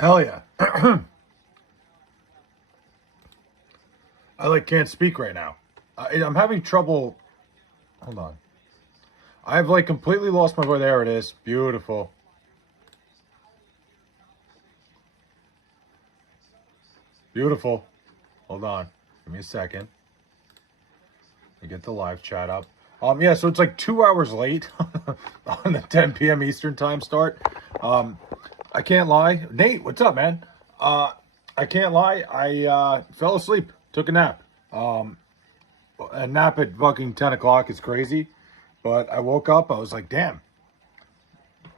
Hell yeah. I can't speak right now. I'm having trouble. Hold on. I've completely lost my voice. There it is. Beautiful. Beautiful. Hold on. Give me a second. I get the live chat up. Yeah, so it's 2 hours late on the 10 p.m. Eastern time start. I can't lie. Nate, what's up, man? I can't lie. I fell asleep. Took a nap. A nap at fucking 10 o'clock is crazy. But I woke up. I was like, damn.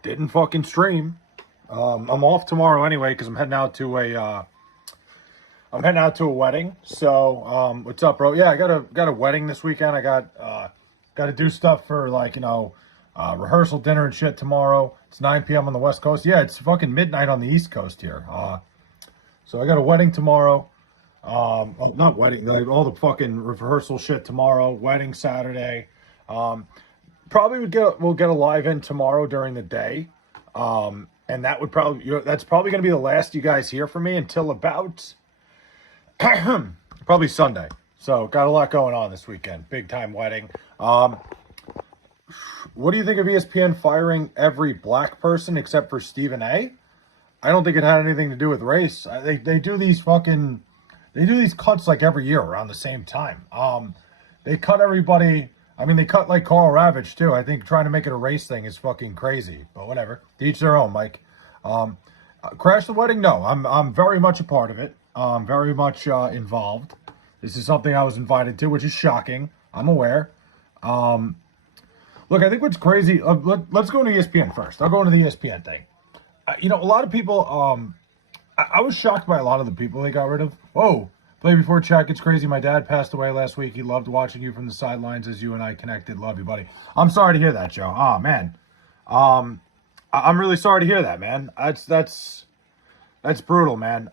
Didn't fucking stream. I'm off tomorrow anyway because I'm heading out to a wedding. So, what's up, bro? Yeah, I got a wedding this weekend. I got to do stuff for rehearsal dinner and shit tomorrow. It's 9 p.m. on the West Coast. Yeah, it's fucking midnight on the East Coast here. So I got a wedding tomorrow. Not wedding, all the fucking rehearsal shit tomorrow. Wedding Saturday. Probably we'll get a live in tomorrow during the day. And that would that's probably going to be the last you guys hear from me until about probably Sunday. So got a lot going on this weekend. Big time wedding. What do you think of ESPN firing every black person except for Stephen A? I don't think it had anything to do with race. They do these cuts every year around the same time. They cut everybody. I mean, they cut Carl Ravitch too. I think trying to make it a race thing is fucking crazy. But whatever. To each their own, Mike. Crash the wedding? No, I'm very much a part of it. Very much involved. This is something I was invited to, which is shocking. I'm aware. Look, I think what's crazy. Let's go into ESPN first. I'll go into the ESPN thing. A lot of people. I was shocked by a lot of the people they got rid of. Whoa. Play before chat gets crazy. My dad passed away last week. He loved watching you from the sidelines as you and I connected. Love you, buddy. I'm sorry to hear that, Joe. Oh, man. I'm really sorry to hear that, man. That's brutal, man.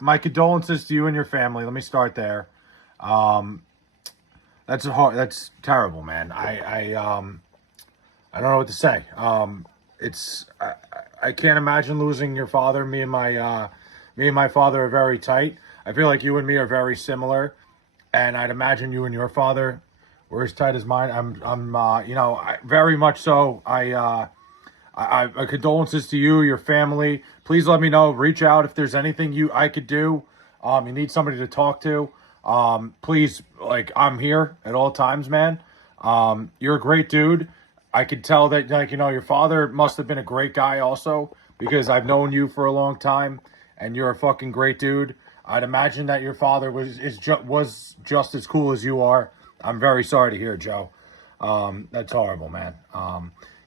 My condolences to you and your family. Let me start there. That's terrible, man. I don't know what to say. I can't imagine losing your father. Me and my father are very tight. I feel like you and me are very similar, and I'd imagine you and your father were as tight as mine. Very much so. I condolences to you, your family. Please let me know. Reach out if there's anything I could do. You need somebody to talk to. Please, I'm here at all times, man. You're a great dude. I could tell that, your father must have been a great guy also, because I've known you for a long time, and you're a fucking great dude. I'd imagine that your father was just as cool as you are. I'm very sorry to hear, Joe. That's horrible, man.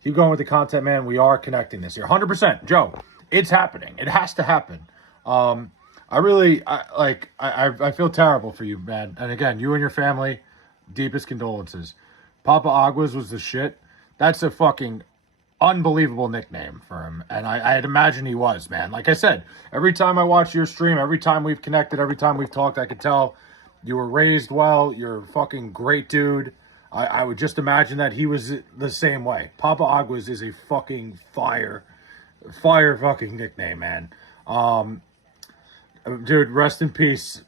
Keep going with the content, man. We are connecting this here. 100%, Joe. It's happening. It has to happen. I feel terrible for you, man. And again, you and your family, deepest condolences. Papa Aguas was the shit. That's a fucking unbelievable nickname for him. And I'd imagine he was, man. Like I said, every time I watch your stream, every time we've connected, every time we've talked, I could tell you were raised well. You're a fucking great dude. I would just imagine that he was the same way. Papa Aguas is a fucking fire fucking nickname, man. Dude, rest in peace.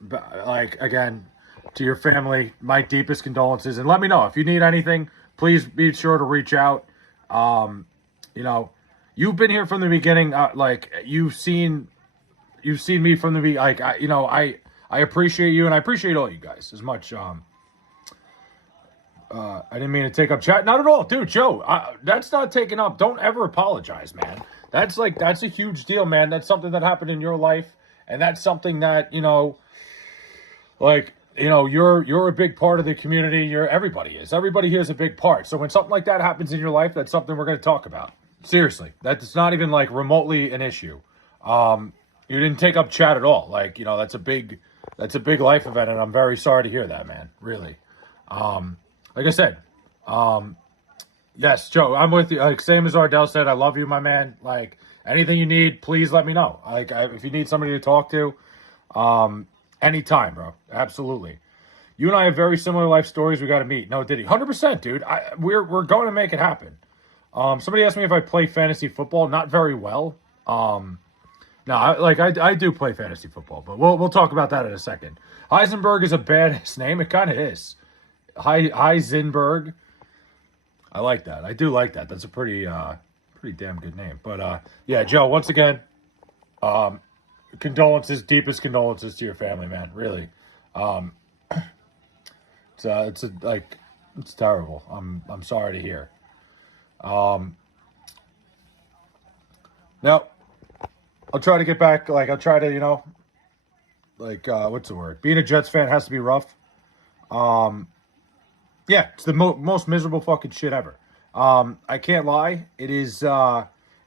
Again, to your family, my deepest condolences. And let me know if you need anything. Please be sure to reach out. You've been here from the beginning. You've seen me from the beginning. I appreciate you, and I appreciate all you guys as much. I didn't mean to take up chat. Not at all, dude. Joe, that's not taking up. Don't ever apologize, man. That's a huge deal, man. That's something that happened in your life, and that's something that you're a big part of the community. Everybody is. Everybody here is a big part. So when something like that happens in your life, that's something we're going to talk about. Seriously, that's not even remotely an issue. You didn't take up chat at all. That's a big life event, and I'm very sorry to hear that, man. Really. Like I said, yes, Joe, I'm with you. Same as Ardell said, I love you, my man. Anything you need, please let me know. If you need somebody to talk to, anytime, bro. Absolutely. You and I have very similar life stories. We got to meet. No, Diddy. 100%, dude. We're going to make it happen. Somebody asked me if I play fantasy football. Not very well. No, I do play fantasy football, but we'll talk about that in a second. Heisenberg is a badass name. It kind of is. Heisenberg. I like that. I do like that. That's a pretty damn good name. But yeah, Joe. Once again, deepest condolences to your family, man. Really, it's terrible. I'm sorry to hear. Now, I'll try to get back. I'll try to, what's the word? Being a Jets fan has to be rough. Yeah, it's the most miserable fucking shit ever. I can't lie. It is.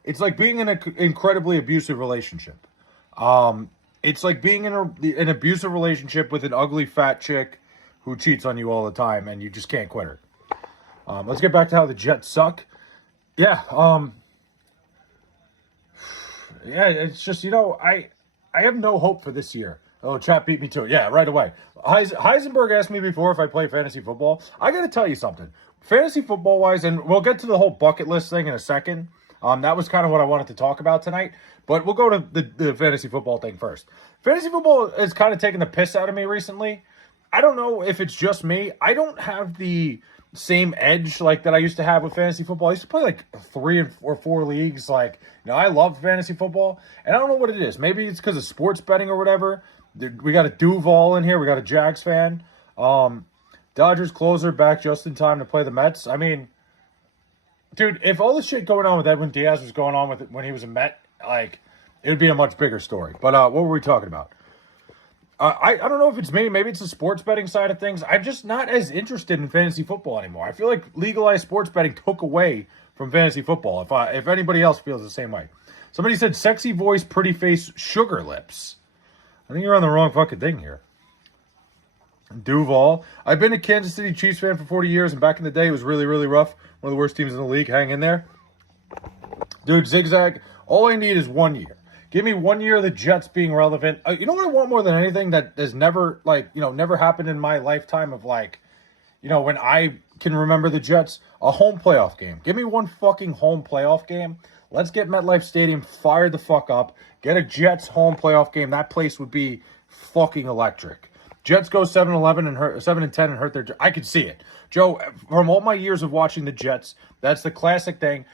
It's like being in an incredibly abusive relationship. It's like being in an abusive relationship with an ugly fat chick who cheats on you all the time, and you just can't quit her. Let's get back to how the Jets suck. Yeah. Yeah, it's just, I have no hope for this year. Oh, chat beat me to it. Yeah, right away. Heisenberg asked me before if I play fantasy football. I got to tell you something. Fantasy football-wise, and we'll get to the whole bucket list thing in a second. That was kind of what I wanted to talk about tonight. But we'll go to the fantasy football thing first. Fantasy football has kind of taken the piss out of me recently. I don't know if it's just me. I don't have the same edge that I used to have with fantasy football. I used to play 3 or 4 leagues. I love fantasy football, and I don't know what it is. Maybe it's because of sports betting or whatever. We got a Duval in here. We got a Jags fan. Dodgers closer back just in time to play the Mets. I mean, dude, if all the shit going on with Edwin Diaz was going on with it when he was a Met, it would be a much bigger story. But what were we talking about? I don't know if it's me. Maybe it's the sports betting side of things. I'm just not as interested in fantasy football anymore. I feel like legalized sports betting took away from fantasy football. If anybody else feels the same way. Somebody said sexy voice, pretty face, sugar lips. I think you're on the wrong fucking thing here. Duval. I've been a Kansas City Chiefs fan for 40 years, and back in the day, it was really, really rough. One of the worst teams in the league. Hang in there. Dude, zigzag. All I need is 1 year. Give me 1 year of the Jets being relevant. You know what I want more than anything that has never, never happened in my lifetime of, when I can remember the Jets? A home playoff game. Give me one fucking home playoff game. Let's get MetLife Stadium fired the fuck up. Get a Jets home playoff game. That place would be fucking electric. Jets go 7-10 and hurt their. I could see it, Joe. From all my years of watching the Jets, that's the classic thing.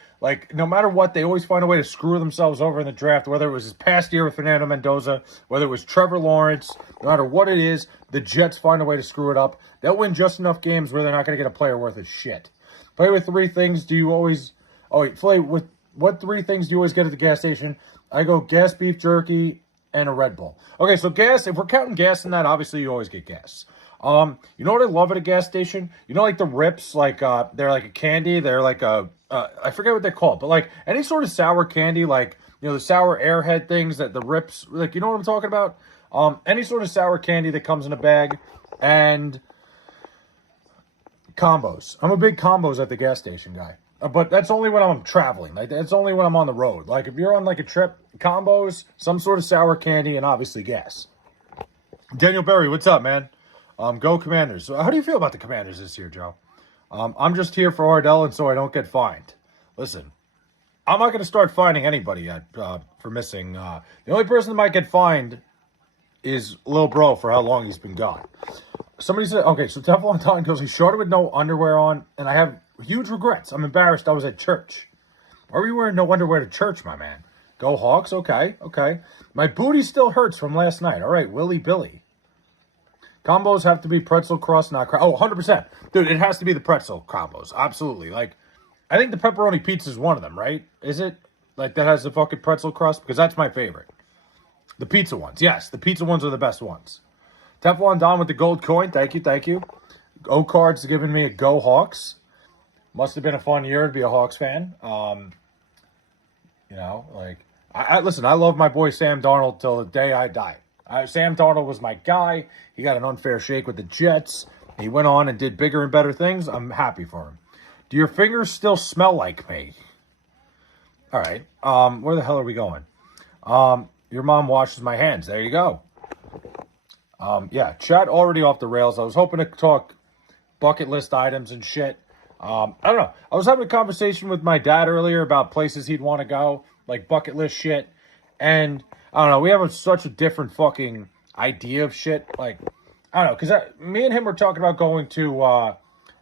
No matter what, they always find a way to screw themselves over in the draft. Whether it was his past year with Fernando Mendoza, whether it was Trevor Lawrence, no matter what it is, the Jets find a way to screw it up. They'll win just enough games where they're not going to get a player worth of shit. Play with 3 things. Do you always? Play with what 3 things do you always get at the gas station? I go gas, beef jerky, and a Red Bull. Okay, so gas, if we're counting gas in that, obviously you always get gas. You know what I love at a gas station? The Rips, they're like a candy. They're like I forget what they're called, but any sort of sour candy, the sour airhead things that the Rips, you know what I'm talking about? Any sort of sour candy that comes in a bag, and combos. I'm a big combos at the gas station guy. But that's only when I'm traveling. That's only when I'm on the road. If you're on a trip, combos, some sort of sour candy, and obviously gas. Daniel Berry, what's up, man? Go Commanders. So how do you feel about the Commanders this year, Joe? I'm just here for Ardell, and so I don't get fined. Listen, I'm not going to start fining anybody yet for missing. The only person that might get fined is Lil Bro for how long he's been gone. Somebody said, okay, so Teflon Don goes, he shorted with no underwear on, and I have huge regrets. I'm embarrassed I was at church. Why were you wearing no underwear to church, my man? Go Hawks, okay. My booty still hurts from last night. All right, Willie Billy. Combos have to be pretzel crust, not crust. Oh, 100%. Dude, it has to be the pretzel combos. Absolutely. I think the pepperoni pizza is one of them, right? Is it? That has the fucking pretzel crust? Because that's my favorite. The pizza ones. Yes, the pizza ones are the best ones. Teflon Don with the gold coin. Thank you. O-Cards giving me a Go Hawks. Must have been a fun year to be a Hawks fan. Listen, I love my boy Sam Darnold till the day I die. Sam Darnold was my guy. He got an unfair shake with the Jets. He went on and did bigger and better things. I'm happy for him. Do your fingers still smell like me? All right. Where the hell are we going? Your mom washes my hands. There you go. Yeah, chat already off the rails. I was hoping to talk bucket list items and shit. I don't know. I was having a conversation with my dad earlier about places he'd want to go, bucket list shit. And I don't know. We have such a different fucking idea of shit. Like, I don't know, because me and him were talking about going to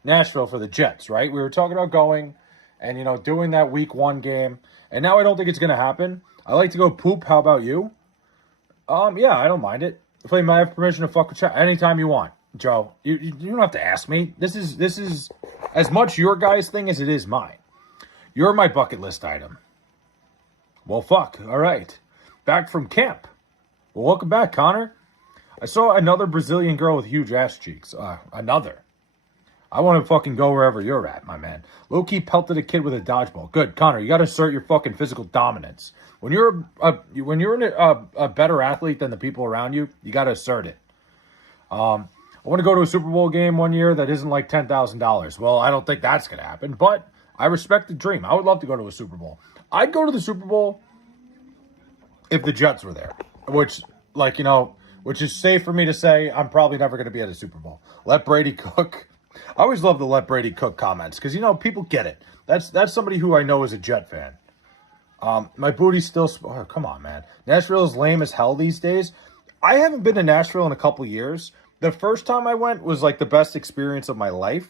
Nashville for the Jets, right? We were talking about going and, doing that week 1 game. And now I don't think it's going to happen. I like to go poop. How about you? Yeah, I don't mind it. If I have permission to fuck with chat anytime you want, Joe. You don't have to ask me. This is as much your guys' thing as it is mine. You're my bucket list item. Well, fuck. All right. Back from camp. Well, welcome back, Connor. I saw another Brazilian girl with huge ass cheeks. Another. I want to fucking go wherever you're at, my man. Low-key pelted a kid with a dodgeball. Good, Connor. You got to assert your fucking physical dominance. When you're a better athlete than the people around you, you got to assert it. I want to go to a Super Bowl game one year that isn't like $10,000. Well, I don't think that's going to happen, but I respect the dream. I would love to go to a Super Bowl. I'd go to the Super Bowl if the Jets were there, which is safe for me to say. I'm probably never going to be at a Super Bowl. Let Brady cook. I always love the let Brady cook comments because, people get it. That's somebody who I know is a Jet fan. My booty's still... Oh, come on, man. Nashville is lame as hell these days. I haven't been to Nashville in a couple years. The first time I went was, the best experience of my life.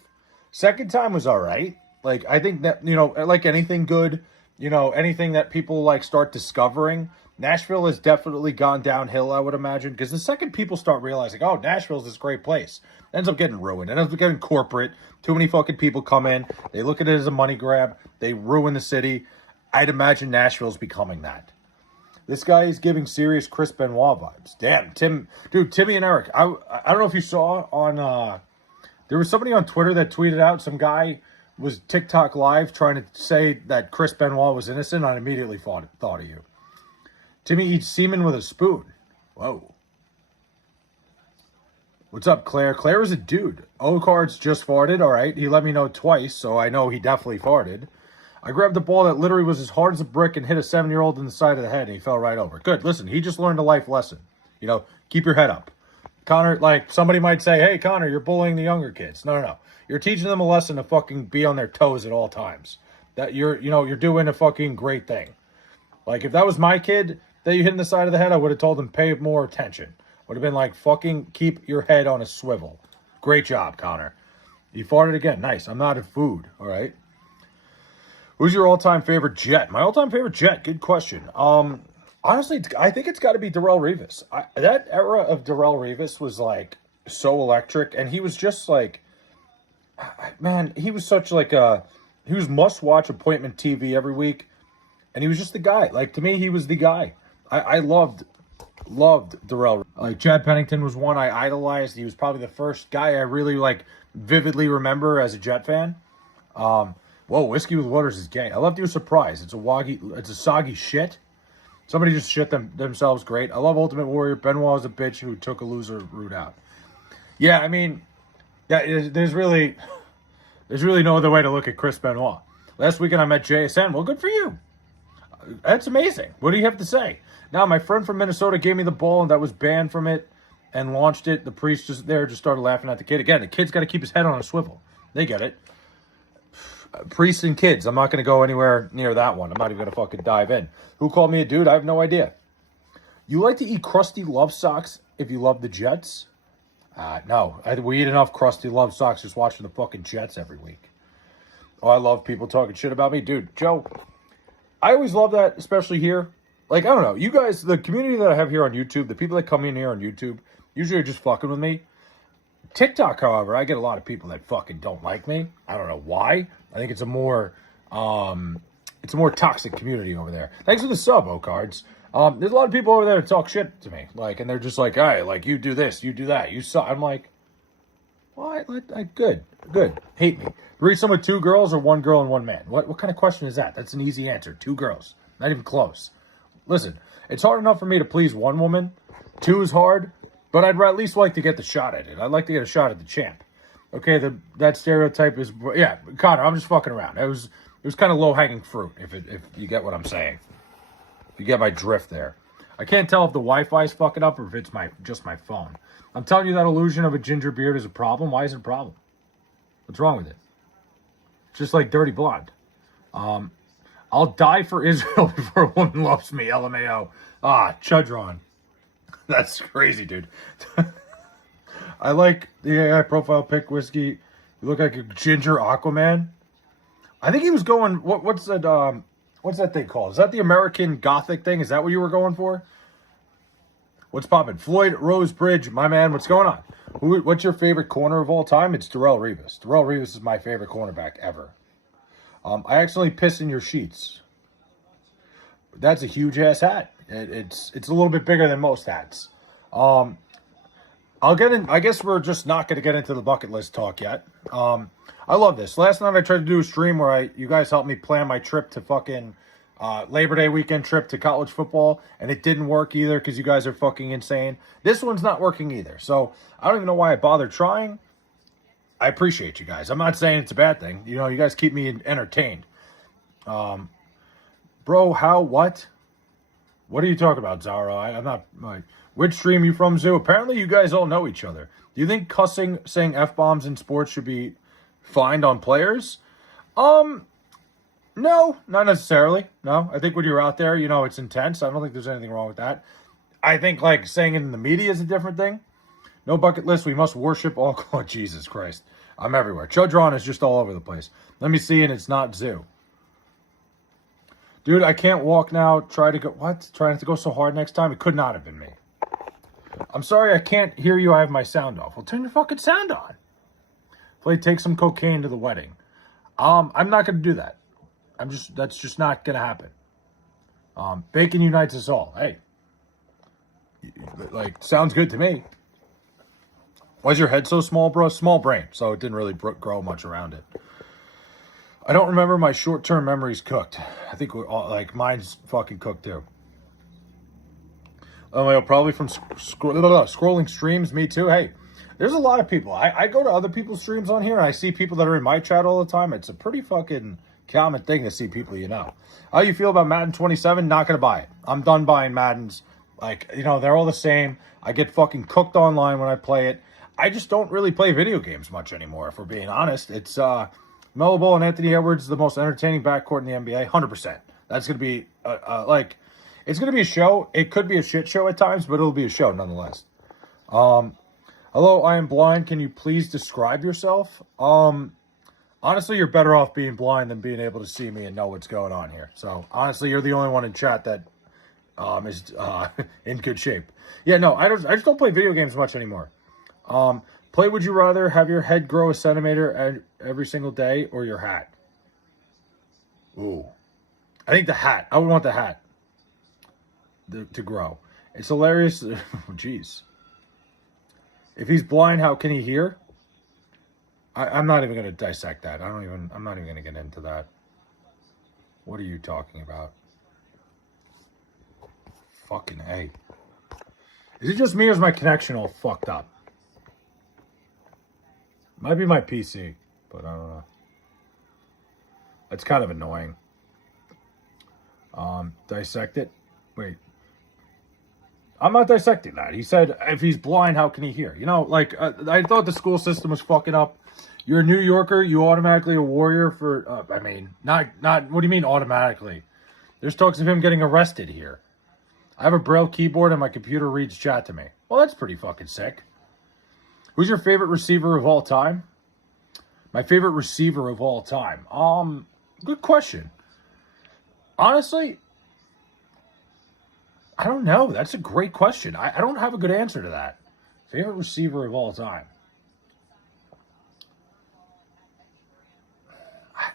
Second time was all right. I think that, like anything good, anything that people, start discovering, Nashville has definitely gone downhill, I would imagine, because the second people start realizing, oh, Nashville's this great place, it ends up getting ruined. It ends up getting corporate. Too many fucking people come in. They look at it as a money grab. They ruin the city. I'd imagine Nashville's becoming that. This guy is giving serious Chris Benoit vibes. Damn, Timmy and Eric. I don't know if you saw on... there was somebody on Twitter that tweeted out, some guy was TikTok live trying to say that Chris Benoit was innocent. I immediately thought of you. Timmy eats semen with a spoon. Whoa. What's up, Claire? Claire is a dude. O-Cards just farted. All right. He let me know twice, so I know he definitely farted. I grabbed the ball that literally was as hard as a brick and hit a 7-year-old in the side of the head, and he fell right over. Good. Listen, he just learned a life lesson. Keep your head up. Connor, somebody might say, hey, Connor, you're bullying the younger kids. No. You're teaching them a lesson to fucking be on their toes at all times. That you're doing a fucking great thing. If that was my kid that you hit in the side of the head, I would have told him pay more attention. Would have been like, fucking keep your head on a swivel. Great job, Connor. You farted again. Nice. I'm not a food. All right. Who's your all-time favorite Jet? My all-time favorite Jet. Good question. Honestly, I think it's got to be Darrelle Revis. That era of Darrelle Revis was so electric, and he was just man, he was such he was must-watch appointment TV every week, and he was just the guy. To me, he was the guy. I loved Darrelle. Chad Pennington was one I idolized. He was probably the first guy I really vividly remember as a Jet fan. Whoa, Whiskey with Waters is gay. I love you. Surprise. It's a soggy shit. Somebody just shit themselves great. I love Ultimate Warrior. Benoit is a bitch who took a loser route out. Yeah, I mean, there's really no other way to look at Chris Benoit. Last weekend I met JSN. Well, good for you. That's amazing. What do you have to say? Now, my friend from Minnesota gave me the ball and that was banned from it and launched it. The priest just started laughing at the kid. Again, the kid's got to keep his head on a swivel. They get it. Priests and kids. I'm not going to go anywhere near that one. I'm not even going to fucking dive in. Who called me a dude? I have no idea. You like to eat crusty love socks if you love the Jets? No. We eat enough crusty love socks just watching the fucking Jets every week. Oh, I love people talking shit about me. Dude, Joe, I always love that, especially here. I don't know. You guys, the community that I have here on YouTube, the people that come in here on YouTube, usually are just fucking with me. TikTok, however, I get a lot of people that fucking don't like me. I don't know why. I think it's a more toxic community over there. Thanks for the sub, O-Cards. There's a lot of people over there that talk shit to me. And they're just like, hey, you do this, you do that. You suck. I'm like, what? Good. Hate me. Threesome with 2 girls or 1 girl and 1 man? What kind of question is that? That's an easy answer. 2 girls. Not even close. Listen, it's hard enough for me to please 1 woman. 2 is hard. But I'd at least like to get the shot at it. I'd like to get a shot at the champ. Okay, that stereotype is... Yeah, Connor, I'm just fucking around. It was kind of low-hanging fruit, if you get what I'm saying. If you get my drift there. I can't tell if the Wi-Fi is fucking up or if it's just my phone. I'm telling you that illusion of a ginger beard is a problem. Why is it a problem? What's wrong with it? It's just like Dirty Blonde. I'll die for Israel before a woman loves me, LMAO. Ah, Chudron. That's crazy, dude. I like the AI profile pic, Whiskey. You look like a ginger Aquaman. I think he was going, what's that thing called? Is that the American Gothic thing? Is that what you were going for? What's poppin'? Floyd Rose Bridge, my man, what's going on? What's your favorite corner of all time? It's Darrelle Revis. Darrelle Revis is my favorite cornerback ever. I accidentally pissed in your sheets. That's a huge ass hat. It's a little bit bigger than most hats. I'll get in. I guess we're just not going to get into the bucket list talk yet. I love this. Last night I tried to do a stream where you guys helped me plan my trip to fucking Labor Day weekend trip to college football, and it didn't work either because you guys are fucking insane. This one's not working either, so I don't even know why I bothered trying. I appreciate you guys. I'm not saying it's a bad thing. You know, you guys keep me entertained. Bro, what? What are you talking about, Zara? I'm not, like, which stream you from, Zoo? Apparently you guys all know each other. Do you think saying F-bombs in sports should be fined on players? No, not necessarily. No, I think when you're out there, you know, it's intense. I don't think there's anything wrong with that. I think, like, saying it in the media is a different thing. No bucket list. We must worship all. Oh, Jesus Christ. I'm everywhere. Chudron is just all over the place. Let me see, and it's not Zoo. Dude, I can't walk now. Try to go. What? Trying to go so hard next time? It could not have been me. I'm sorry, I can't hear you. I have my sound off. Well, turn your fucking sound on. Play take some cocaine to the wedding. I'm not going to do that. That's just not going to happen. Bacon unites us all. Hey. Like, sounds good to me. Why's your head so small, bro? Small brain, so it didn't really grow much around it. I don't remember my short-term memories cooked. I think we're all, like, mine's fucking cooked too. Oh, probably from scrolling streams. Me too. Hey, there's a lot of people. I go to other people's streams on here, and I see people that are in my chat all the time. It's a pretty fucking common thing to see people you know. How you feel about Madden 27? Not going to buy it. I'm done buying Maddens. Like, you know, they're all the same. I get fucking cooked online when I play it. I just don't really play video games much anymore, if we're being honest. It's Melo Ball and Anthony Edwards, the most entertaining backcourt in the NBA, 100%. That's going to be, it's going to be a show. It could be a shit show at times, but it'll be a show nonetheless. Hello, I am blind. Can you please describe yourself? Honestly, you're better off being blind than being able to see me and know what's going on here. So, honestly, you're the only one in chat that is in good shape. Yeah, no, I just don't play video games much anymore. Play would you rather have your head grow a centimeter every single day or your hat? Ooh. I think the hat. I would want the hat to grow. It's hilarious. Jeez. If he's blind, how can he hear? I'm not even going to dissect that. I'm not even going to get into that. What are you talking about? Fucking A. Is it just me or is my connection all fucked up? Might be my PC, but I don't know. It's kind of annoying. Dissect it? Wait. I'm not dissecting that. He said, if he's blind, how can he hear? You know, like, I thought the school system was fucking up. You're a New Yorker, you automatically a warrior for, not, what do you mean automatically? There's talks of him getting arrested here. I have a Braille keyboard and my computer reads chat to me. Well, that's pretty fucking sick. Who's your favorite receiver of all time? My favorite receiver of all time? Good question. Honestly, I don't know. That's a great question. I don't have a good answer to that. Favorite receiver of all time?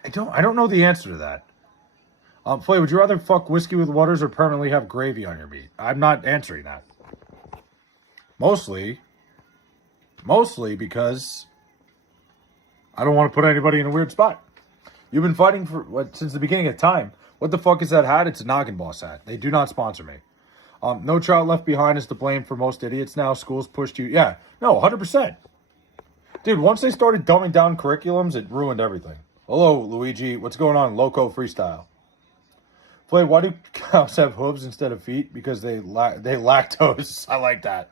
I don't know the answer to that. Flay, would you rather fuck whiskey with waters or permanently have gravy on your meat? I'm not answering that. Mostly because I don't want to put anybody in a weird spot. You've been fighting for since the beginning of time. What the fuck is that hat? It's a Noggin Boss hat. They do not sponsor me. No Child Left Behind is to blame for most idiots now. Schools pushed you. Yeah, no, 100%. Dude, once they started dumbing down curriculums, it ruined everything. Hello, Luigi. What's going on? Loco Freestyle. Flay, why do cows have hooves instead of feet? Because they lactose. I like that.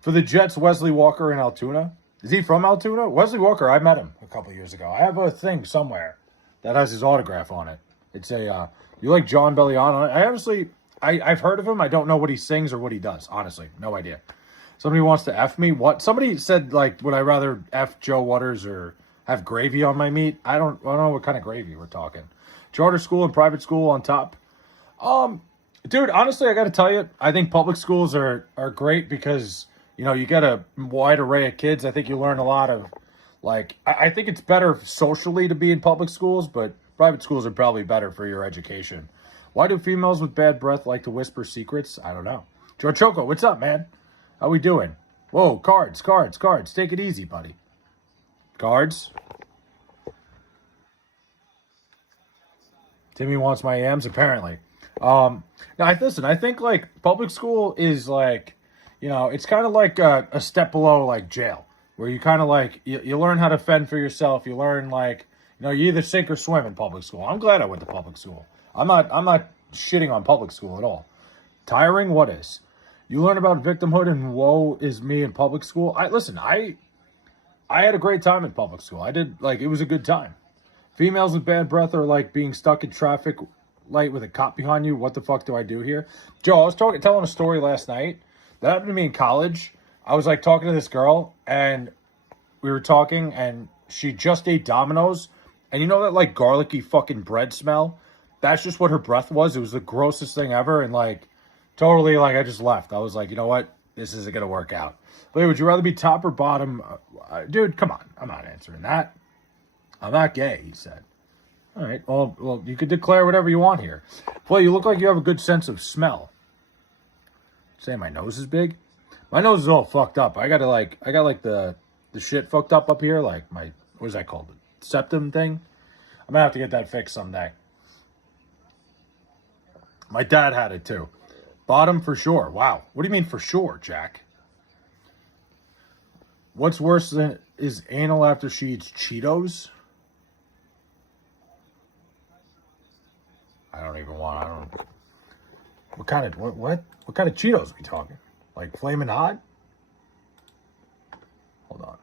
For the Jets, Wesley Walker in Altoona. Is he from Altoona? Wesley Walker, I met him a couple years ago. I have a thing somewhere that has his autograph on it. It's a you like John Belliano? I honestly, I've heard of him. I don't know what he sings or what he does. Honestly, no idea. Somebody wants to F me. What? Somebody said like, would I rather F Joe Waters or have gravy on my meat? I don't know what kind of gravy we're talking. Charter school and private school on top. Dude, honestly, I got to tell you, I think public schools are great because, you know, you get a wide array of kids. I think you learn a lot of, like, I think it's better socially to be in public schools, but private schools are probably better for your education. Why do females with bad breath like to whisper secrets? I don't know. George Choco, what's up, man? How we doing? Whoa, cards. Take it easy, buddy. Cards. Timmy wants my yams, apparently. Now, listen, I think, like, public school is, like, you know, it's kind of like a step below, like, jail, where you kind of, like, you learn how to fend for yourself. You learn, like, you know, you either sink or swim in public school. I'm glad I went to public school. I'm not shitting on public school at all. Tiring? What is? You learn about victimhood and woe is me in public school. I had a great time in public school. I did, like, it was a good time. Females with bad breath are like being stuck in traffic light with a cop behind you. What the fuck do I do here? Joe, I was telling a story last night that happened to me in college. I was like talking to this girl and we were talking and she just ate Domino's. And you know that like garlicky fucking bread smell? That's just what her breath was. It was the grossest thing ever. And like totally like I just left. I was like, you know what? This isn't going to work out. But would you rather be top or bottom? Dude, come on. I'm not answering that. I'm not gay, he said. All right, well, you could declare whatever you want here. Boy, you look like you have a good sense of smell. Say my nose is big? My nose is all fucked up. I got the shit fucked up here, like my, what is that called? The septum thing? I'm gonna have to get that fixed someday. My dad had it too. Bottom for sure. Wow. What do you mean for sure, Jack? What's worse than is anal after she eats Cheetos? I don't. What kind of Cheetos are we talking? Like Flamin' Hot? Hold on.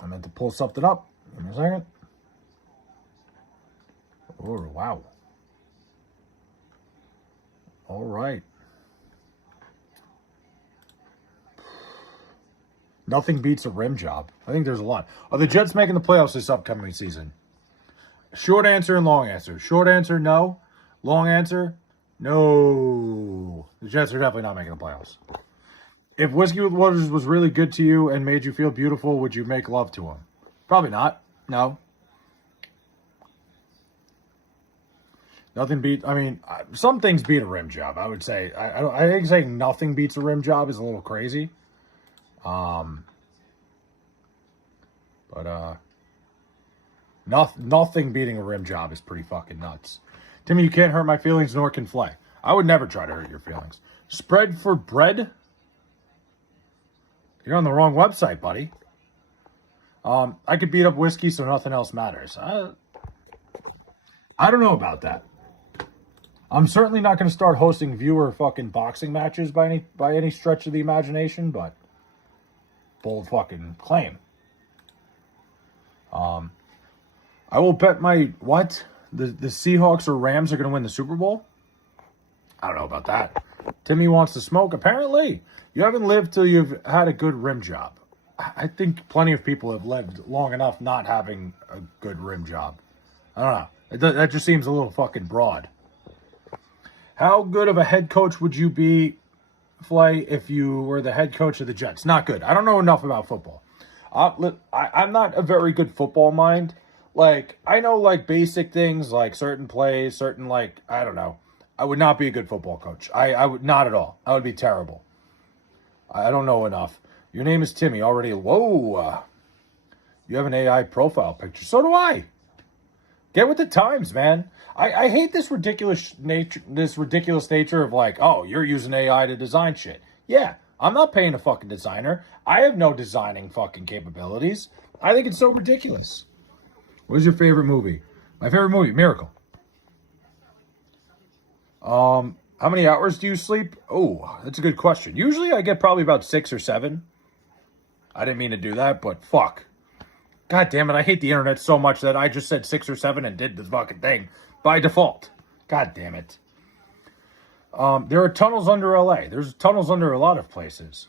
I meant to pull something up. Give me a second. Oh, wow. All right. Nothing beats a rim job. I think there's a lot. Are the Jets making the playoffs this upcoming season? Short answer and long answer. Short answer, no. Long answer, no. The Jets are definitely not making the playoffs. If Whiskey with Waters was really good to you and made you feel beautiful, would you make love to him? Probably not. No. Nothing beat. I mean, some things beat a rim job. I would say. I think saying nothing beats a rim job is a little crazy. Nothing beating a rim job is pretty fucking nuts. Timmy, you can't hurt my feelings, nor can Flay. I would never try to hurt your feelings. Spread for bread? You're on the wrong website, buddy. I could beat up Whiskey so nothing else matters. I don't know about that. I'm certainly not going to start hosting viewer fucking boxing matches by any stretch of the imagination, but bold fucking claim. I will bet my what? The Seahawks or Rams are going to win the Super Bowl? I don't know about that. Timmy wants to smoke. Apparently, you haven't lived till you've had a good rim job. I think plenty of people have lived long enough not having a good rim job. I don't know. That just seems a little fucking broad. How good of a head coach would you be, Flay, if you were the head coach of the Jets? Not good. I don't know enough about football. I'm not a very good football mind. Like, I know, like, basic things, like certain plays, certain, like, I don't know. I would not be a good football coach. I would not at all. I would be terrible. I don't know enough. Your name is Timmy already. Whoa. You have an AI profile picture. So do I. Get with the times, man. I hate this ridiculous nature of like, oh, you're using AI to design shit. Yeah, I'm not paying a fucking designer. I have no designing fucking capabilities. I think it's so ridiculous. What is your favorite movie? My favorite movie, Miracle. How many hours do you sleep? Oh, that's a good question. Usually I get probably about 6 or 7. I didn't mean to do that, but fuck. God damn it, I hate the internet so much that I just said 6 or 7 and did the fucking thing by default. God damn it. There are tunnels under LA. There's tunnels under a lot of places.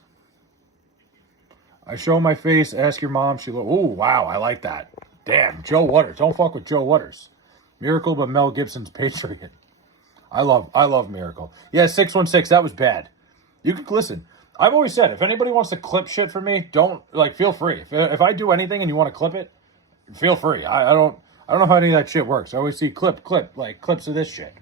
I show my face, ask your mom. She go, oh, wow, I like that. Damn, Joe Waters. Don't fuck with Joe Waters. Miracle, but Mel Gibson's Patriot. I love Miracle. Yeah, 616, that was bad. You could listen. I've always said, if anybody wants to clip shit for me, feel free. If I do anything and you want to clip it, feel free. I don't know how any of that shit works. I always see clip, like clips of this shit.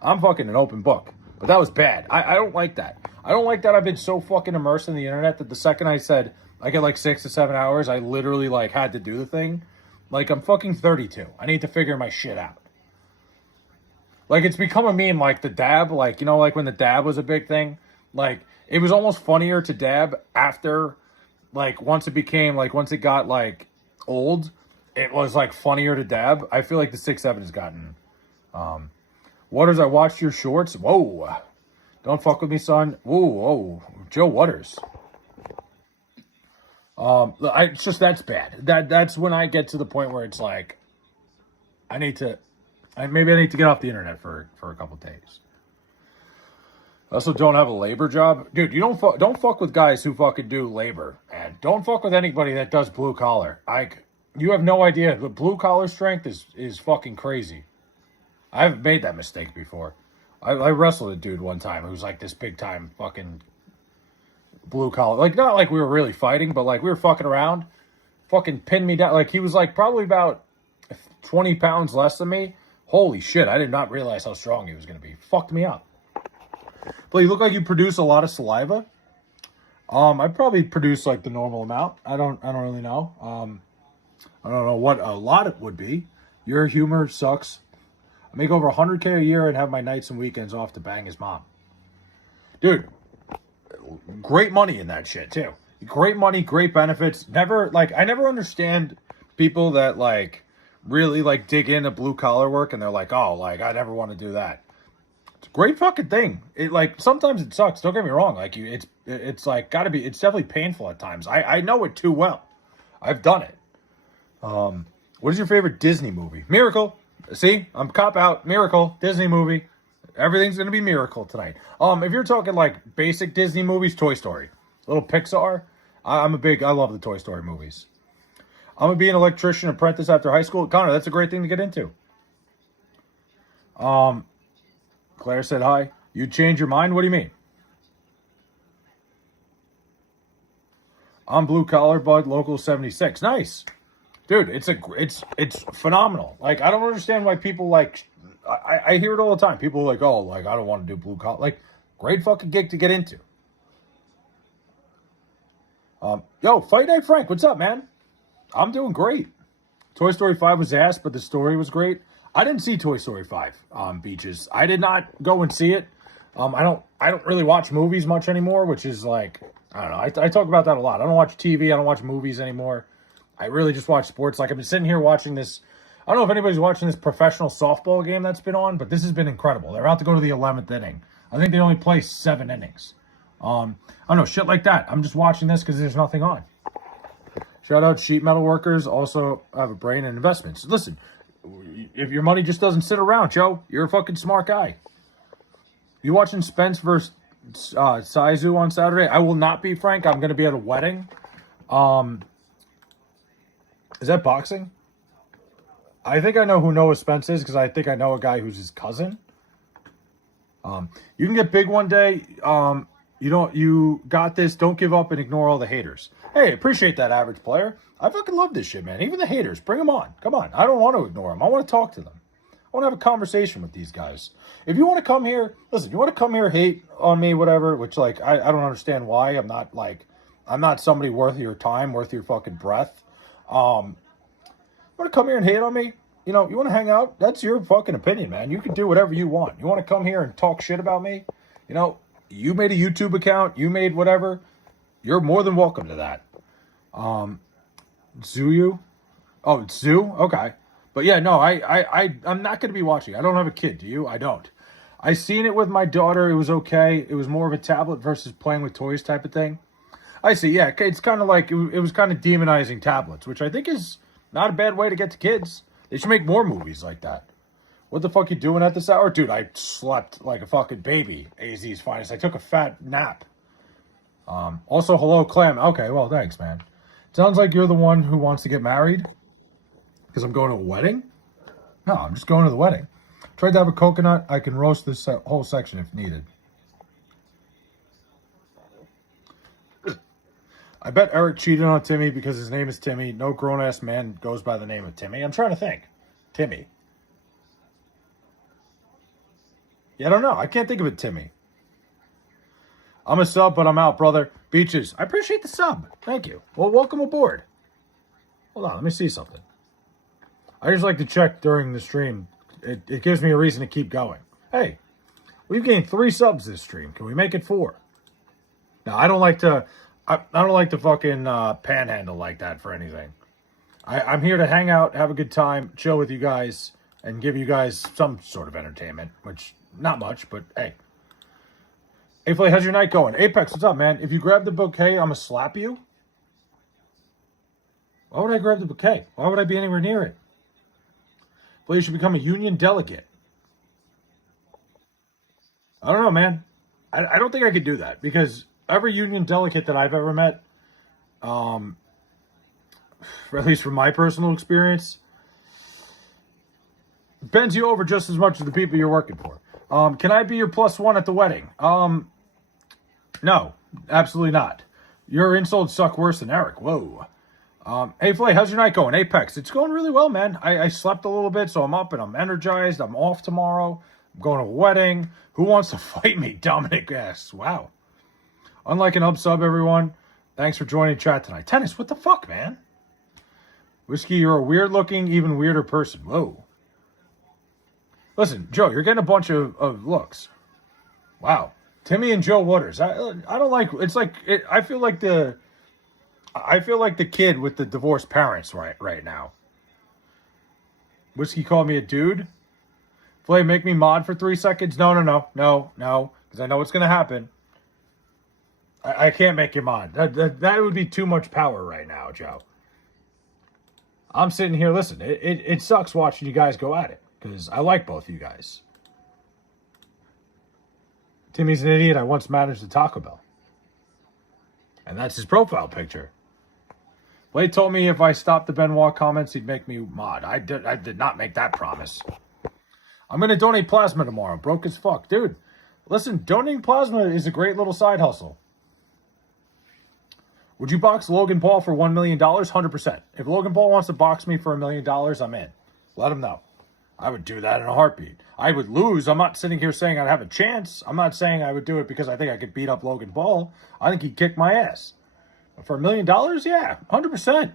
I'm fucking an open book. But that was bad. I don't like that. I don't like that I've been so fucking immersed in the internet that the second I said I get like 6 to 7 hours, I literally like had to do the thing. Like, I'm fucking 32. I need to figure my shit out. Like, it's become a meme, like the dab, like, you know, like when the dab was a big thing. Like, it was almost funnier to dab after, like, once it got, like, old, it was, like, funnier to dab. I feel like the 6'7" has gotten, Waters, I watched your shorts. Whoa. Don't fuck with me, son. Whoa. Joe Waters. It's just, that's bad. That's when I get to the point where it's like, maybe I need to get off the internet for a couple days. I also don't have a labor job. Dude, you don't fuck with guys who fucking do labor. And don't fuck with anybody that does blue collar. You have no idea. The blue collar strength is fucking crazy. I've made that mistake before. I wrestled a dude one time who was like this big time fucking blue collar. Like, not like we were really fighting, but like we were fucking around. Fucking pinned me down. Like, he was like probably about 20 pounds less than me. Holy shit, I did not realize how strong he was going to be. Fucked me up. But you look like you produce a lot of saliva. I probably produce like the normal amount. I don't really know. I don't know what a lot it would be. Your humor sucks. I make over 100K a year and have my nights and weekends off to bang his mom. Dude, great money in that shit too. Great money, great benefits. I never understand people that like really like dig into blue collar work and they're like, oh, like I never want to do that. It's a great fucking thing. It like sometimes it sucks. Don't get me wrong. Like it's like gotta be. It's definitely painful at times. I know it too well. I've done it. What is your favorite Disney movie? Miracle. See, I'm cop out. Miracle. Disney movie. Everything's gonna be Miracle tonight. If you're talking like basic Disney movies, Toy Story, little Pixar. I love the Toy Story movies. I'm gonna be an electrician apprentice after high school. Connor, that's a great thing to get into. Claire said hi. You change your mind? What do you mean? I'm blue collar, bud, local 76. Nice. Dude, it's phenomenal. Like, I don't understand why people like, I hear it all the time. People are like, oh, like, I don't want to do blue collar. Like, great fucking gig to get into. Yo, Fight Night Frank, what's up, man? I'm doing great. Toy Story 5 was ass, but the story was great. I didn't see Toy Story 5 on Beaches. I did not go and see it. I don't really watch movies much anymore, which is like, I don't know. I talk about that a lot. I don't watch TV. I don't watch movies anymore. I really just watch sports. Like, I've been sitting here watching this. I don't know if anybody's watching this professional softball game that's been on, but this has been incredible. They're about to go to the 11th inning. I think they only play 7 innings. I don't know, shit like that. I'm just watching this because there's nothing on. Shout out sheet metal workers. Also have a brain and investments. Listen, if your money just doesn't sit around, Joe, you're a fucking smart guy. You watching Spence versus Saizu on Saturday? I will not be, Frank. I'm going to be at a wedding. Is that boxing? I think I know who Noah Spence is because I think I know a guy who's his cousin. You can get big one day. You got this. Don't give up and ignore all the haters. Hey, appreciate that, average player. I fucking love this shit, man. Even the haters, bring them on. Come on. I don't want to ignore them. I want to talk to them. I want to have a conversation with these guys. If you want to come here, listen, you want to come here, hate on me, whatever, which, like, I don't understand why. I'm not somebody worth your time, worth your fucking breath. You want to come here and hate on me? You know, you want to hang out? That's your fucking opinion, man. You can do whatever you want. You want to come here and talk shit about me? You know, you made a YouTube account. You made whatever. You're more than welcome to that. Zuyu? Oh, it's Zoo? Okay. But yeah, no, I'm not going to be watching. I don't have a kid. Do you? I don't. I seen it with my daughter. It was okay. It was more of a tablet versus playing with toys type of thing. I see. Yeah, it's kind of like, it was kind of demonizing tablets, which I think is Not a bad way to get to kids. They should make more movies like that. What the fuck you doing at this hour? Dude, I slept like a fucking baby. AZ's finest. I took a fat nap. Also, hello, Clem. Okay, well, thanks, man. Sounds like you're the one who wants to get married. Because I'm going to a wedding? No, I'm just going to the wedding. Tried to have a coconut. I can roast this whole section if needed. I bet Eric cheated on Timmy because his name is Timmy. No grown-ass man goes by the name of Timmy. I'm trying to think. Timmy. Yeah, I don't know. I can't think of it, Timmy. I'm a sub, but I'm out, brother. Beaches. I appreciate the sub. Thank you. Well, welcome aboard. Hold on. Let me see something. I just like to check during the stream. It gives me a reason to keep going. Hey, we've gained 3 subs this stream. Can we make it 4? Now, I don't like to fucking panhandle like that for anything. I'm here to hang out, have a good time, chill with you guys, and give you guys some sort of entertainment, which, not much, but hey. Hey, Flay, how's your night going? Apex, what's up, man? If you grab the bouquet, I'm gonna slap you? Why would I grab the bouquet? Why would I be anywhere near it? Flay, you should become a union delegate. I don't know, man. I don't think I could do that, because every union delegate that I've ever met, or at least from my personal experience, bends you over just as much as the people you're working for. Can I be your +1 at the wedding? No, absolutely not. Your insults suck worse than Eric. Whoa. Hey, Flay, how's your night going? Apex, it's going really well, man. I slept a little bit, so I'm up and I'm energized. I'm off tomorrow. I'm going to a wedding. Who wants to fight me? Dominic asks. Wow. Unlike an sub, everyone. Thanks for joining chat tonight. Tennis, what the fuck, man? Whiskey, you're a weird-looking, even weirder person. Whoa. Listen, Joe, you're getting a bunch of looks. Wow. Timmy and Joe Waters. I don't like. It's like I feel like the kid with the divorced parents right now. Whiskey called me a dude. Flay, make me mod for 3 seconds. No, because I know what's gonna happen. I can't make you mod. That would be too much power right now, Joe. I'm sitting here. Listen, it sucks watching you guys go at it because I like both of you guys. Timmy's an idiot. I once managed a Taco Bell. And that's his profile picture. Blade told me if I stopped the Benoit comments, he'd make me mod. I did not make that promise. I'm going to donate plasma tomorrow. Broke as fuck. Dude, listen, donating plasma is a great little side hustle. Would you box Logan Paul for $1 million? 100%. If Logan Paul wants to box me for $1 million, I'm in. Let him know. I would do that in a heartbeat. I would lose. I'm not sitting here saying I'd have a chance. I'm not saying I would do it because I think I could beat up Logan Paul. I think he'd kick my ass. For $1 million? Yeah, 100%.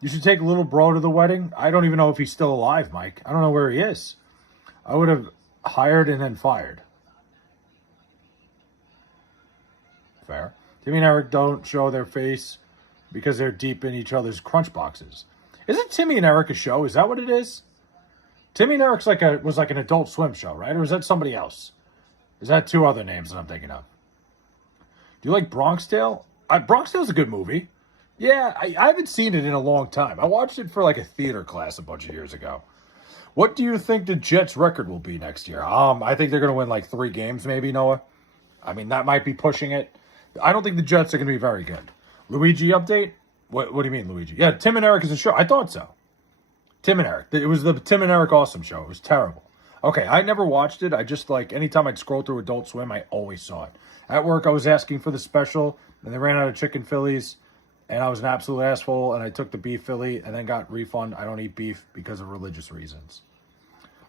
You should take little bro to the wedding. I don't even know if he's still alive, Mike. I don't know where he is. I would have hired and then fired. Fair. Timmy and Eric don't show their face because they're deep in each other's crunch boxes. Isn't Timmy and Eric a show? Is that what it is? Timmy and Eric's was like an Adult Swim show, right? Or is that somebody else? Is that 2 other names that I'm thinking of? Do you like Bronx Tale? Bronx Tale's a good movie. Yeah, I haven't seen it in a long time. I watched it for like a theater class a bunch of years ago. What do you think the Jets' record will be next year? I think they're going to win like 3 games maybe, Noah. I mean, that might be pushing it. I don't think the Jets are going to be very good. Luigi update? What do you mean, Luigi? Yeah, Tim and Eric is a show. I thought so. Tim and Eric. It was the Tim and Eric Awesome Show. It was terrible. Okay, I never watched it. I just anytime I'd scroll through Adult Swim, I always saw it. At work, I was asking for the special, and they ran out of chicken Phillies, and I was an absolute asshole, and I took the beef Philly, and then got refund. I don't eat beef because of religious reasons.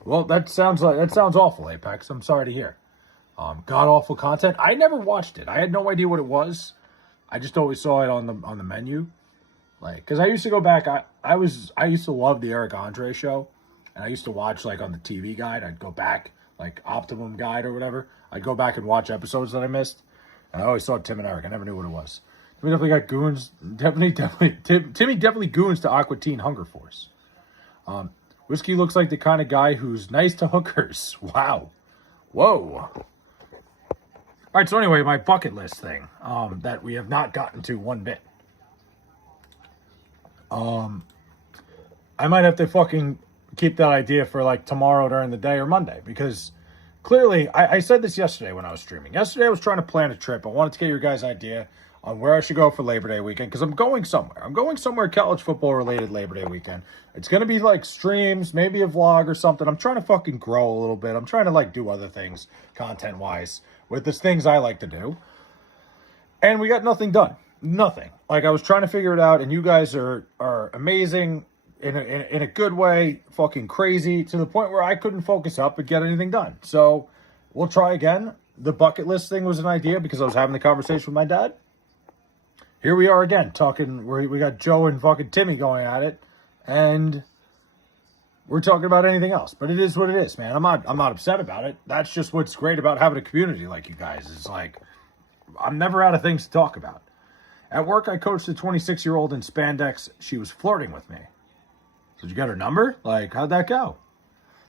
Well, that sounds awful, Apex. I'm sorry to hear. God-awful content. I never watched it. I had no idea what it was. I just always saw it on the menu. Because I used to go back, I used to love the Eric Andre show, and I used to watch, on the TV Guide, I'd go back, Optimum Guide or whatever, I'd go back and watch episodes that I missed, and I always saw Tim and Eric, I never knew what it was. Timmy definitely got goons, Timmy definitely goons to Aqua Teen Hunger Force. Whiskey looks like the kind of guy who's nice to hookers. Wow. Whoa. Alright, so anyway, my bucket list thing, that we have not gotten to one bit. I might have to fucking keep that idea for like tomorrow during the day or Monday, because clearly I said this yesterday when I was streaming. Yesterday I was trying to plan a trip. I wanted to get your guys' idea on where I should go for Labor Day weekend, because I'm going somewhere. I'm going somewhere college football related Labor Day weekend. It's going to be like streams, maybe a vlog or something. I'm trying to fucking grow a little bit. I'm trying to like do other things content wise with the things I like to do. And we got nothing done. Nothing. Like, I was trying to figure it out, and you guys are amazing in a good way, fucking crazy, to the point where I couldn't focus up and get anything done. So we'll try again. The bucket list thing was an idea because I was having the conversation with my dad. Here we are again, talking. We got Joe and fucking Timmy going at it, and we're talking about anything else. But it is what it is, man. I'm not upset about it. That's just what's great about having a community like you guys. It's like, I'm never out of things to talk about. At work, I coached a 26-year-old in spandex. She was flirting with me. Did you get her number? Like, how'd that go?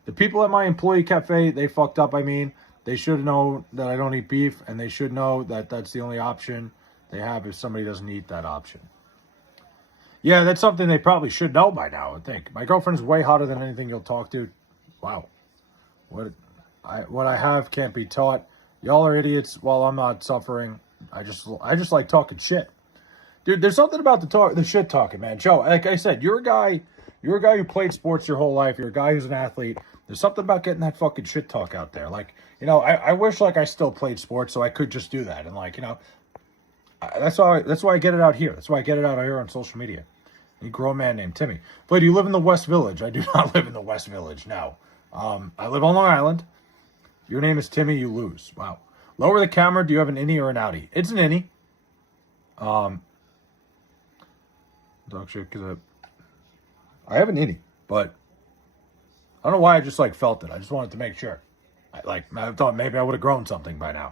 The people at my employee cafe, they fucked up, I mean. They should know that I don't eat beef, and they should know that that's the only option they have if somebody doesn't eat that option. Yeah, that's something they probably should know by now, I think. My girlfriend's way hotter than anything you'll talk to. Wow. What I have can't be taught. Y'all are idiots while I'm not suffering. I just like talking shit. Dude, there's something about the shit talking, man. Joe, like I said, you're a guy who played sports your whole life. You're a guy who's an athlete. There's something about getting that fucking shit talk out there. Like, you know, I wish like I still played sports so I could just do that. And like, you know, that's why I get it out here. That's why I get it out here on social media. You grown man named Timmy. But do you live in the West Village? I do not live in the West Village, no. I live on Long Island. Your name is Timmy, you lose. Wow. Lower the camera. Do you have an innie or an outie? It's an innie. Dog shit, because I have an innie, but I don't know why I just like felt it. I just wanted to make sure. I thought maybe I would have grown something by now.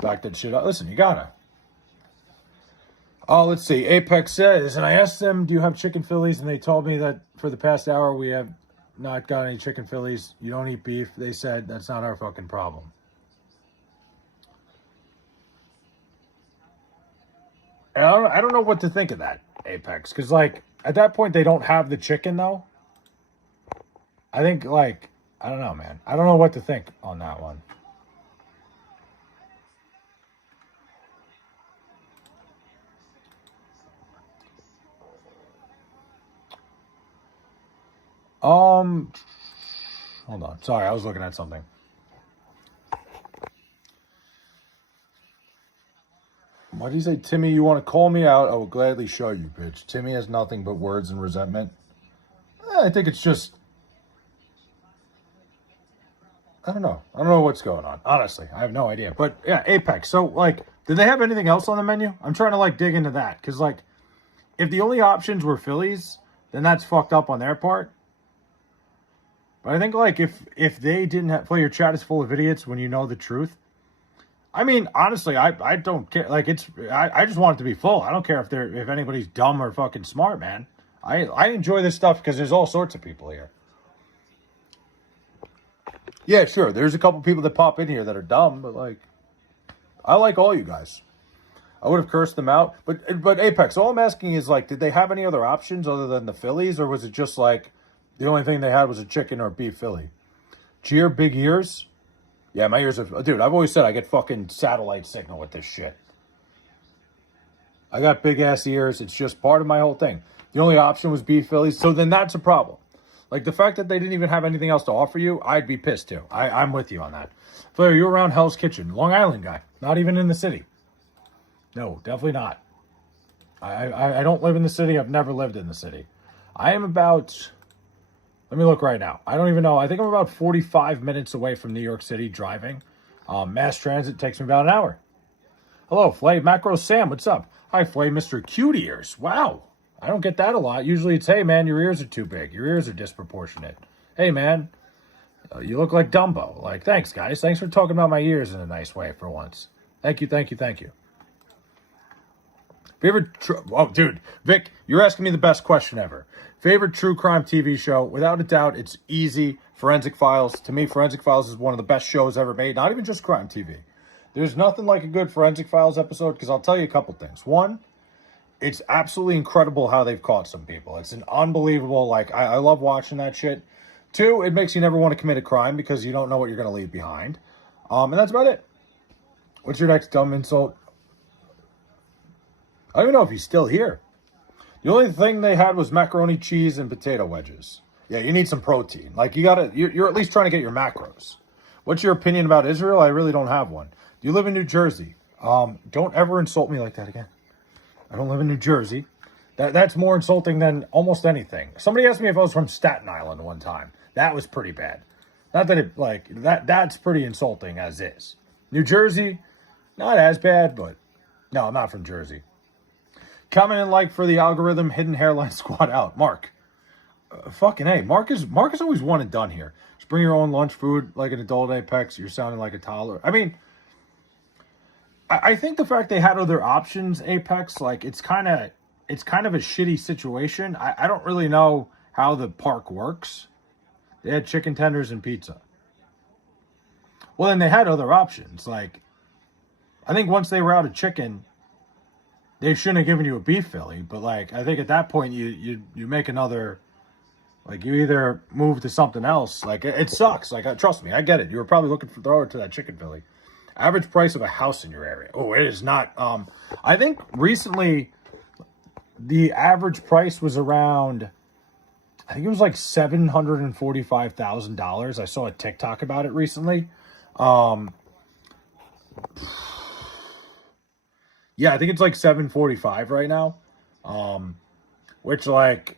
Back that shit up. Listen, you gotta. Oh, let's see. Apex says, and I asked them, do you have chicken Phillies? And they told me that for the past hour we have not got any chicken Phillies. You don't eat beef. They said that's not our fucking problem. And I don't know what to think of that, Apex, because like at that point they don't have the chicken though. I think like I don't know, man. I don't know what to think on that one. Hold on. Sorry, I was looking at something. Why do you say, Timmy, you want to call me out? I will gladly show you, bitch. Timmy has nothing but words and resentment. I think it's just... I don't know. I don't know what's going on. Honestly, I have no idea. But, yeah, Apex. So, like, did they have anything else on the menu? I'm trying to, like, dig into that. Because, like, if the only options were Phillies, then that's fucked up on their part. But I think, like, if they didn't have... Well, your chat is full of idiots when you know the truth. I mean, honestly, I don't care. Like, I just want it to be full. I don't care if anybody's dumb or fucking smart, man. I enjoy this stuff because there's all sorts of people here. Yeah, sure. There's a couple people that pop in here that are dumb, but like, I like all you guys. I would have cursed them out, but Apex. All I'm asking is like, did they have any other options other than the Phillies, or was it just like the only thing they had was a chicken or a beef Philly? Cheer, big ears. Yeah, my ears are... Dude, I've always said I get fucking satellite signal with this shit. I got big-ass ears. It's just part of my whole thing. The only option was beef Phillies, so then that's a problem. Like, the fact that they didn't even have anything else to offer you, I'd be pissed, too. I'm with you on that. Flair, you're around Hell's Kitchen. Long Island guy. Not even in the city. No, definitely not. I don't live in the city. I've never lived in the city. I am about... Let me look right now. I don't even know. I think I'm about 45 minutes away from New York City driving. Mass transit takes me about an hour. Hello, Flay. Macro Sam, what's up? Hi, Flay, Mr. Cute Ears. Wow. I don't get that a lot. Usually it's, hey, man, your ears are too big. Your ears are disproportionate. Hey, man, you look like Dumbo. Like, thanks, guys. Thanks for talking about my ears in a nice way for once. Thank you, thank you, thank you. Favorite... Oh, dude. Vic, you're asking me the best question ever. Favorite true crime TV show? Without a doubt, it's easy. Forensic Files. To me, Forensic Files is one of the best shows ever made. Not even just crime TV. There's nothing like a good Forensic Files episode, because I'll tell you a couple things. One, it's absolutely incredible how they've caught some people. It's an unbelievable, like, I love watching that shit. Two, it makes you never want to commit a crime because you don't know what you're going to leave behind. And that's about it. What's your next dumb insult? I don't even know if he's still here. The only thing they had was macaroni, cheese, and potato wedges. Yeah, you need some protein. Like, you're at least trying to get your macros. What's your opinion about Israel? I really don't have one. Do you live in New Jersey? Don't ever insult me like that again. I don't live in New Jersey. That's more insulting than almost anything. Somebody asked me if I was from Staten Island one time. That was pretty bad. Not that it, like, that's pretty insulting as is. New Jersey, not as bad, but no, I'm not from Jersey. Comment and like for the algorithm, hidden hairline squad out. Mark. Fucking A. Mark is always one and done here. Just bring your own lunch food like an adult Apex. You're sounding like a toddler. I mean, I think the fact they had other options, Apex, like, it's kind of a shitty situation. I don't really know how the park works. They had chicken tenders and pizza. Well, then they had other options. Like, I think once they were out of chicken, they shouldn't have given you a beef Philly. But, like, I think at that point you make another, like, you either move to something else. Like, it sucks. Like, trust me, I get it. You were probably looking forward to that chicken Philly. Average price of a house in your area. Oh, it is not. I think recently the average price was around, I think it was like $745,000. I saw a TikTok about it recently. Yeah, I think it's like 745 right now. Which, like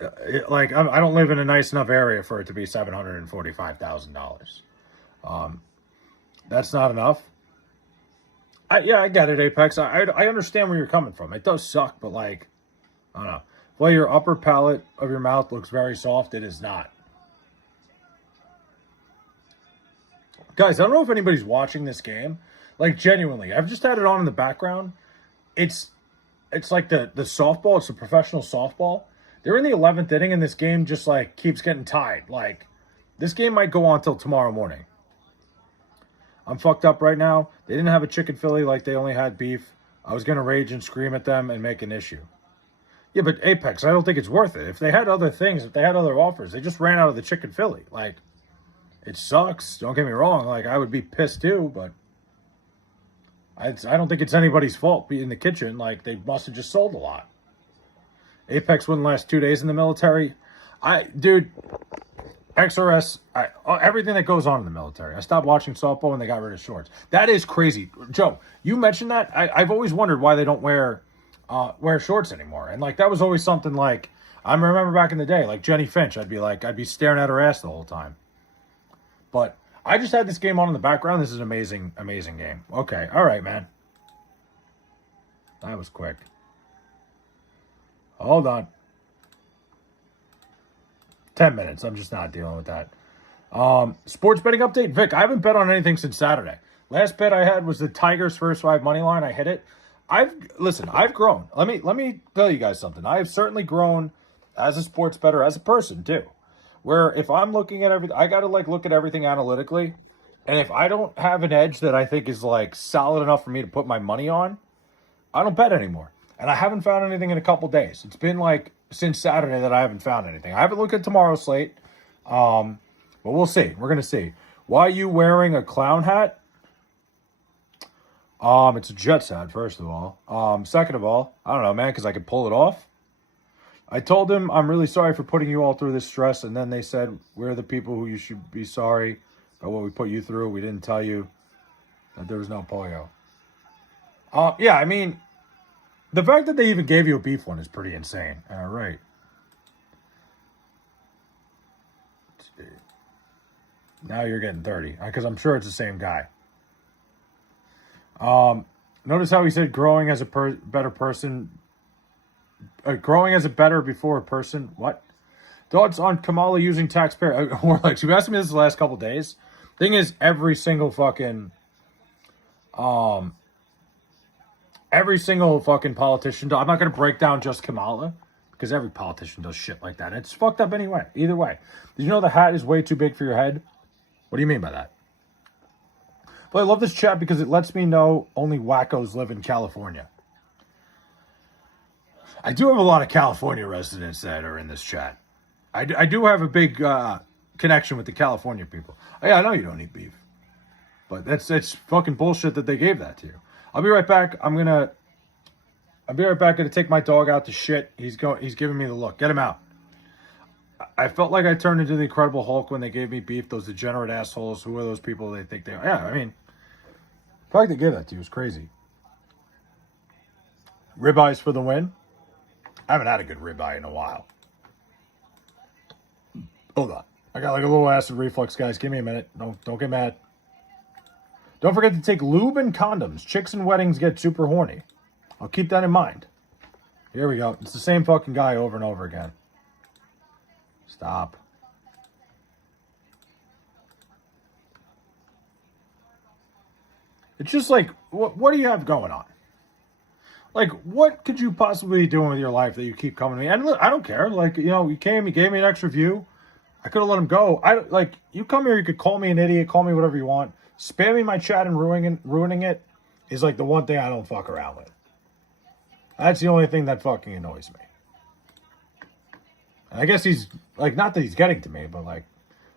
I don't live in a nice enough area for it to be $745,000. That's not enough. I get it, Apex. I understand where you're coming from. It does suck, but, like, I don't know. Well, your upper palate of your mouth looks very soft. It is not. Guys, I don't know if anybody's watching this game. Like, genuinely, I've just had it on in the background. It's like the softball. It's a professional softball. They're in the 11th inning, and this game just, like, keeps getting tied. Like, this game might go on till tomorrow morning. I'm fucked up right now. They didn't have a chicken Philly, like they only had beef. I was going to rage and scream at them and make an issue. Yeah, but Apex, I don't think it's worth it. If they had other things, if they had other offers, they just ran out of the chicken Philly. Like, it sucks. Don't get me wrong. Like, I would be pissed too, but I don't think it's anybody's fault in the kitchen. Like, they must have just sold a lot. Apex wouldn't last 2 days in the military. Dude, XRS, everything that goes on in the military. I stopped watching softball when they got rid of shorts. That is crazy. Joe, you mentioned that. I've always wondered why they don't wear shorts anymore. And, like, that was always something, like, I remember back in the day, like Jenny Finch, I'd be staring at her ass the whole time. But I just had this game on in the background. This is an amazing, amazing game. Okay, all right, man. That was quick. Hold on. 10 minutes. I'm just not dealing with that. Sports betting update. Vic, I haven't bet on anything since Saturday. Last bet I had was the Tigers first 5 money line. I hit it. I've grown. Let me tell you guys something. I have certainly grown as a sports bettor, as a person too. Where if I'm looking at everything, I got to, like, look at everything analytically. And if I don't have an edge that I think is, like, solid enough for me to put my money on, I don't bet anymore. And I haven't found anything in a couple days. It's been, like, since Saturday that I haven't found anything. I haven't looked at tomorrow's slate. But we'll see. We're going to see. Why are you wearing a clown hat? It's a Jets hat, first of all. Second of all, I don't know, man, because I could pull it off. I told them I'm really sorry for putting you all through this stress, and then they said, we're the people who you should be sorry about what we put you through. We didn't tell you that there was no polio. Yeah, I mean, the fact that they even gave you a beef one is pretty insane. All right. Now you're getting 30, because I'm sure it's the same guy. Notice how he said growing as a better person. Growing as a better before a person. What? Thoughts on Kamala using taxpayer? Like, you've asked me this the last couple days. Thing is, every single fucking politician. I'm not going to break down just Kamala, because every politician does shit like that. It's fucked up anyway. Either way. Did you know the hat is way too big for your head? What do you mean by that? But I love this chat because it lets me know only wackos live in California. I do have a lot of California residents that are in this chat. I do have a big connection with the California people. Oh, yeah, I know you don't eat beef, but that's fucking bullshit that they gave that to you. I'll be right back. I'll be right back. Gonna take my dog out to shit. He's giving me the look. Get him out. I felt like I turned into the Incredible Hulk when they gave me beef. Those degenerate assholes. Who are those people they think they are? Yeah, I mean, the fact they gave that to you is crazy. Ribeyes for the win. I haven't had a good ribeye in a while. Hold on. I got like a little acid reflux, guys. Give me a minute. Don't get mad. Don't forget to take lube and condoms. Chicks and weddings get super horny. I'll keep that in mind. Here we go. It's the same fucking guy over and over again. Stop. It's just like, what do you have going on? Like, what could you possibly be doing with your life that you keep coming to me? And look, I don't care. Like, you know, you came, you gave me an extra view. I could have let him go. You come here, you could call me an idiot, call me whatever you want. Spamming my chat and ruining it is like the one thing I don't fuck around with. That's the only thing that fucking annoys me. And I guess he's, like, not that he's getting to me, but, like,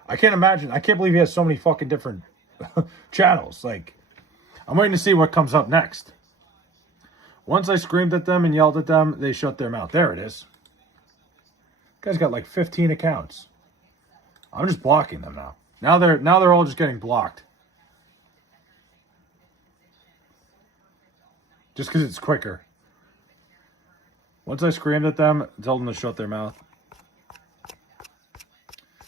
I can't believe he has so many fucking different channels. Like, I'm waiting to see what comes up next. Once I screamed at them and yelled at them, they shut their mouth. There it is. Guy's got like 15 accounts. I'm just blocking them now. Now they're all just getting blocked. Just because it's quicker. Once I screamed at them, told them to shut their mouth.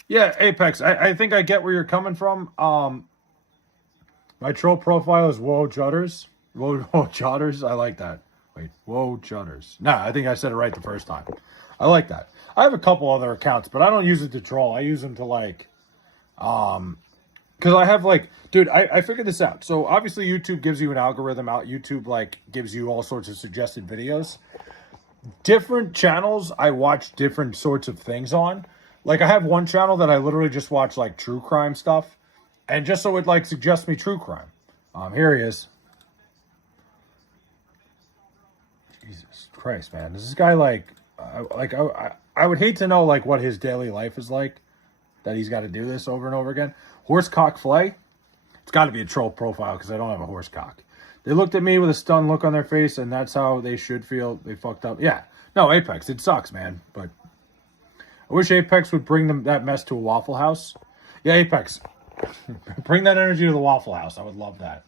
Yeah, Apex, I think I get where you're coming from. My troll profile is Whoa Judders. Whoa Judders. I like that. Wait, Whoa Judders. Nah, I think I said it right the first time. I like that. I have a couple other accounts, but I don't use it to troll. I use them to like, because I have like, dude, I figured this out. So obviously YouTube gives you an algorithm out. YouTube like gives you all sorts of suggested videos. Different channels, I watch different sorts of things on. Like I have one channel that I literally just watch like true crime stuff. And just so it like suggests me true crime. Here he is. Jesus Christ, man. Is this guy like I would hate to know like what his daily life is like, that he's got to do this over and over again. Horsecock Flay. It's got to be a troll profile because I don't have a horsecock. They looked at me with a stunned look on their face, and that's how they should feel. They fucked up. Yeah. No, Apex. It sucks, man. But I wish Apex would bring them that mess to a Waffle House. Yeah, Apex. Bring that energy to the Waffle House. I would love that.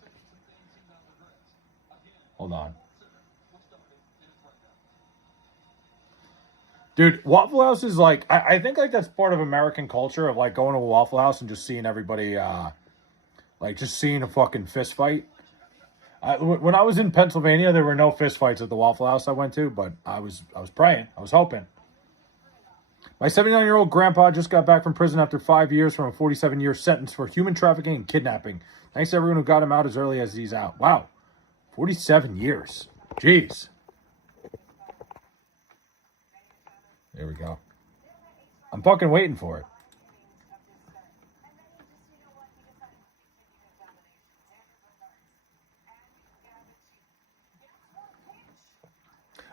Hold on. Dude, Waffle House is like, I think like that's part of American culture of like going to a Waffle House and just seeing everybody, like just seeing a fucking fist fight. When I was in Pennsylvania, there were no fist fights at the Waffle House I went to, but I was praying. I was hoping. My 79-year-old grandpa just got back from prison after 5 years from a 47-year sentence for human trafficking and kidnapping. Thanks to everyone who got him out as early as he's out. Wow. 47 years. Jeez. There we go. I'm fucking waiting for it.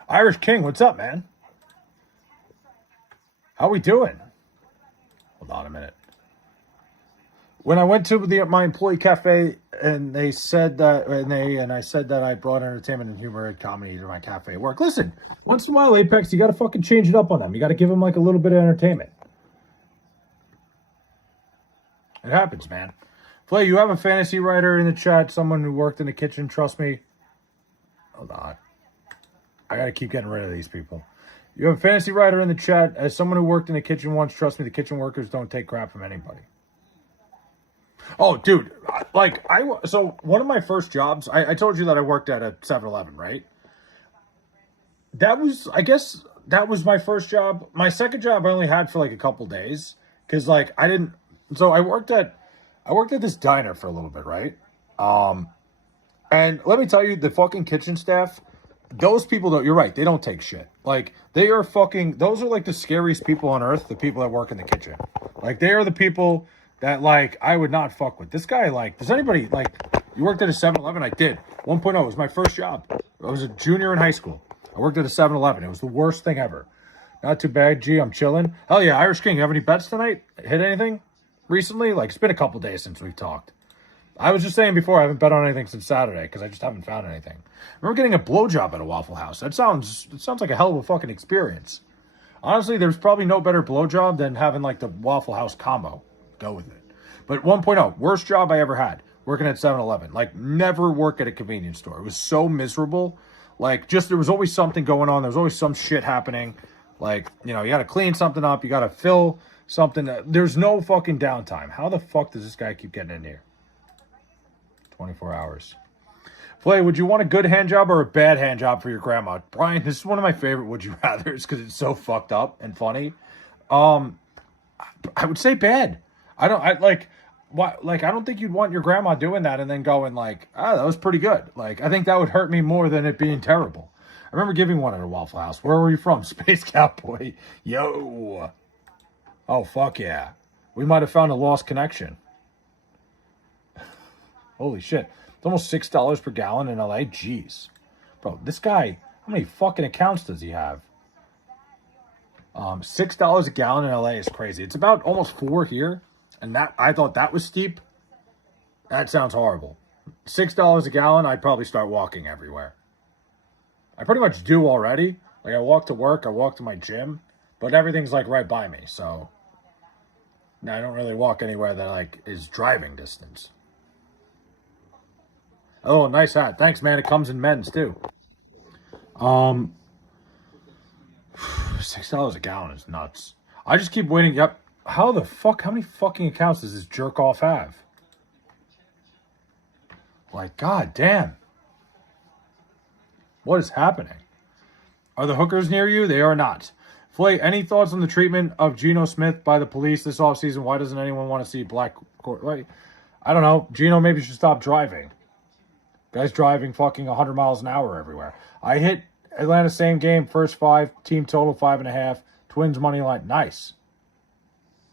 Irish King, what's up, man? How we doing? Hold on a minute. When I went to my employee cafe and they said that, and I said that I brought entertainment and humor and comedy to my cafe at work. Listen, once in a while, Apex, you got to fucking change it up on them. You got to give them like a little bit of entertainment. It happens, man. Flay, you have a fantasy writer in the chat, someone who worked in the kitchen. Trust me. Hold on. I got to keep getting rid of these people. You have a fantasy writer in the chat. As someone who worked in the kitchen once, trust me, the kitchen workers don't take crap from anybody. Oh, dude, so one of my first jobs, I told you that I worked at a 7-Eleven, right? That was my first job. My second job I only had for like a couple days because like I worked at this diner for a little bit, right? And let me tell you, the fucking kitchen staff, those people you're right, they don't take shit. Like those are like the scariest people on earth, the people that work in the kitchen. Like they are the people that, like, I would not fuck with. This guy, like, does anybody, like, you worked at a 7-Eleven? I did. 1.0 was my first job. I was a junior in high school. I I worked at a 7-Eleven. It was the worst thing ever. Not too bad, G. I'm chilling. Hell yeah, Irish King. You have any bets tonight? Hit anything recently? Like, it's been a couple days since we've talked. I was just saying before, I haven't bet on anything since Saturday because I just haven't found anything. I remember getting a blowjob at a Waffle House. It sounds like a hell of a fucking experience. Honestly, there's probably no better blowjob than having like the Waffle House combo. Go with it. But 1.0, worst job I ever had, working at 7-Eleven. Like, never work at a convenience store. It was so miserable. Like, just there was always something going on. There was always some shit happening. Like, you know, you got to clean something up. You got to fill something. There's no fucking downtime. How the fuck does this guy keep getting in here? 24 hours. Flay, would you want a good hand job or a bad hand job for your grandma? Brian, this is one of my favorite would you rathers because it's so fucked up and funny. I would say bad. I don't think you'd want your grandma doing that and then going like, that was pretty good. Like, I think that would hurt me more than it being terrible. I remember giving one at a Waffle House. Where were you from? Space Cowboy. Yo. Oh, fuck yeah. We might have found a lost connection. Holy shit. It's almost $6 per gallon in LA. Jeez. Bro, this guy, how many fucking accounts does he have? $6 a gallon in LA is crazy. It's about almost $4 here. And that I thought that was steep. That sounds horrible. $6 a gallon, I'd probably start walking everywhere. I pretty much do already. Like, I walk to work, I walk to my gym, but everything's like right by me, so now I don't really walk anywhere that like is driving distance. Oh, nice hat. Thanks, man. It comes in men's too. $6 a gallon is nuts. I just keep waiting. Yep. How many fucking accounts does this jerk off have? Like, god damn. What is happening? Are the hookers near you? They are not. Flay, any thoughts on the treatment of Geno Smith by the police this offseason? Why doesn't anyone want to see black court? Like, I don't know. Geno maybe should stop driving. Guy's driving fucking 100 miles an hour everywhere. I hit Atlanta same game, first 5, team total 5.5, Twins money line. Nice.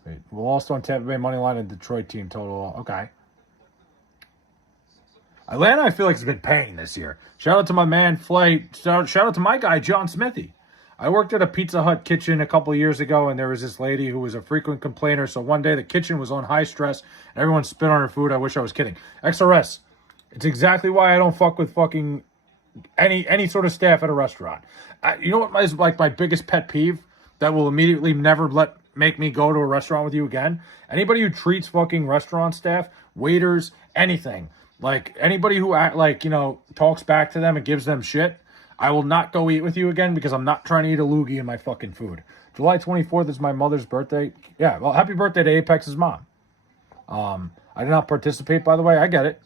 Wait, we lost on Tampa Bay money line and Detroit team total. Okay. Atlanta, I feel like, has been paying this year. Shout out to my man, Flay. Shout out to my guy, John Smithy. I worked at a Pizza Hut kitchen a couple years ago, and there was this lady who was a frequent complainer. So one day the kitchen was on high stress, and everyone spit on her food. I wish I was kidding. XRS. It's exactly why I don't fuck with fucking any sort of staff at a restaurant. You know what is like my biggest pet peeve that will immediately never make me go to a restaurant with you again? Anybody who treats fucking restaurant staff, waiters, anything, like anybody who talks back to them and gives them shit, I will not go eat with you again because I'm not trying to eat a loogie in my fucking food. July 24th is my mother's birthday. Yeah, well, happy birthday to Apex's mom. I did not participate, by the way. I get it.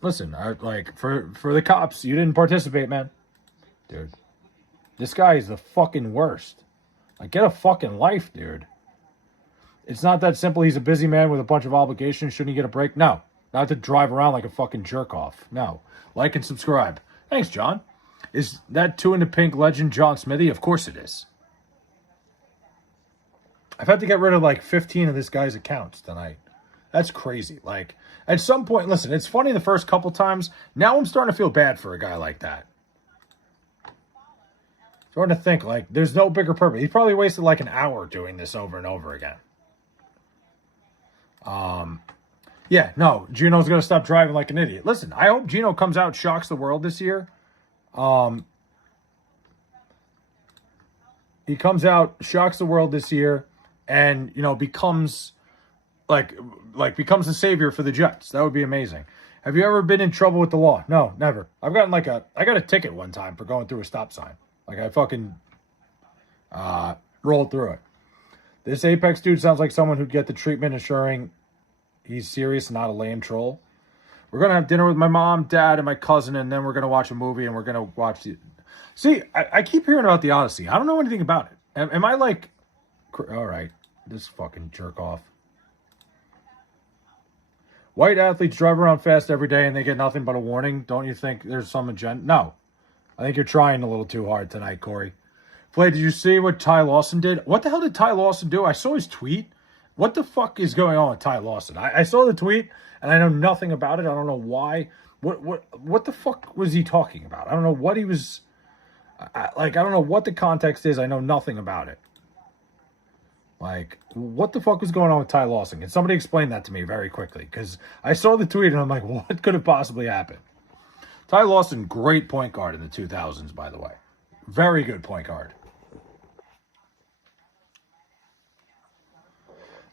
Listen, for the cops, you didn't participate, man. Dude, this guy is the fucking worst. Like, get a fucking life, dude. It's not that simple. He's a busy man with a bunch of obligations. Shouldn't he get a break? No. Not to drive around like a fucking jerk-off. No. Like and subscribe. Thanks, John. Is that Two in the Pink legend John Smithy? Of course it is. I've had to get rid of like 15 of this guy's accounts tonight. That's crazy. Like, at some point, listen, it's funny the first couple times. Now I'm starting to feel bad for a guy like that. Starting to think, like, there's no bigger purpose. He probably wasted like an hour doing this over and over again. Yeah, no, Geno's going to stop driving like an idiot. Listen, I hope Geno comes out, shocks the world this year. He comes out, shocks the world this year, and, becomes becomes the savior for the Jets. That would be amazing. Have you ever been in trouble with the law? No, never. I got a ticket one time for going through a stop sign. Like, I fucking rolled through it. This Apex dude sounds like someone who'd get the treatment assuring he's serious, not a lame troll. We're going to have dinner with my mom, dad, and my cousin, and then we're going to watch a movie, and we're going to watch the... See, I keep hearing about the Odyssey. I don't know anything about it. Am I like... All right, this fucking jerk off. White athletes drive around fast every day, and they get nothing but a warning. Don't you think there's some agenda? No. I think you're trying a little too hard tonight, Corey. Flay, did you see what Ty Lawson did? What the hell did Ty Lawson do? I saw his tweet. What the fuck is going on with Ty Lawson? I saw the tweet, and I know nothing about it. I don't know why. What the fuck was he talking about? I don't know what he was... I don't know what the context is. I know nothing about it. Like, what the fuck was going on with Ty Lawson? Can somebody explain that to me very quickly? Because I saw the tweet and I'm like, what could have possibly happened? Ty Lawson, great point guard in the 2000s, by the way. Very good point guard.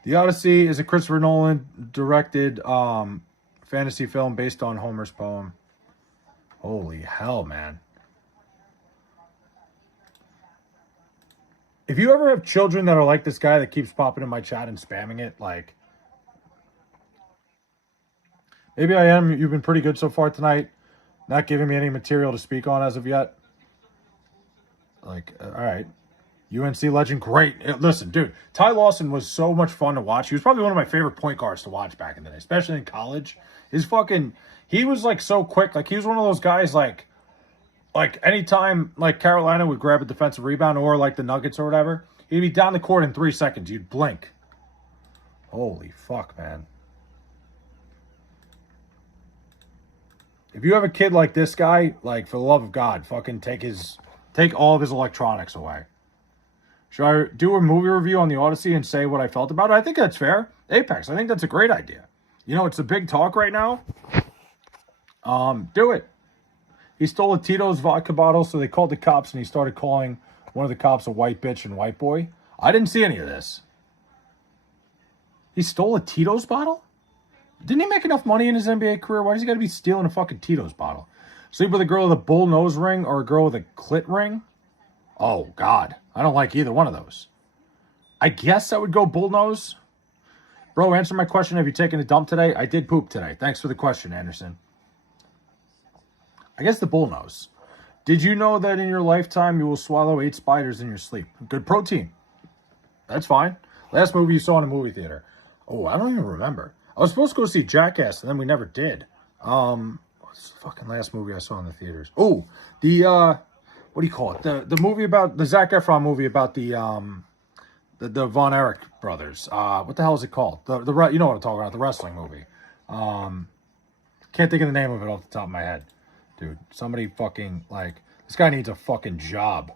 The Odyssey is a Christopher Nolan directed fantasy film based on Homer's poem. Holy hell, man. If you ever have children that are like this guy that keeps popping in my chat and spamming it, like, maybe I am. You've been pretty good so far tonight. Not giving me any material to speak on as of yet. Like, all right. UNC legend, great. Listen, dude, Ty Lawson was so much fun to watch. He was probably one of my favorite point guards to watch back in the day, especially in college. He was like so quick. Like, he was one of those guys, like anytime like Carolina would grab a defensive rebound or like the Nuggets or whatever, he'd be down the court in 3 seconds. You'd blink. Holy fuck, man. If you have a kid like this guy, like, for the love of God, fucking take all of his electronics away. Should I do a movie review on the Odyssey and say what I felt about it? I think that's fair. Apex, I think that's a great idea. You know, it's a big talk right now. Do it. He stole a Tito's vodka bottle, so they called the cops, and he started calling one of the cops a white bitch and white boy. I didn't see any of this. He stole a Tito's bottle? Didn't he make enough money in his NBA career? Why does he got to be stealing a fucking Tito's bottle? Sleep with a girl with a bull nose ring or a girl with a clit ring? Oh, God. I don't like either one of those. I guess I would go bull nose. Bro, answer my question. Have you taken a dump today? I did poop today. Thanks for the question, Anderson. I guess the bull nose. Did you know that in your lifetime you will swallow 8 spiders in your sleep? Good protein. That's fine. Last movie you saw in a movie theater. Oh, I don't even remember. I was supposed to go see Jackass, and then we never did. What's the fucking last movie I saw in the theaters? Oh, what do you call it? The movie about the Zac Efron movie about the Von Erich brothers. What the hell is it called? You know what I'm talking about? The wrestling movie. Can't think of the name of it off the top of my head. Dude, somebody fucking, like, this guy needs a fucking job.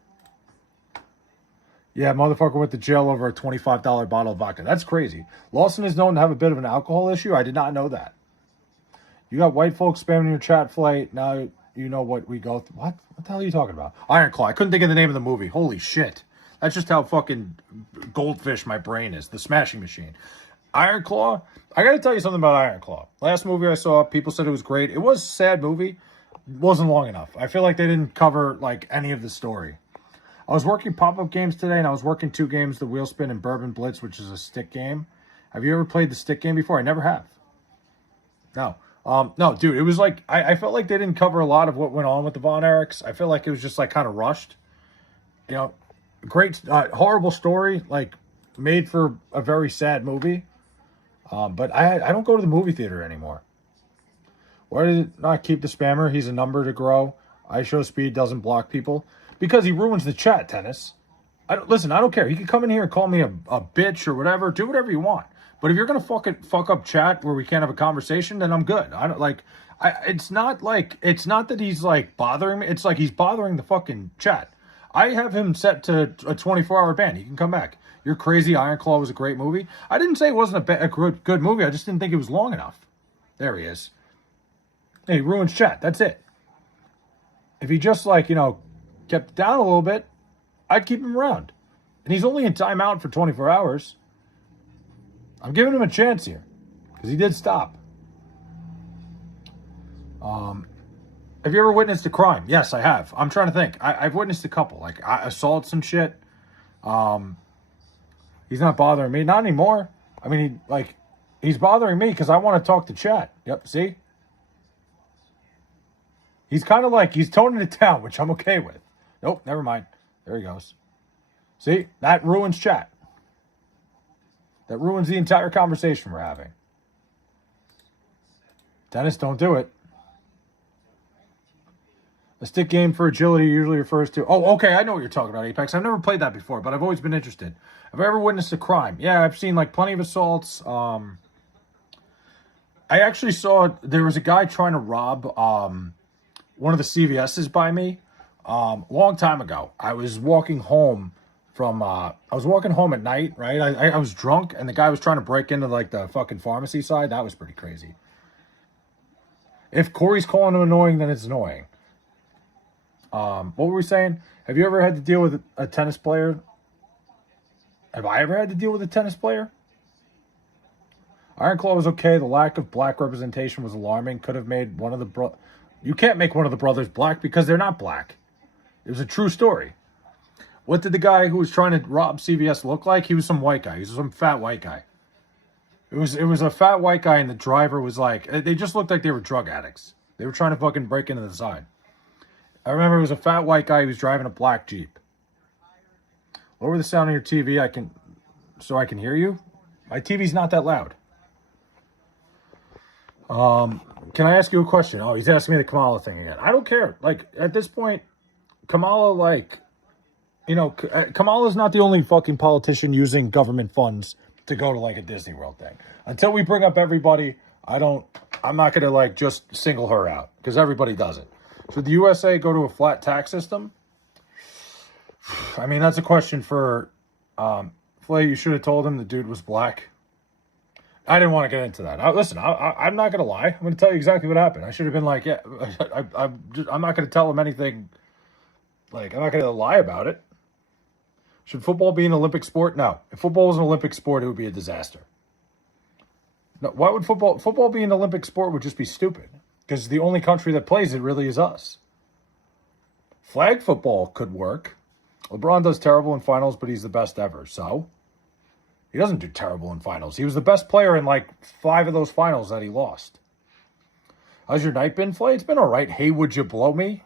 Yeah, motherfucker went to jail over a $25 bottle of vodka. That's crazy. Lawson is known to have a bit of an alcohol issue. I did not know that. You got white folks spamming your chat flight. Now you know what we go through. What the hell are you talking about? Iron Claw. I couldn't think of the name of the movie. Holy shit. That's just how fucking goldfish my brain is. The Smashing Machine. Iron Claw. I got to tell you something about Iron Claw. Last movie I saw, people said it was great. It was a sad movie. It wasn't long enough. I feel like they didn't cover, like, any of the story. I was working pop-up games today, and I was working 2 games, the Wheel Spin and Bourbon Blitz, which is a stick game. Have you ever played the stick game before? I never have. No. No, dude, it was like, I felt like they didn't cover a lot of what went on with the Von Erichs. I feel like it was just, like, kind of rushed. You know, great, horrible story, like, made for a very sad movie. But I don't go to the movie theater anymore. Why did it not keep the spammer? He's a number to grow. I show speed doesn't block people. Because he ruins the chat, Tennis. I don't care. He can come in here and call me a bitch or whatever. Do whatever you want. But if you're gonna fuck up chat where we can't have a conversation, then I'm good. I don't like. It's not that he's like bothering me. It's like he's bothering the fucking chat. I have him set to a 24-hour ban. He can come back. You're crazy. Iron Claw was a great movie. I didn't say it wasn't a good movie. I just didn't think it was long enough. There he is. Hey, he ruins chat. That's it. If he just, like, kept it down a little bit, I'd keep him around. And he's only in timeout for 24 hours. I'm giving him a chance here. Because he did stop. Have you ever witnessed a crime? Yes, I have. I'm trying to think. I've witnessed a couple. Like, assaults and shit. He's not bothering me. Not anymore. I mean, he's bothering me because I want to talk to chat. Yep, see? He's kind of like, he's toning it down, which I'm okay with. Nope, never mind. There he goes. See? That ruins chat. That ruins the entire conversation we're having. Dennis, don't do it. A stick game for agility usually refers to... Oh, okay, I know what you're talking about, Apex. I've never played that before, but I've always been interested. Have I ever witnessed a crime? Yeah, I've seen, like, plenty of assaults. I actually saw... There was a guy trying to rob one of the CVS's by me. Long time ago, I was walking home from I was walking home at night, right? I was drunk, and the guy was trying to break into like the fucking pharmacy side. That was pretty crazy. If Corey's calling him annoying, then it's annoying. What were we saying? Have you ever had to deal with a tennis player? Have I ever had to deal with a tennis player? Iron Claw was okay. The lack of black representation was alarming. Could have made one of the You can't make one of the brothers black because they're not black. It was a true story. What did the guy who was trying to rob CVS look like? He was some white guy. He was some fat white guy. It was a fat white guy, and the driver was like, they just looked like they were drug addicts. They were trying to fucking break into the side. I remember it was a fat white guy who was driving a black Jeep. Lower the sound of your TV so I can hear you. My TV's not that loud. Can I ask you a question? Oh, he's asking me the Kamala thing again. I don't care. Like, at this point, Kamala, like, you know, Kamala's not the only fucking politician using government funds to go to, like, a Disney World thing. Until we bring up everybody, I'm not going to, like, just single her out. Because everybody does it. Should the USA go to a flat tax system? I mean, that's a question for, Flay, you should have told him the dude was black. I didn't want to get into that. Listen, I'm not going to lie. I'm going to tell you exactly what happened. I should have been like, yeah, I'm not going to tell him anything. Like, I'm not going to lie about it. Should football be an Olympic sport? No. If football was an Olympic sport, it would be a disaster. No, why would football be an Olympic sport? Would just be stupid. Because the only country that plays it really is us. Flag football could work. LeBron does terrible in finals, but he's the best ever. So, he doesn't do terrible in finals. He was the best player in like 5 of those finals that he lost. How's your night been, Flay? It's been all right. Hey, would you blow me?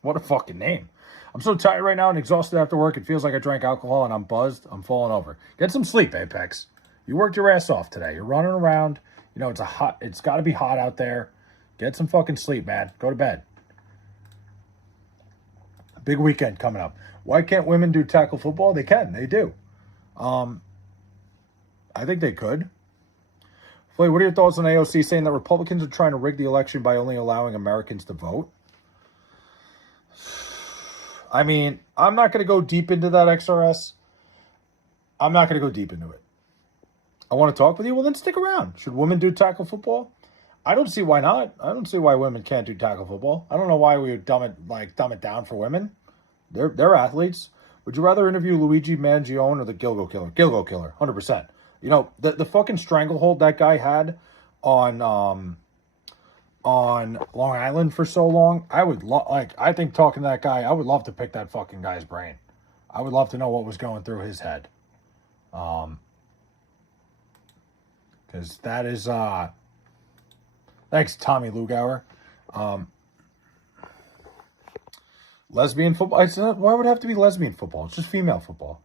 What a fucking name. I'm so tired right now and exhausted after work. It feels like I drank alcohol and I'm buzzed. I'm falling over. Get some sleep, Apex. You worked your ass off today. You're running around. You know, it's got to be hot out there. Get some fucking sleep, man. Go to bed. Big weekend coming up. Why can't women do tackle football? They can. They do. I think they could. Flay, what are your thoughts on AOC saying that Republicans are trying to rig the election by only allowing Americans to vote? I mean, I'm not going to go deep into that, XRS. I'm not going to go deep into it. I want to talk with you? Well, then stick around. Should women do tackle football? I don't see why not. I don't see why women can't do tackle football. I don't know why we would dumb it down for women. They're athletes. Would you rather interview Luigi Mangione or the Gilgo Killer? Gilgo Killer, 100%. You know, the fucking stranglehold that guy had on Long Island for so long, I think talking to that guy, I would love to pick that fucking guy's brain. I would love to know what was going through his head. Because that is, thanks, Tommy Lugauer. Lesbian football? Why would it have to be lesbian football? It's just female football.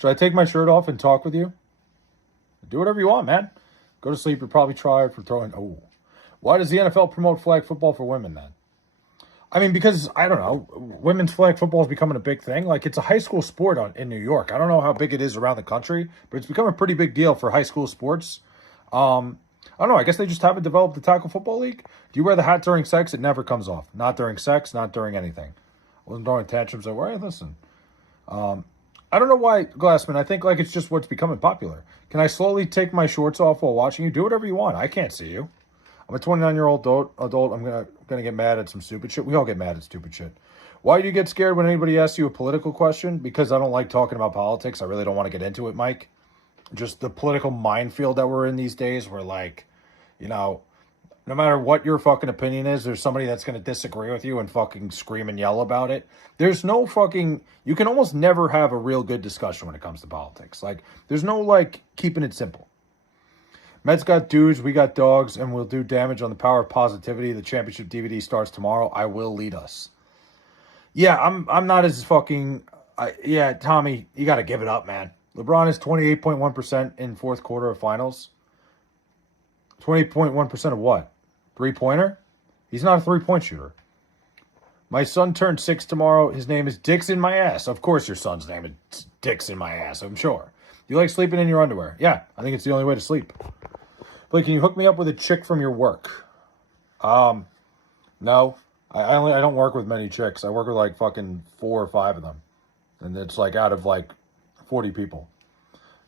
Should I take my shirt off and talk with you? Do whatever you want, man. Go to sleep. You're probably tired for throwing. Oh, why does the NFL promote flag football for women then? I mean, because, I don't know, women's flag football is becoming a big thing. Like, it's a high school sport in New York. I don't know how big it is around the country, but it's become a pretty big deal for high school sports. I don't know. I guess they just haven't developed the tackle football league. Do you wear the hat during sex? It never comes off. Not during sex, not during anything. I wasn't throwing tantrums. Listen. I don't know why, Glassman. I think like it's just what's becoming popular. Can I slowly take my shorts off while watching you? Do whatever you want. I can't see you. I'm a 29-year-old adult. I'm gonna get mad at some stupid shit. We all get mad at stupid shit. Why do you get scared when anybody asks you a political question? Because I don't like talking about politics. I really don't want to get into it, Mike. Just the political minefield that we're in these days, where like, you know, no matter what your fucking opinion is, there's somebody that's going to disagree with you and fucking scream and yell about it. There's no fucking, you can almost never have a real good discussion when it comes to politics. Like, there's no, like, keeping it simple. Mets got dudes, we got dogs, and we'll do damage on the power of positivity. The championship DVD starts tomorrow. I will lead us. Yeah, I'm not as fucking, yeah, Tommy, you got to give it up, man. LeBron is 28.1% in fourth quarter of finals. 28.1% of what? Three-pointer? He's not a three-point shooter. My son turned 6 tomorrow. His name is Dicks in My Ass. Of course your son's name is Dicks in My Ass, I'm sure. Do you like sleeping in your underwear? Yeah, I think it's the only way to sleep. Blake, can you hook me up with a chick from your work? No. I don't work with many chicks. I work with like fucking 4 or 5 of them, and it's like out of like 40 people.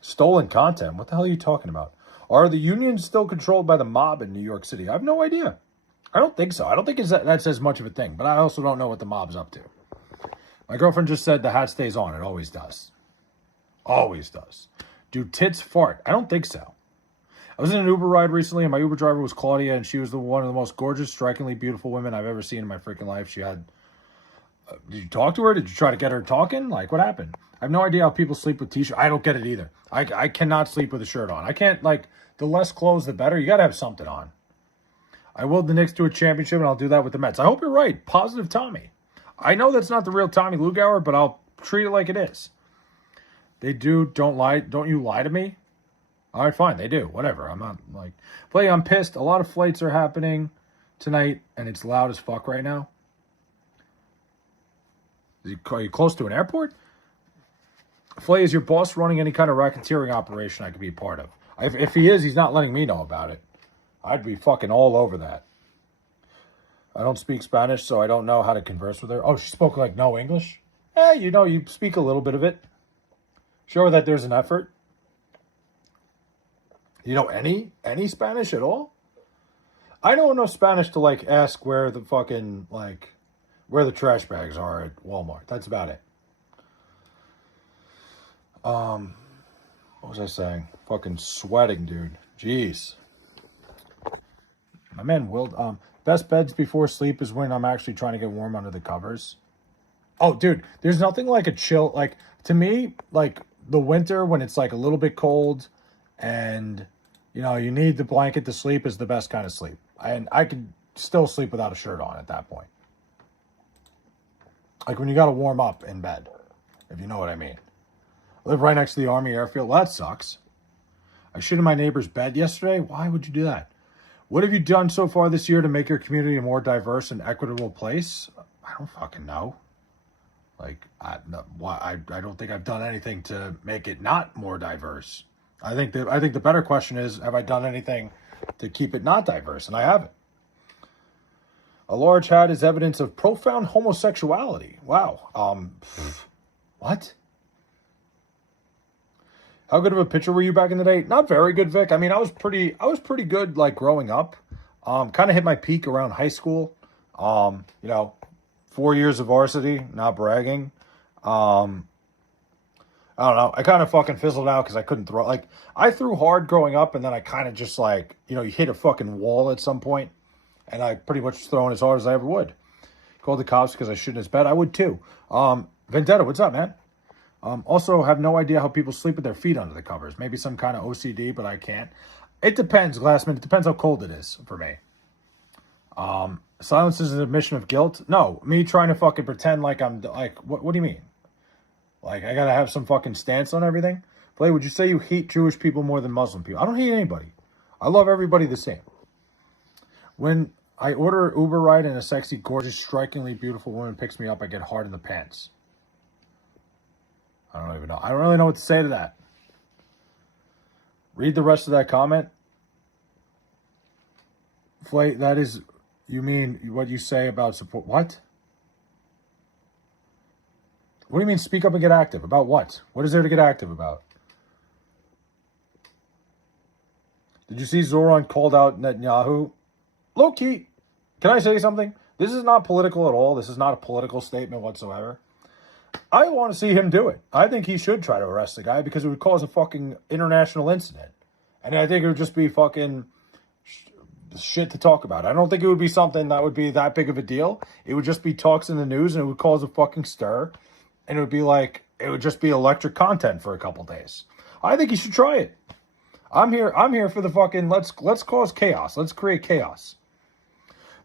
Stolen content. What the hell are you talking about? Are the unions still controlled by the mob in New York City? I have no idea. I don't think so. I don't think that's as much of a thing, but I also don't know what the mob's up to. My girlfriend just said the hat stays on. It always does. Always does. Do tits fart? I don't think so. I was in an Uber ride recently, and my Uber driver was Claudia, and she was one of the most gorgeous, strikingly beautiful women I've ever seen in my freaking life. She had... did you talk to her? Did you try to get her talking? Like, what happened? I have no idea how people sleep with t-shirts. I don't get it either. I cannot sleep with a shirt on. I can't, like, the less clothes, the better. You got to have something on. I willed the Knicks to a championship, and I'll do that with the Mets. I hope you're right. Positive Tommy. I know that's not the real Tommy Lugauer, but I'll treat it like it is. They do. Don't lie. Don't you lie to me? All right, fine. They do. Whatever. I'm not, like... Play, I'm pissed. A lot of flights are happening tonight, and it's loud as fuck right now. Are you close to an airport? Flay, is your boss running any kind of racketeering operation I could be a part of? If he is, he's not letting me know about it. I'd be fucking all over that. I don't speak Spanish, so I don't know how to converse with her. Oh, she spoke like no English? You know, you speak a little bit of it. Show her that there's an effort. You know any Spanish at all? I know enough Spanish to, like, ask where the fucking, like... where the trash bags are at Walmart. That's about it. What was I saying? Fucking sweating, dude. Jeez. My man Will. Best beds before sleep is when I'm actually trying to get warm under the covers. Oh, dude, there's nothing like a chill. Like, to me, like, the winter when it's, like, a little bit cold and, you know, you need the blanket to sleep is the best kind of sleep. And I could still sleep without a shirt on at that point. Like when you got to warm up in bed, if you know what I mean. I live right next to the Army airfield. Well, that sucks. I shit in my neighbor's bed yesterday. Why would you do that? What have you done so far this year to make your community a more diverse and equitable place? I don't fucking know. Like, I don't think I've done anything to make it not more diverse. I think the better question is, have I done anything to keep it not diverse? And I haven't. A large hat is evidence of profound homosexuality. Wow. What? How good of a pitcher were you back in the day? Not very good, Vic. I mean, I was pretty good, like, growing up. Kind of hit my peak around high school. You know, 4 years of varsity, not bragging. I don't know. I kind of fucking fizzled out because I couldn't throw. Like, I threw hard growing up, and then I kind of just, like, you know, you hit a fucking wall at some point. And I pretty much was throwing as hard as I ever would. Called the cops because I shit in his bed. I would too. Vendetta, what's up, man? Also, have no idea how people sleep with their feet under the covers. Maybe some kind of OCD, but I can't. It depends, Glassman. It depends how cold it is for me. Silence is an admission of guilt. No, me trying to fucking pretend like I'm like, what do you mean? Like, I gotta have some fucking stance on everything? Play, would you say you hate Jewish people more than Muslim people? I don't hate anybody. I love everybody the same. When I order an Uber ride and a sexy, gorgeous, strikingly beautiful woman picks me up, I get hard in the pants. I don't even know. I don't really know what to say to that. Read the rest of that comment. Flay, that is, you mean what you say about support? What? What do you mean speak up and get active? About what? What is there to get active about? Did you see Zoran called out Netanyahu? Low-key, can I say something? This is not political at all. This is not a political statement whatsoever. I want to see him do it. I think he should try to arrest the guy because it would cause a fucking international incident. And I think it would just be fucking shit to talk about. I don't think it would be something that would be that big of a deal. It would just be talks in the news and it would cause a fucking stir. And it would be like, it would just be electric content for a couple days. I think he should try it. I'm here for the fucking, let's cause chaos. Let's create chaos.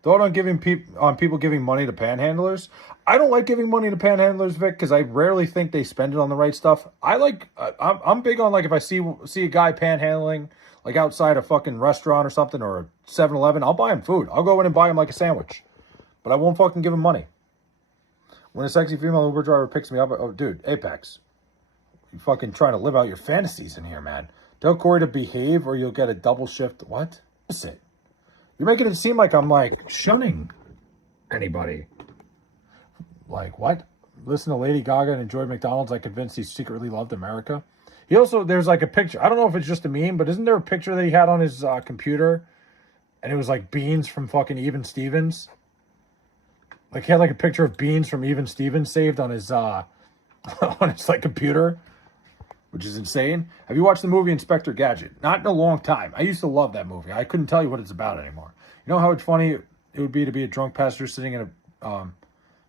Thought on people giving money to panhandlers. I don't like giving money to panhandlers, Vic, because I rarely think they spend it on the right stuff. I'm big on, like, if I see a guy panhandling, like outside a fucking restaurant or something, or a 7-Eleven, I'll buy him food. I'll go in and buy him like a sandwich. But I won't fucking give him money. When a sexy female Uber driver picks me up, oh, dude, Apex. You fucking trying to live out your fantasies in here, man. Tell Corey to behave or you'll get a double shift. What? What's it? You're making it seem like I'm, like, shunning anybody. Like, what? Listen to Lady Gaga and enjoy McDonald's. I convinced he secretly loved America. He also, there's like a picture. I don't know if it's just a meme, but isn't there a picture that he had on his computer? And it was like Beans from fucking Even Stevens. Like he had like a picture of Beans from Even Stevens saved on his on his like computer, which is insane. Have you watched the movie Inspector Gadget? Not in a long time. I used to love that movie. I couldn't tell you what it's about anymore. You know how it's funny it would be to be a drunk passenger sitting in a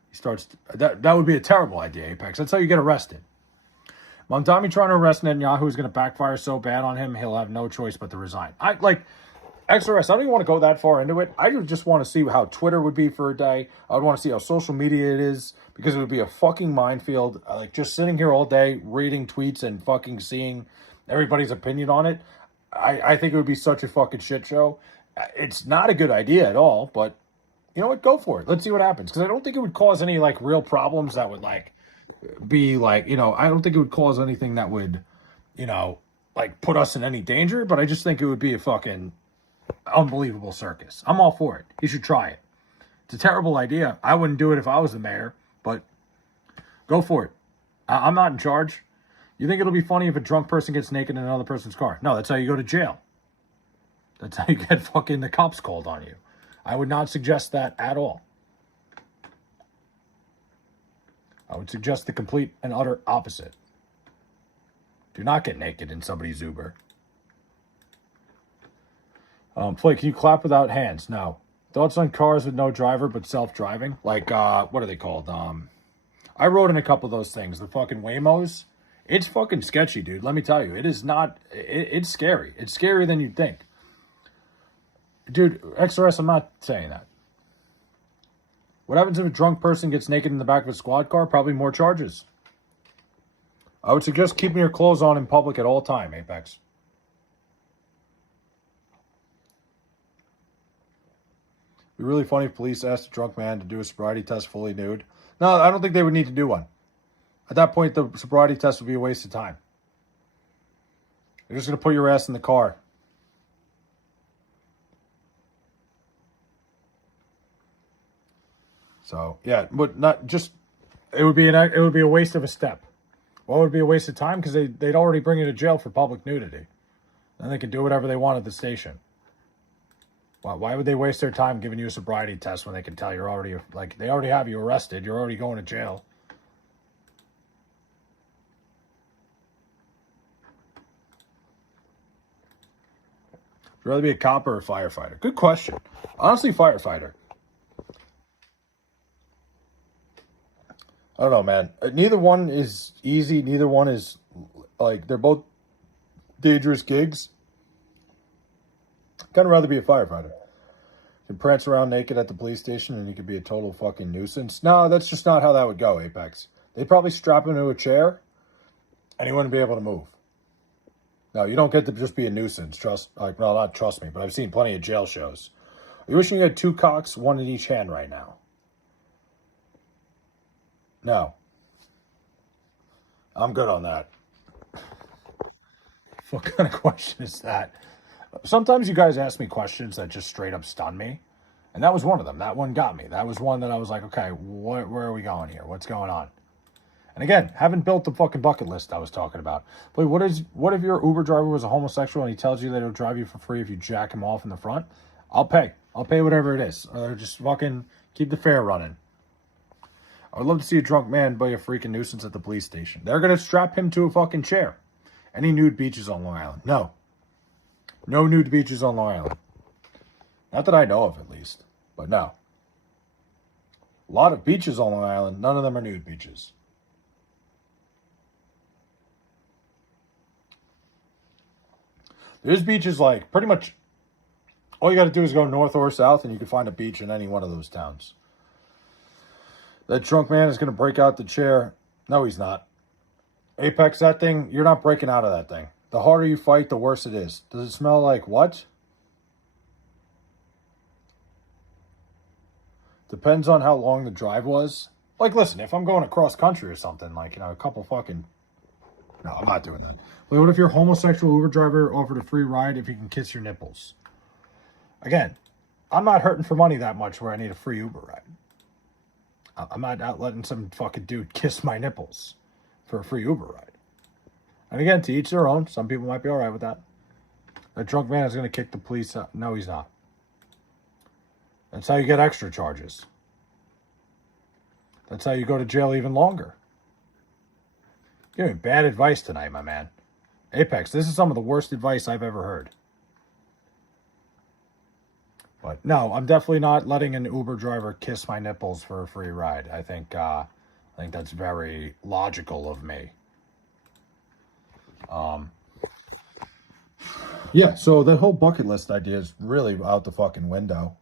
he starts that would be a terrible idea, Apex. That's how you get arrested. Mondami trying to arrest Netanyahu is going to backfire so bad on him, he'll have no choice but to resign. I like XRS. I don't even want to go that far into it. I just want to see how Twitter would be for a day. I would want to see how social media it is, because it would be a fucking minefield. Like just sitting here all day reading tweets and fucking seeing everybody's opinion on it. I think it would be such a fucking shit show. It's not a good idea at all, but you know what? Go for it. Let's see what happens. Because I don't think it would cause any like real problems that would like be like, you know, I don't think it would cause anything that would, you know, like put us in any danger. But I just think it would be a fucking unbelievable circus. I'm all for it. You should try it. It's a terrible idea. I wouldn't do it if I was the mayor, but go for it. I'm not in charge. You think it'll be funny if a drunk person gets naked in another person's car? No, that's how you go to jail. That's how you get fucking the cops called on you. I would not suggest that at all. I would suggest the complete and utter opposite. Do not get naked in somebody's Uber. Flake, can you clap without hands? No. Thoughts on cars with no driver but self-driving? Like, what are they called? I rode in a couple of those things. The fucking Waymos. It's fucking sketchy, dude. Let me tell you. It is not... It's scary. It's scarier than you'd think. Dude, XRS, I'm not saying that. What happens if a drunk person gets naked in the back of a squad car? Probably more charges. I would suggest keeping your clothes on in public at all time, Apex. It'd be really funny if police asked a drunk man to do a sobriety test fully nude. No, I don't think they would need to do one. At that point, the sobriety test would be a waste of time. They're just going to put your ass in the car. So yeah, but not just. It would be a waste of a step. Well, it would be a waste of time because they'd already bring you to jail for public nudity. Then they could do whatever they want at the station. Why would they waste their time giving you a sobriety test when they can tell you're already like they already have you arrested? You're already going to jail. Would you rather be a cop or a firefighter? Good question. Honestly, firefighter. I don't know, man. Neither one is easy. Neither one is, like, they're both dangerous gigs. I'd kind of rather be a firefighter. You can prance around naked at the police station and you could be a total fucking nuisance. No, that's just not how that would go, Apex. They'd probably strap him to a chair and he wouldn't be able to move. No, you don't get to just be a nuisance. Not trust me, but I've seen plenty of jail shows. Are you wishing you had two cocks, one in each hand right now? No. I'm good on that. What kind of question is that? Sometimes you guys ask me questions that just straight up stun me. And that was one of them. That one got me. That was one that I was like, okay, where are we going here? What's going on? And again, haven't built the fucking bucket list I was talking about. But what if your Uber driver was a homosexual and he tells you that he'll drive you for free if you jack him off in the front? I'll pay. I'll pay whatever it is. Or just fucking keep the fare running. I would love to see a drunk man be a freaking nuisance at the police station. They're going to strap him to a fucking chair. Any nude beaches on Long Island? No. No nude beaches on Long Island. Not that I know of, at least. But no. A lot of beaches on Long Island. None of them are nude beaches. There's beaches like pretty much all you got to do is go north or south and you can find a beach in any one of those towns. That drunk man is going to break out the chair. No, he's not. Apex, that thing, you're not breaking out of that thing. The harder you fight, the worse it is. Does it smell like what? Depends on how long the drive was. Like, listen, if I'm going across country or something, like, you know, a couple fucking... No, I'm not doing that. But what if your homosexual Uber driver offered a free ride if he can kiss your nipples? Again, I'm not hurting for money that much where I need a free Uber ride. I'm not out letting some fucking dude kiss my nipples for a free Uber ride. And again, to each their own. Some people might be all right with that. That drunk man is going to kick the police out. No, he's not. That's how you get extra charges. That's how you go to jail even longer. You're giving bad advice tonight, my man. Apex, this is some of the worst advice I've ever heard. But no, I'm definitely not letting an Uber driver kiss my nipples for a free ride. I think that's very logical of me. Yeah, so that whole bucket list idea is really out the fucking window.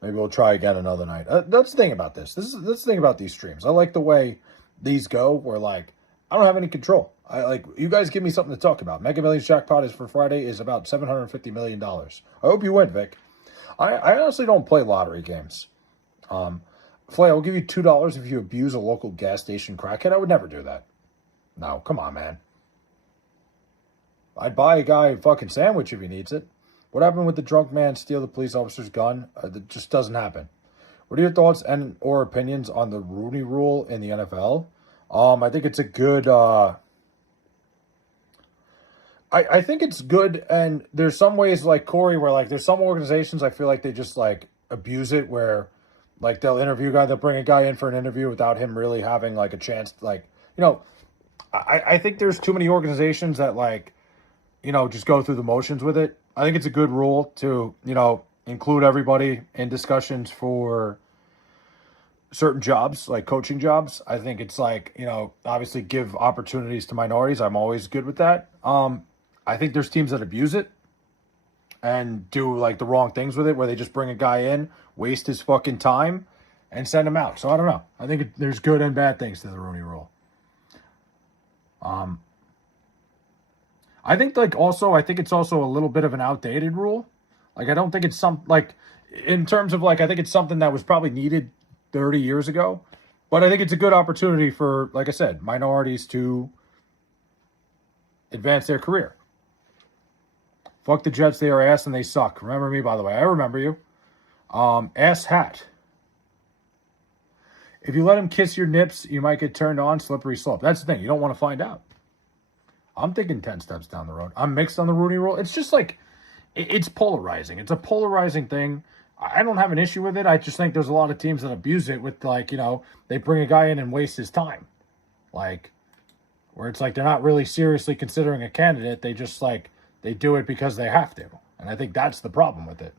Maybe we'll try again another night. That's the thing about this. This is the thing about these streams. I like the way these go, where like I don't have any control. I like you guys give me something to talk about. Mega Millions jackpot is for Friday is about $750 million. I hope you win, Vic. I honestly don't play lottery games. Flay, I'll give you $2 if you abuse a local gas station crackhead. I would never do that. No, come on, man. I'd buy a guy a fucking sandwich if he needs it. What happened with the drunk man steal the police officer's gun? That just doesn't happen. What are your thoughts and or opinions on the Rooney Rule in the NFL? I think it's a good... I think it's good, and there's some ways, like Corey, where like there's some organizations I feel like they just like abuse it, where like they'll interview a guy, they'll bring a guy in for an interview without him really having like a chance to, like, you know, I think there's too many organizations that like, you know, just go through the motions with it. I think it's a good rule to, you know, include everybody in discussions for certain jobs, like coaching jobs. I think it's like, you know, obviously give opportunities to minorities. I'm always good with that. I think there's teams that abuse it and do like the wrong things with it, where they just bring a guy in, waste his fucking time, and send him out. So I don't know. I think there's good and bad things to the Rooney Rule. I think like also, I think it's also a little bit of an outdated rule. Like I don't think it's in terms of like, I think it's something that was probably needed 30 years ago, but I think it's a good opportunity for, like I said, minorities to advance their career. Fuck the Jets, they are ass and they suck. Remember me, by the way. I remember you. Ass hat. If you let him kiss your nips, you might get turned on. Slippery slope. That's the thing. You don't want to find out. I'm thinking 10 steps down the road. I'm mixed on the Rooney Rule. It's just like, it's polarizing. It's a polarizing thing. I don't have an issue with it. I just think there's a lot of teams that abuse it with, like, you know, they bring a guy in and waste his time. Like, where it's like they're not really seriously considering a candidate. They just, like, they do it because they have to. And I think that's the problem with it.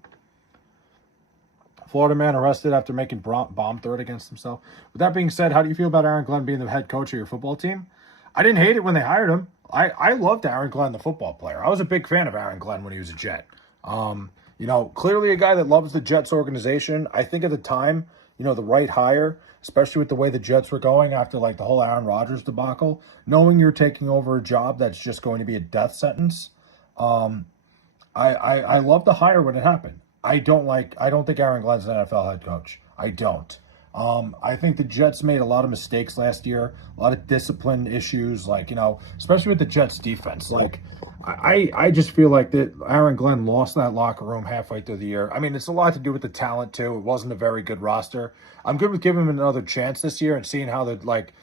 Florida man arrested after making bomb threat against himself. With that being said, how do you feel about Aaron Glenn being the head coach of your football team? I didn't hate it when they hired him. I loved Aaron Glenn, the football player. I was a big fan of Aaron Glenn when he was a Jet. You know, clearly a guy that loves the Jets organization. I think at the time, you know, the right hire, especially with the way the Jets were going after like the whole Aaron Rodgers debacle, knowing you're taking over a job that's just going to be a death sentence. I love the hire when it happened. I don't think Aaron Glenn's an NFL head coach. I don't. I think the Jets made a lot of mistakes last year, a lot of discipline issues, like, you know, especially with the Jets defense. Like, I just feel like that Aaron Glenn lost that locker room halfway through the year. I mean, it's a lot to do with the talent, too. It wasn't a very good roster. I'm good with giving him another chance this year and seeing how like,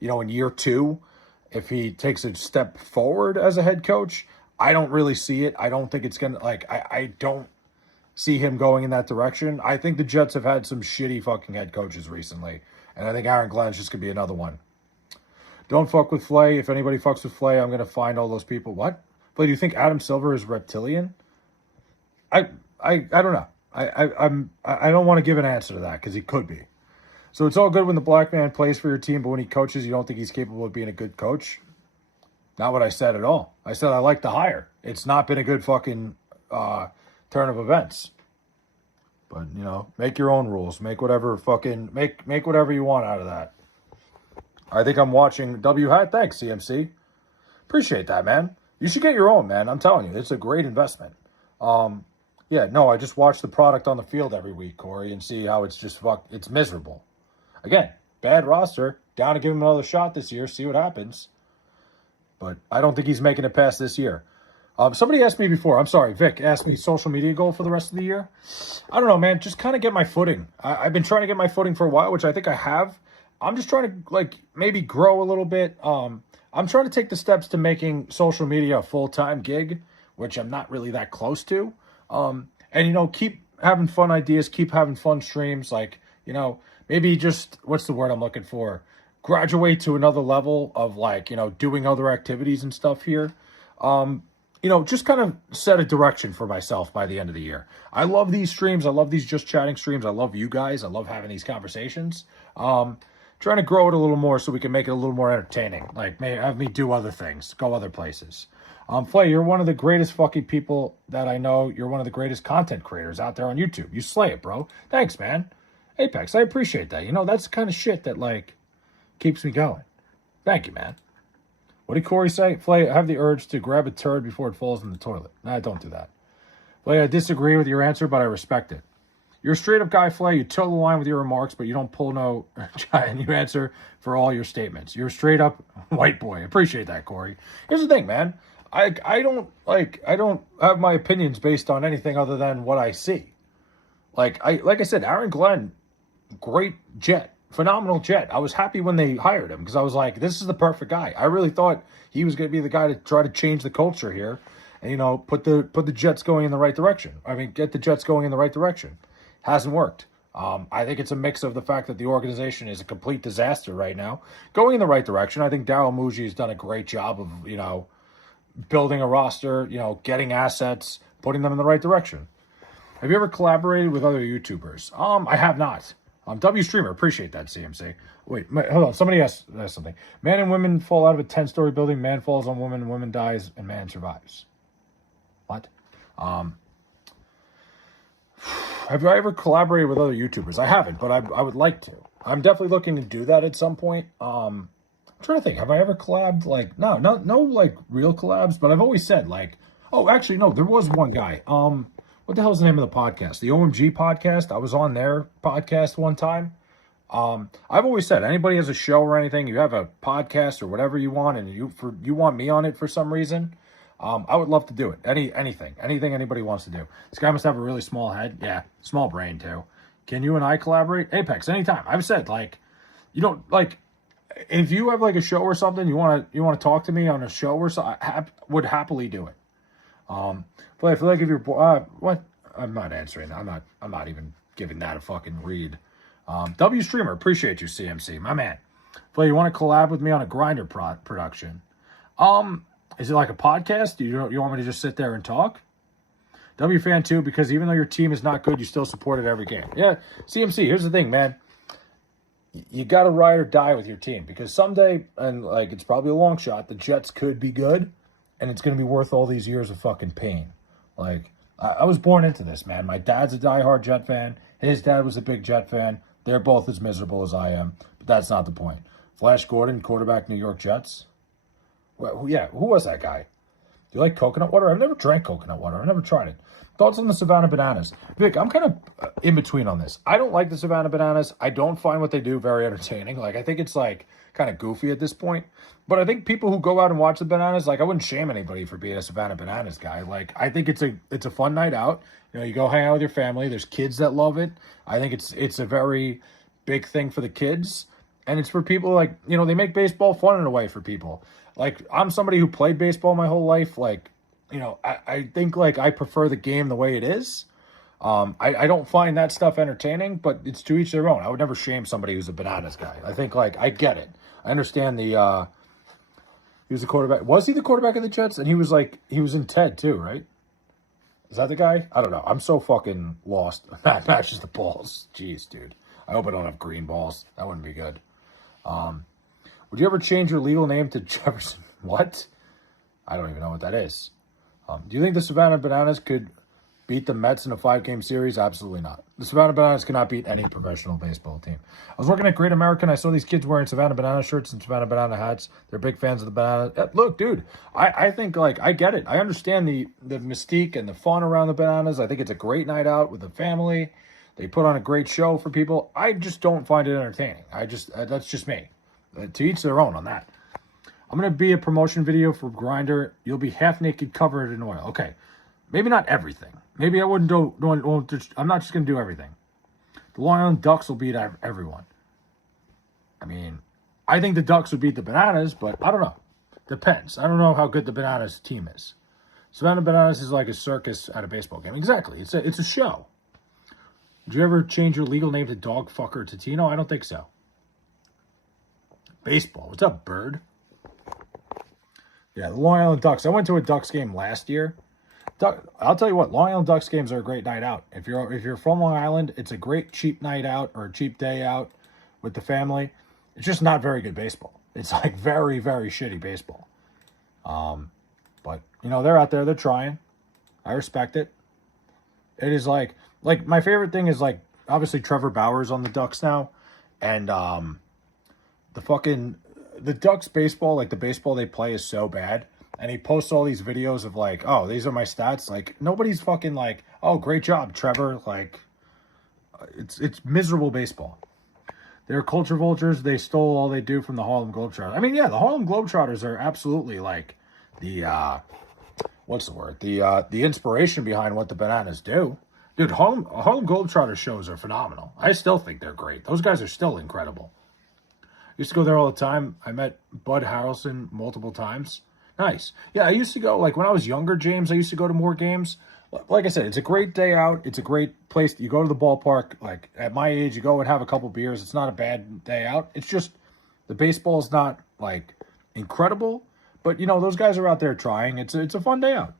you know, in year 2, if he takes a step forward as a head coach. I don't really see it. I don't think it's going to, like, I don't see him going in that direction. I think the Jets have had some shitty fucking head coaches recently, and I think Aaron Glenn's just going to be another one. Don't fuck with Flay. If anybody fucks with Flay, I'm going to find all those people. What? Flay, do you think Adam Silver is reptilian? I don't know. I don't want to give an answer to that because he could be. So it's all good when the black man plays for your team, but when he coaches, you don't think he's capable of being a good coach? Not what I said at all. I said I like the hire. It's not been a good fucking turn of events. But, you know, make your own rules. Make whatever fucking make whatever you want out of that. I think I'm watching W Hat. Thanks, CMC. Appreciate that, man. You should get your own, man. I'm telling you, it's a great investment. Yeah, no, I just watch the product on the field every week, Corey, and see how it's just it's miserable. Again, bad roster. Down to give him another shot this year, see what happens. But I don't think he's making it past this year. Somebody asked me before, I'm sorry, Vic asked me social media goal for the rest of the year. I don't know, man. Just kind of get my footing. I've been trying to get my footing for a while, which I think I have. I'm just trying to like maybe grow a little bit. I'm trying to take the steps to making social media a full-time gig, which I'm not really that close to. And keep having fun ideas, keep having fun streams. Like, maybe just what's the word I'm looking for? Graduate to another level of like, doing other activities and stuff here. Just kind of set a direction for myself by the end of the year. I love these streams. I love these just chatting streams. I love you guys. I love having these conversations. Trying to grow it a little more so we can make it a little more entertaining. Like, have me do other things, go other places. Flay, you're one of the greatest fucking people that I know. You're one of the greatest content creators out there on YouTube. You slay it, bro. Thanks, man. Apex, I appreciate that. That's the kind of shit that, like, keeps me going. Thank you, man. What did Corey say? Flay, I have the urge to grab a turd before it falls in the toilet. Nah, don't do that. Flay, I disagree with your answer, but I respect it. You're a straight-up guy, Flay. You toe the line with your remarks, but you don't pull no and you answer for all your statements. You're a straight-up white boy. Appreciate that, Corey. Here's the thing, man. I don't have my opinions based on anything other than what I see. Like I said, Aaron Glenn, great jet. Phenomenal jet. I was happy when they hired him because I was like, this is the perfect guy. I really thought he was going to be the guy to try to change the culture here and, put the Jets going in the right direction. I mean, get the Jets going in the right direction. Hasn't worked. I think it's a mix of the fact that the organization is a complete disaster right now. Going in the right direction, I think Daryl Muji has done a great job of, building a roster, getting assets, putting them in the right direction. Have you ever collaborated with other YouTubers? I have not. W Streamer, appreciate that, CMC. Wait, hold on. Somebody asked something. Man and women fall out of a 10-story building. Man falls on woman. Woman dies, and man survives. What? Have I ever collaborated with other YouTubers? I haven't, but I would like to. I'm definitely looking to do that at some point. I'm trying to think. Have I ever collabed? Like, no, like real collabs. But I've always said like, oh, actually, no. There was one guy. What the hell is the name of the podcast? The OMG podcast. I was on their podcast one time. I've always said anybody has a show or anything, you have a podcast or whatever you want, and you want me on it for some reason, I would love to do it. Anything anybody wants to do. This guy must have a really small head. Yeah, small brain too. Can you and I collaborate? Apex, anytime. I've said like, if you have like a show or something, you want to talk to me on a show or something, I would happily do it. But I feel like if you're what? I'm not answering. I'm not even giving that a fucking read. W Streamer, appreciate you, CMC, my man. But you want to collab with me on a Grinder production? Is it like a podcast? You want me to just sit there and talk? W Fan too, because even though your team is not good, you still support it every game. Yeah, CMC. Here's the thing, man. You got to ride or die with your team because someday, and like it's probably a long shot, the Jets could be good, and it's going to be worth all these years of fucking pain. Like, I was born into this, man. My dad's a diehard Jet fan. His dad was a big Jet fan. They're both as miserable as I am, but that's not the point. Flash Gordon, quarterback, New York Jets. Well, who was that guy? Do you like coconut water? I've never drank coconut water. I've never tried it. Thoughts on the Savannah Bananas? Vic, I'm kind of in between on this. I don't like the Savannah Bananas. I don't find what they do very entertaining. Like, I think it's, like, kind of goofy at this point. But I think people who go out and watch the Bananas, like, I wouldn't shame anybody for being a Savannah Bananas guy. Like, I think it's a fun night out. You go hang out with your family. There's kids that love it. I think it's a very big thing for the kids. And it's for people, like, they make baseball fun in a way for people. Like, I'm somebody who played baseball my whole life. Like, I think, like, I prefer the game the way it is. I don't find that stuff entertaining, but it's to each their own. I would never shame somebody who's a Bananas guy. I think, like, I get it. I understand he was the quarterback. Was he the quarterback of the Jets? And he was in Ted too, right? Is that the guy? I don't know. I'm so fucking lost. That matches the balls. Jeez, dude. I hope I don't have green balls. That wouldn't be good. Would you ever change your legal name to Jefferson? What? I don't even know what that is. Do you think the Savannah Bananas could beat the Mets in a 5-game series? Absolutely not. The Savannah Bananas cannot beat any professional baseball team. I was working at Great American. I saw these kids wearing Savannah Banana shirts and Savannah Banana hats. They're big fans of the Bananas. Look, dude, I think, like, I get it. I understand the mystique and the fun around the Bananas. I think it's a great night out with the family. They put on a great show for people. I just don't find it entertaining. That's just me. To each their own on that. I'm going to be a promotion video for Grindr. You'll be half naked, covered in oil. Okay. Maybe not everything. Maybe I wouldn't do, I'm not just going to do everything. The Long Island Ducks will beat everyone. I mean, I think the Ducks would beat the Bananas, but I don't know. Depends. I don't know how good the Bananas team is. Savannah Bananas is like a circus at a baseball game. Exactly. It's a show. Did you ever change your legal name to Dog Fucker Tino? I don't think so. Baseball. What's up, Bird? Yeah, the Long Island Ducks. I went to a Ducks game last year. I'll tell you what, Long Island Ducks games are a great night out. If you're from Long Island, it's a great cheap night out or a cheap day out with the family. It's just not very good baseball. It's like very, very shitty baseball. But, they're out there. They're trying. I respect it. It is like my favorite thing is like, obviously Trevor Bauer's on the Ducks now. And the Ducks baseball, like the baseball they play is so bad. And he posts all these videos of like, oh, these are my stats. Like, nobody's fucking like, oh, great job, Trevor. Like, it's miserable baseball. They're culture vultures. They stole all they do from the Harlem Globetrotters. I mean, yeah, the Harlem Globetrotters are absolutely like the, what's the word? The inspiration behind what the Bananas do. Dude, Harlem Globetrotters shows are phenomenal. I still think they're great. Those guys are still incredible. Used to go there all the time. I met Bud Harrelson multiple times. Nice. Yeah, I used to go, like, when I was younger, James, I used to go to more games. Like I said, it's a great day out. It's a great place. You go to the ballpark. Like, at my age, you go and have a couple beers. It's not a bad day out. It's just the baseball's not, like, incredible. But, those guys are out there trying. It's a fun day out.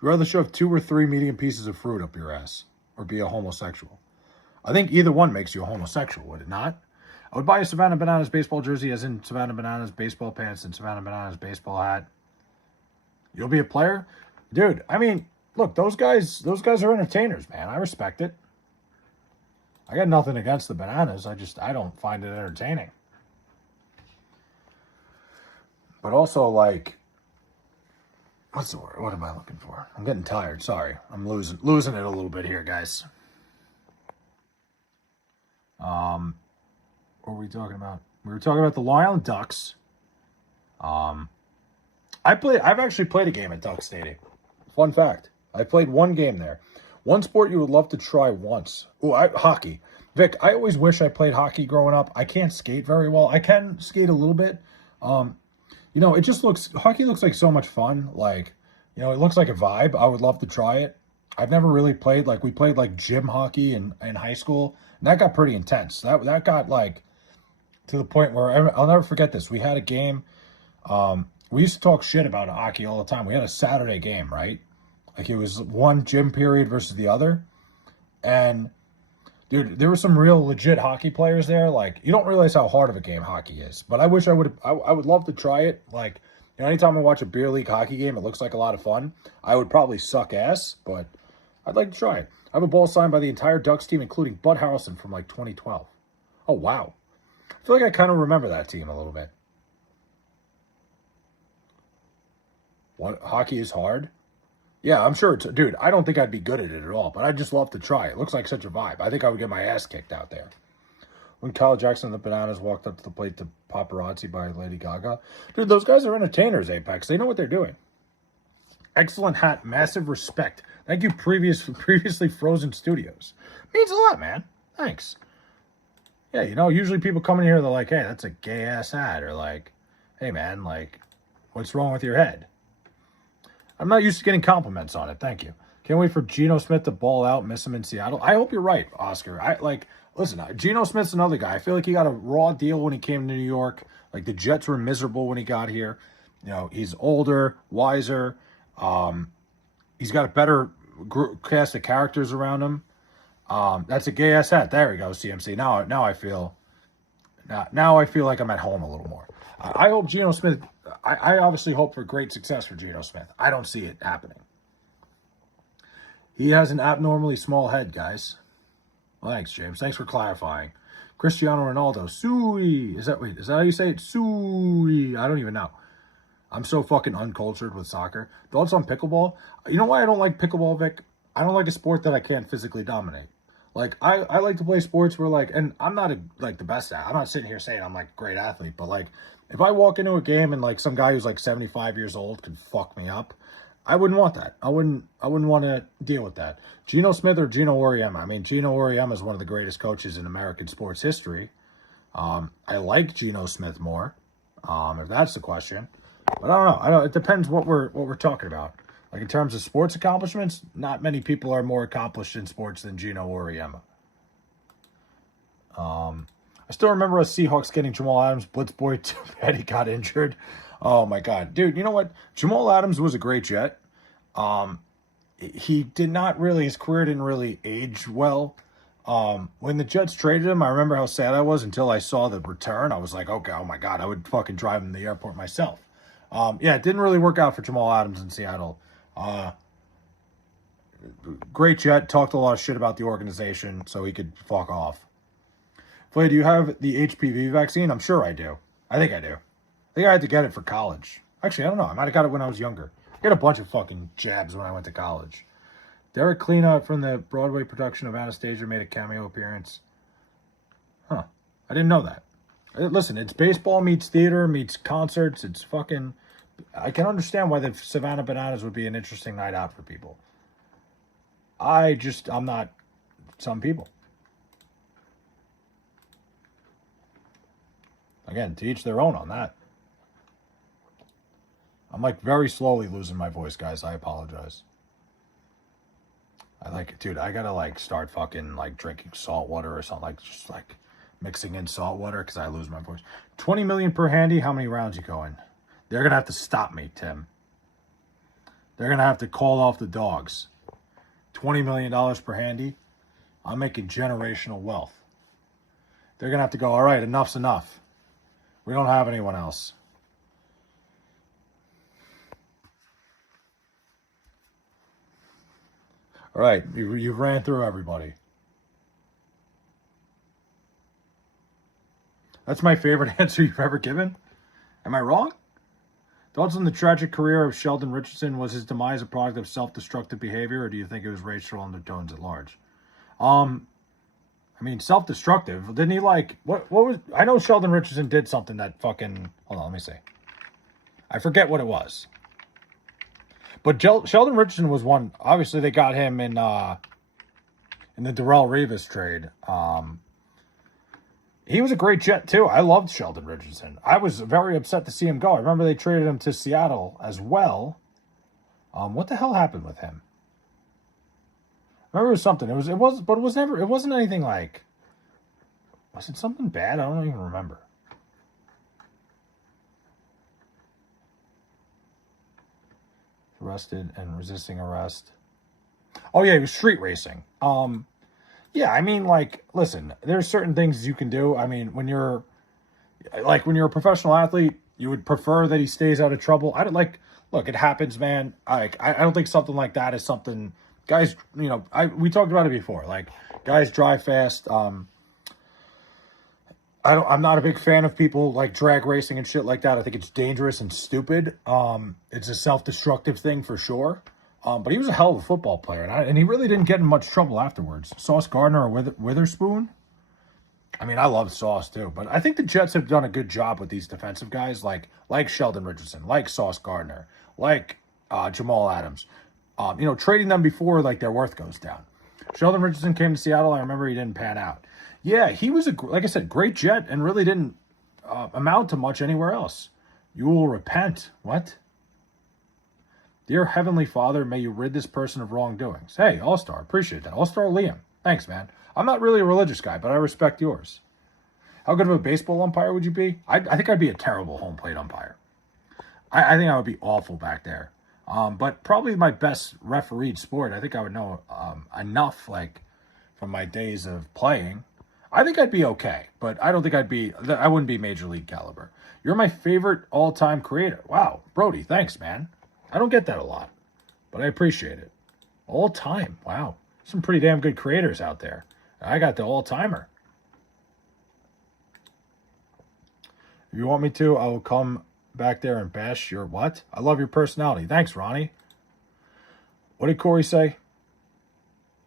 You'd rather shove 2 or 3 medium pieces of fruit up your ass or be a homosexual? I think either one makes you a homosexual, would it not? I would buy a Savannah Bananas baseball jersey, as in Savannah Bananas baseball pants and Savannah Bananas baseball hat. You'll be a player? Dude, I mean, look, those guys are entertainers, man. I respect it. I got nothing against the Bananas. I don't find it entertaining. But also, like, what's the word? What am I looking for? I'm getting tired. Sorry. I'm losing it a little bit here, guys. What were we talking about? We were talking about the Long Island Ducks. I've actually played a game at Duck Stadium. Fun fact. I played one game there. One sport you would love to try once. Hockey. Vic, I always wish I played hockey growing up. I can't skate very well. I can skate a little bit. It just hockey looks like so much fun. Like, it looks like a vibe. I would love to try it. I've never really played, like, we played like gym hockey in high school. And that got pretty intense. That got like to the point where I'll never forget this. We had a game. We used to talk shit about hockey all the time. We had a Saturday game, right? Like, it was one gym period versus the other. And, dude, there were some real legit hockey players there. Like, you don't realize how hard of a game hockey is. But I wish I would love to try it. Like, anytime I watch a beer league hockey game, it looks like a lot of fun. I would probably suck ass, but I'd like to try it. I have a ball signed by the entire Ducks team, including Bud Harrelson from, like, 2012. Oh, wow. I feel like I kind of remember that team a little bit. What, hockey is hard? Yeah, I'm sure dude, I don't think I'd be good at it at all, but I'd just love to try. It looks like such a vibe. I think I would get my ass kicked out there. When Kyle Jackson and the Bananas walked up to the plate to Paparazzi by Lady Gaga. Dude, those guys are entertainers, Apex. They know what they're doing. Excellent hat. Massive respect. Thank you, previously Frozen Studios. Means a lot, man. Thanks. Yeah, usually people come in here, they're like, hey, that's a gay-ass hat. Or like, hey, man, like, what's wrong with your head? I'm not used to getting compliments on it. Thank you. Can't wait for Geno Smith to ball out, miss him in Seattle. I hope you're right, Oscar. Listen, Geno Smith's another guy. I feel like he got a raw deal when he came to New York. Like, the Jets were miserable when he got here. He's older, wiser. He's got a better cast of characters around him. That's a gay ass hat. There we go, CMC. Now I feel like I'm at home a little more. I hope Geno Smith. I obviously hope for great success for Geno Smith. I don't see it happening. He has an abnormally small head, guys. Well, thanks, James. Thanks for clarifying. Cristiano Ronaldo. Sui. Is that how you say it? Sui. I don't even know. I'm so fucking uncultured with soccer. Thoughts on pickleball? You know why I don't like pickleball, Vic? I don't like a sport that I can't physically dominate. Like, I like to play sports where, like, and I'm not, like, the best at. I'm not sitting here saying I'm, like, a great athlete. But, like, if I walk into a game and, like, some guy who's, like, 75 years old can fuck me up, I wouldn't want that. I wouldn't want to deal with that. Geno Smith or Gino Auriemma? I mean, Gino Auriemma is one of the greatest coaches in American sports history. I like Geno Smith more, if that's the question. But I don't know. It depends what we're talking about. Like, in terms of sports accomplishments, not many people are more accomplished in sports than Gino Auriemma. I still remember us Seahawks getting Jamal Adams. Blitz boy too bad he got injured. Oh my God, dude! You know what? Jamal Adams was a great Jet. He did not really. His career didn't really age well. When the Jets traded him, I remember how sad I was until I saw the return. I was like, okay, oh my God, I would fucking drive him to the airport myself. Yeah, it didn't really work out for Jamal Adams in Seattle. Great Jet, talked a lot of shit about the organization, so he could fuck off. Flay, do you have the HPV vaccine? I'm sure I do. I think I do. I think I had to get it for college. Actually, I don't know. I might have got it when I was younger. I got a bunch of fucking jabs when I went to college. Derek Klena from the Broadway production of Anastasia made a cameo appearance. Huh. I didn't know that. Listen, it's baseball meets theater meets concerts. It's fucking... I can understand why the Savannah Bananas would be an interesting night out for people. I'm not some people. Again, to each their own on that. I'm like very slowly losing my voice, guys. I apologize. Dude, I gotta like start fucking like drinking salt water or something, like just like mixing in salt water because I lose my voice. 20 million per handy. How many rounds you going? They're gonna have to stop me, Tim. They're gonna have to call off the dogs. $20 million per handy. I'm making generational wealth. They're gonna have to go. All right, enough's enough. We don't have anyone else. All right, you ran through everybody. That's my favorite answer you've ever given. Am I wrong? Thoughts on the tragic career of Sheldon Richardson? Was his demise a product of self-destructive behavior, or do you think it was racial undertones at large? I mean, self-destructive. Didn't he like what was? I know Sheldon Richardson did something that fucking. Hold on, let me see. I forget what it was. But Sheldon Richardson was one. Obviously, they got him in the Darrelle Revis trade. He was a great Jet too. I loved Sheldon Richardson. I was very upset to see him go. I remember they traded him to Seattle as well. What the hell happened with him? I remember it was something. But it wasn't anything like. Was it something bad? I don't even remember. Arrested and resisting arrest. Oh yeah, he was street racing. Yeah, I mean, like, listen, there's certain things you can do. I mean, when you're a professional athlete, you would prefer that he stays out of trouble. I don't like. Look, it happens, man. I don't think something like that is something guys. You know, we talked about it before. Like, guys drive fast. I'm not a big fan of people like drag racing and shit like that. I think it's dangerous and stupid. It's a self-destructive thing for sure. But he was a hell of a football player, and he really didn't get in much trouble afterwards. Sauce Gardner or Witherspoon? I mean, I love Sauce too, but I think the Jets have done a good job with these defensive guys like Sheldon Richardson, like Sauce Gardner, like Jamal Adams. Trading them before like their worth goes down. Sheldon Richardson came to Seattle. I remember he didn't pan out. Yeah, he was like I said, great Jet, and really didn't amount to much anywhere else. You will repent. What? Dear Heavenly Father, may you rid this person of wrongdoings. Hey, All-Star, appreciate that. All-Star Liam, thanks, man. I'm not really a religious guy, but I respect yours. How good of a baseball umpire would you be? I think I'd be a terrible home plate umpire. I think I would be awful back there. But probably my best refereed sport. I think I would know enough, like, from my days of playing. I think I'd be okay, but I don't think I wouldn't be major league caliber. You're my favorite all-time creator. Wow, Brody, thanks, man. I don't get that a lot, but I appreciate it. All time. Wow. Some pretty damn good creators out there. I got the all-timer. If you want me to, I will come back there and bash your what? I love your personality. Thanks, Ronnie. What did Corey say?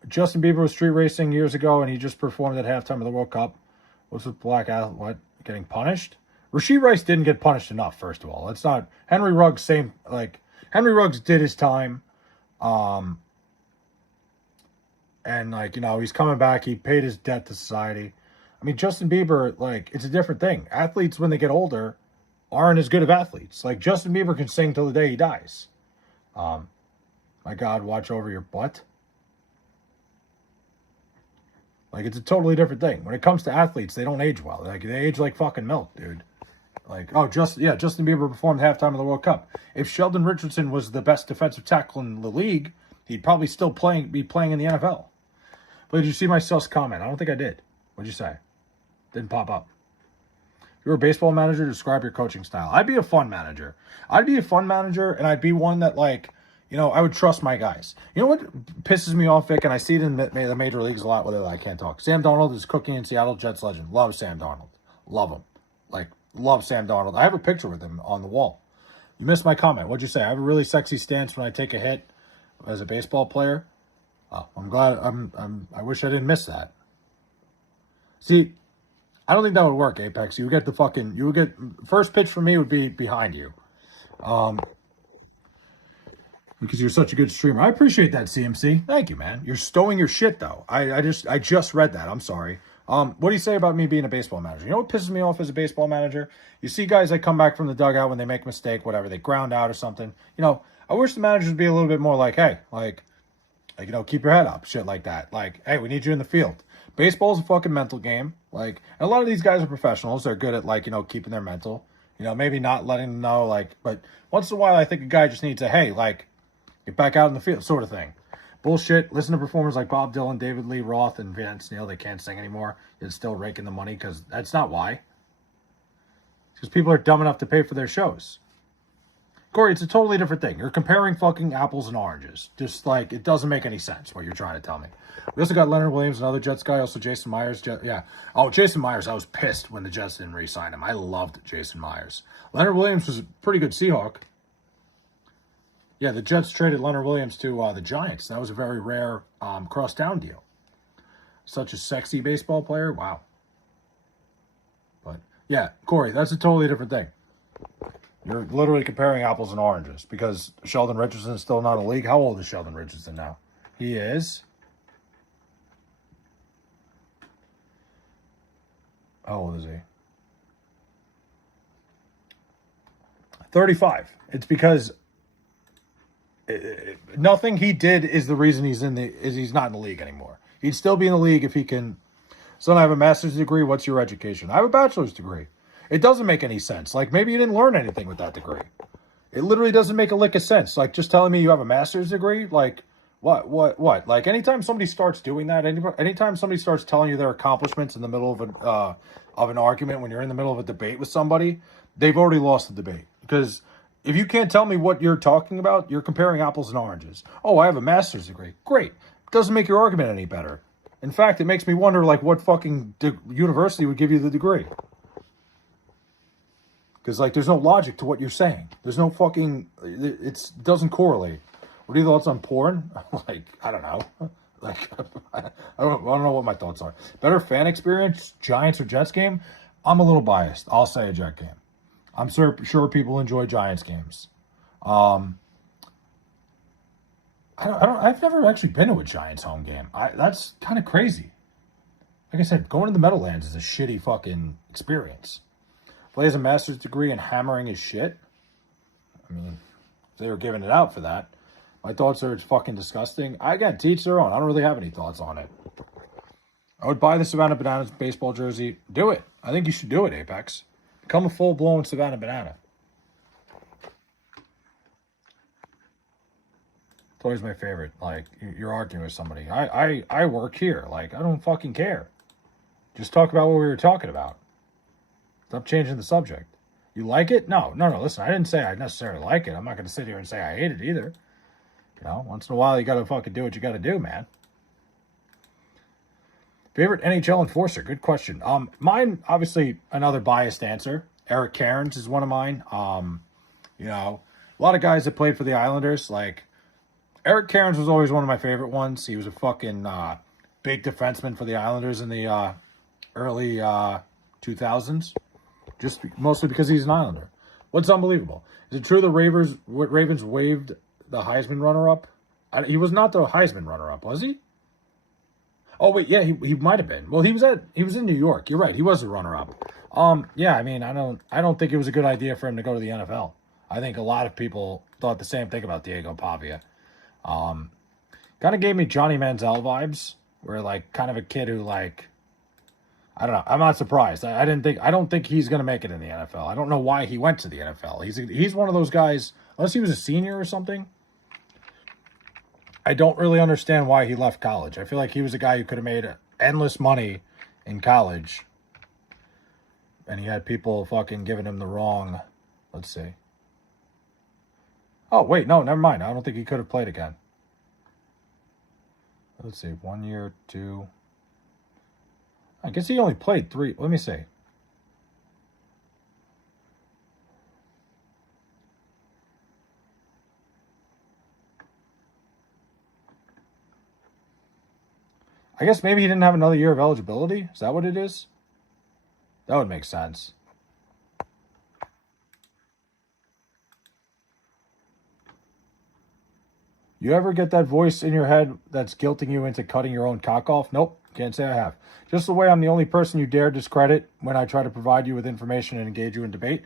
Justin Bieber was street racing years ago, and he just performed at halftime of the World Cup. What's with Black Al? What? Getting punished? Rasheed Rice didn't get punished enough, first of all. It's not Henry Ruggs, same like Henry Ruggs did his time. And like, you know, he's coming back, he paid his debt to society. I mean, Justin Bieber, like, it's a different thing. Athletes when they get older aren't as good of athletes. Like Justin Bieber can sing till the day he dies. My God, watch over your butt. Like, it's a totally different thing. When it comes to athletes, they don't age well. Like, they age like fucking milk, dude. Like, oh, Justin Bieber performed halftime of the World Cup. If Sheldon Richardson was the best defensive tackle in the league, he'd probably still be playing in the NFL. But did you see my sus comment? I don't think I did. What'd you say? Didn't pop up. If you were a baseball manager, describe your coaching style. I'd be a fun manager. I'd be a fun manager, and I'd be one that, like, you know, I would trust my guys. You know what pisses me off, Vic, and I see it in the major leagues a lot, whether I can't talk. Sam Darnold is cooking in Seattle, Jets legend. Love Sam Darnold. Love him. Like, love Sam Darnold. I have a picture with him on the wall. You missed my comment. What'd you say? I have a really sexy stance when I take a hit as a baseball player. Oh, I'm glad. I wish I didn't miss that. See, I don't think that would work, Apex. You would get first pitch for me would be behind you. Because you're such a good streamer. I appreciate that, CMC. Thank you, man. You're stowing your shit, though. I just read that. I'm sorry. What do you say about me being a baseball manager? You know what pisses me off as a baseball manager? You see guys that come back from the dugout when they make a mistake, whatever, they ground out or something. You know, I wish the managers would be a little bit more like, hey, like, you know, keep your head up, shit like that. Like, hey, we need you in the field. Baseball's a fucking mental game. Like, and a lot of these guys are professionals. They're good at, like, you know, keeping their mental. You know, maybe not letting them know, like, but once in a while, I think a guy just needs a, hey, like, get back out in the field, sort of thing. Bullshit. Listen to performers like Bob Dylan, David Lee Roth, and Vance Neil. They can't sing anymore. It's still raking the money because that's not why. Because people are dumb enough to pay for their shows. Corey, it's a totally different thing. You're comparing fucking apples and oranges. Just like, it doesn't make any sense what you're trying to tell me. We also got Leonard Williams, another Jets guy. Also Jason Myers. Yeah. Oh, Jason Myers. I was pissed when the Jets didn't re-sign him. I loved Jason Myers. Leonard Williams was a pretty good Seahawk. Yeah, the Jets traded Leonard Williams to the Giants. That was a very rare cross-town deal. Such a sexy baseball player. Wow. But, yeah, Corey, that's a totally different thing. You're literally comparing apples and oranges because Sheldon Richardson is still not in the league. How old is Sheldon Richardson now? He is. How old is he? 35. It's because nothing he did is the reason he's not in the league anymore. He'd still be in the league if he can. Son, I have a master's degree. What's your education? I have a bachelor's degree. It doesn't make any sense. Like, maybe you didn't learn anything with that degree. It literally doesn't make a lick of sense. Like, just telling me you have a master's degree, like, what? Like, anytime somebody starts doing that, anytime somebody starts telling you their accomplishments in the middle of an argument, when you're in the middle of a debate with somebody, they've already lost the debate. Because if you can't tell me what you're talking about, you're comparing apples and oranges. Oh, I have a master's degree. Great. It doesn't make your argument any better. In fact, it makes me wonder, like, what fucking university would give you the degree. Because, like, there's no logic to what you're saying. There's no fucking... It doesn't correlate. What are your thoughts on porn? Like, I don't know. Like, I don't know what my thoughts are. Better fan experience, Giants or Jets game? I'm a little biased. I'll say a Jet game. I'm sure people enjoy Giants games. I've never actually been to a Giants home game. That's kind of crazy. Like I said, going to the Meadowlands is a shitty fucking experience. Play has a master's degree in hammering his shit. I mean, if they were giving it out for that. My thoughts are it's fucking disgusting. Again, to each their own. I don't really have any thoughts on it. I would buy the Savannah Bananas baseball jersey. Do it. I think you should do it, Apex. Become a full-blown Savannah Banana. It's always my favorite. Like, you're arguing with somebody. I work here. Like, I don't fucking care. Just talk about what we were talking about. Stop changing the subject. You like it? No. Listen, I didn't say I necessarily like it. I'm not going to sit here and say I hate it either. You know, once in a while, you got to fucking do what you got to do, man. Favorite NHL enforcer? Good question. Mine, obviously, another biased answer. Eric Cairns is one of mine. You know, a lot of guys that played for the Islanders, like, Eric Cairns was always one of my favorite ones. He was a fucking big defenseman for the Islanders in the early 2000s, just mostly because he's an Islander. What's unbelievable? Is it true the Ravens waived the Heisman runner-up? He was not the Heisman runner-up, was he? Oh wait, yeah, he might have been. Well, he was in New York. You're right. He was a runner-up. Yeah, I mean, I don't think it was a good idea for him to go to the NFL. I think a lot of people thought the same thing about Diego Pavia. Kind of gave me Johnny Manziel vibes, where like kind of a kid who like, I don't know. I'm not surprised. I don't think he's gonna make it in the NFL. I don't know why he went to the NFL. He's one of those guys. Unless he was a senior or something, I don't really understand why he left college. I feel like he was a guy who could have made endless money in college, and he had people fucking giving him the wrong. Let's see. Oh wait, no, never mind. I don't think he could have played again. Let's see, 1 year, 2. I guess he only played 3. Let me see. I guess maybe he didn't have another year of eligibility. Is that what it is? That would make sense. You ever get that voice in your head that's guilting you into cutting your own cock off? Nope, can't say I have. Just the way I'm the only person you dare discredit when I try to provide you with information and engage you in debate.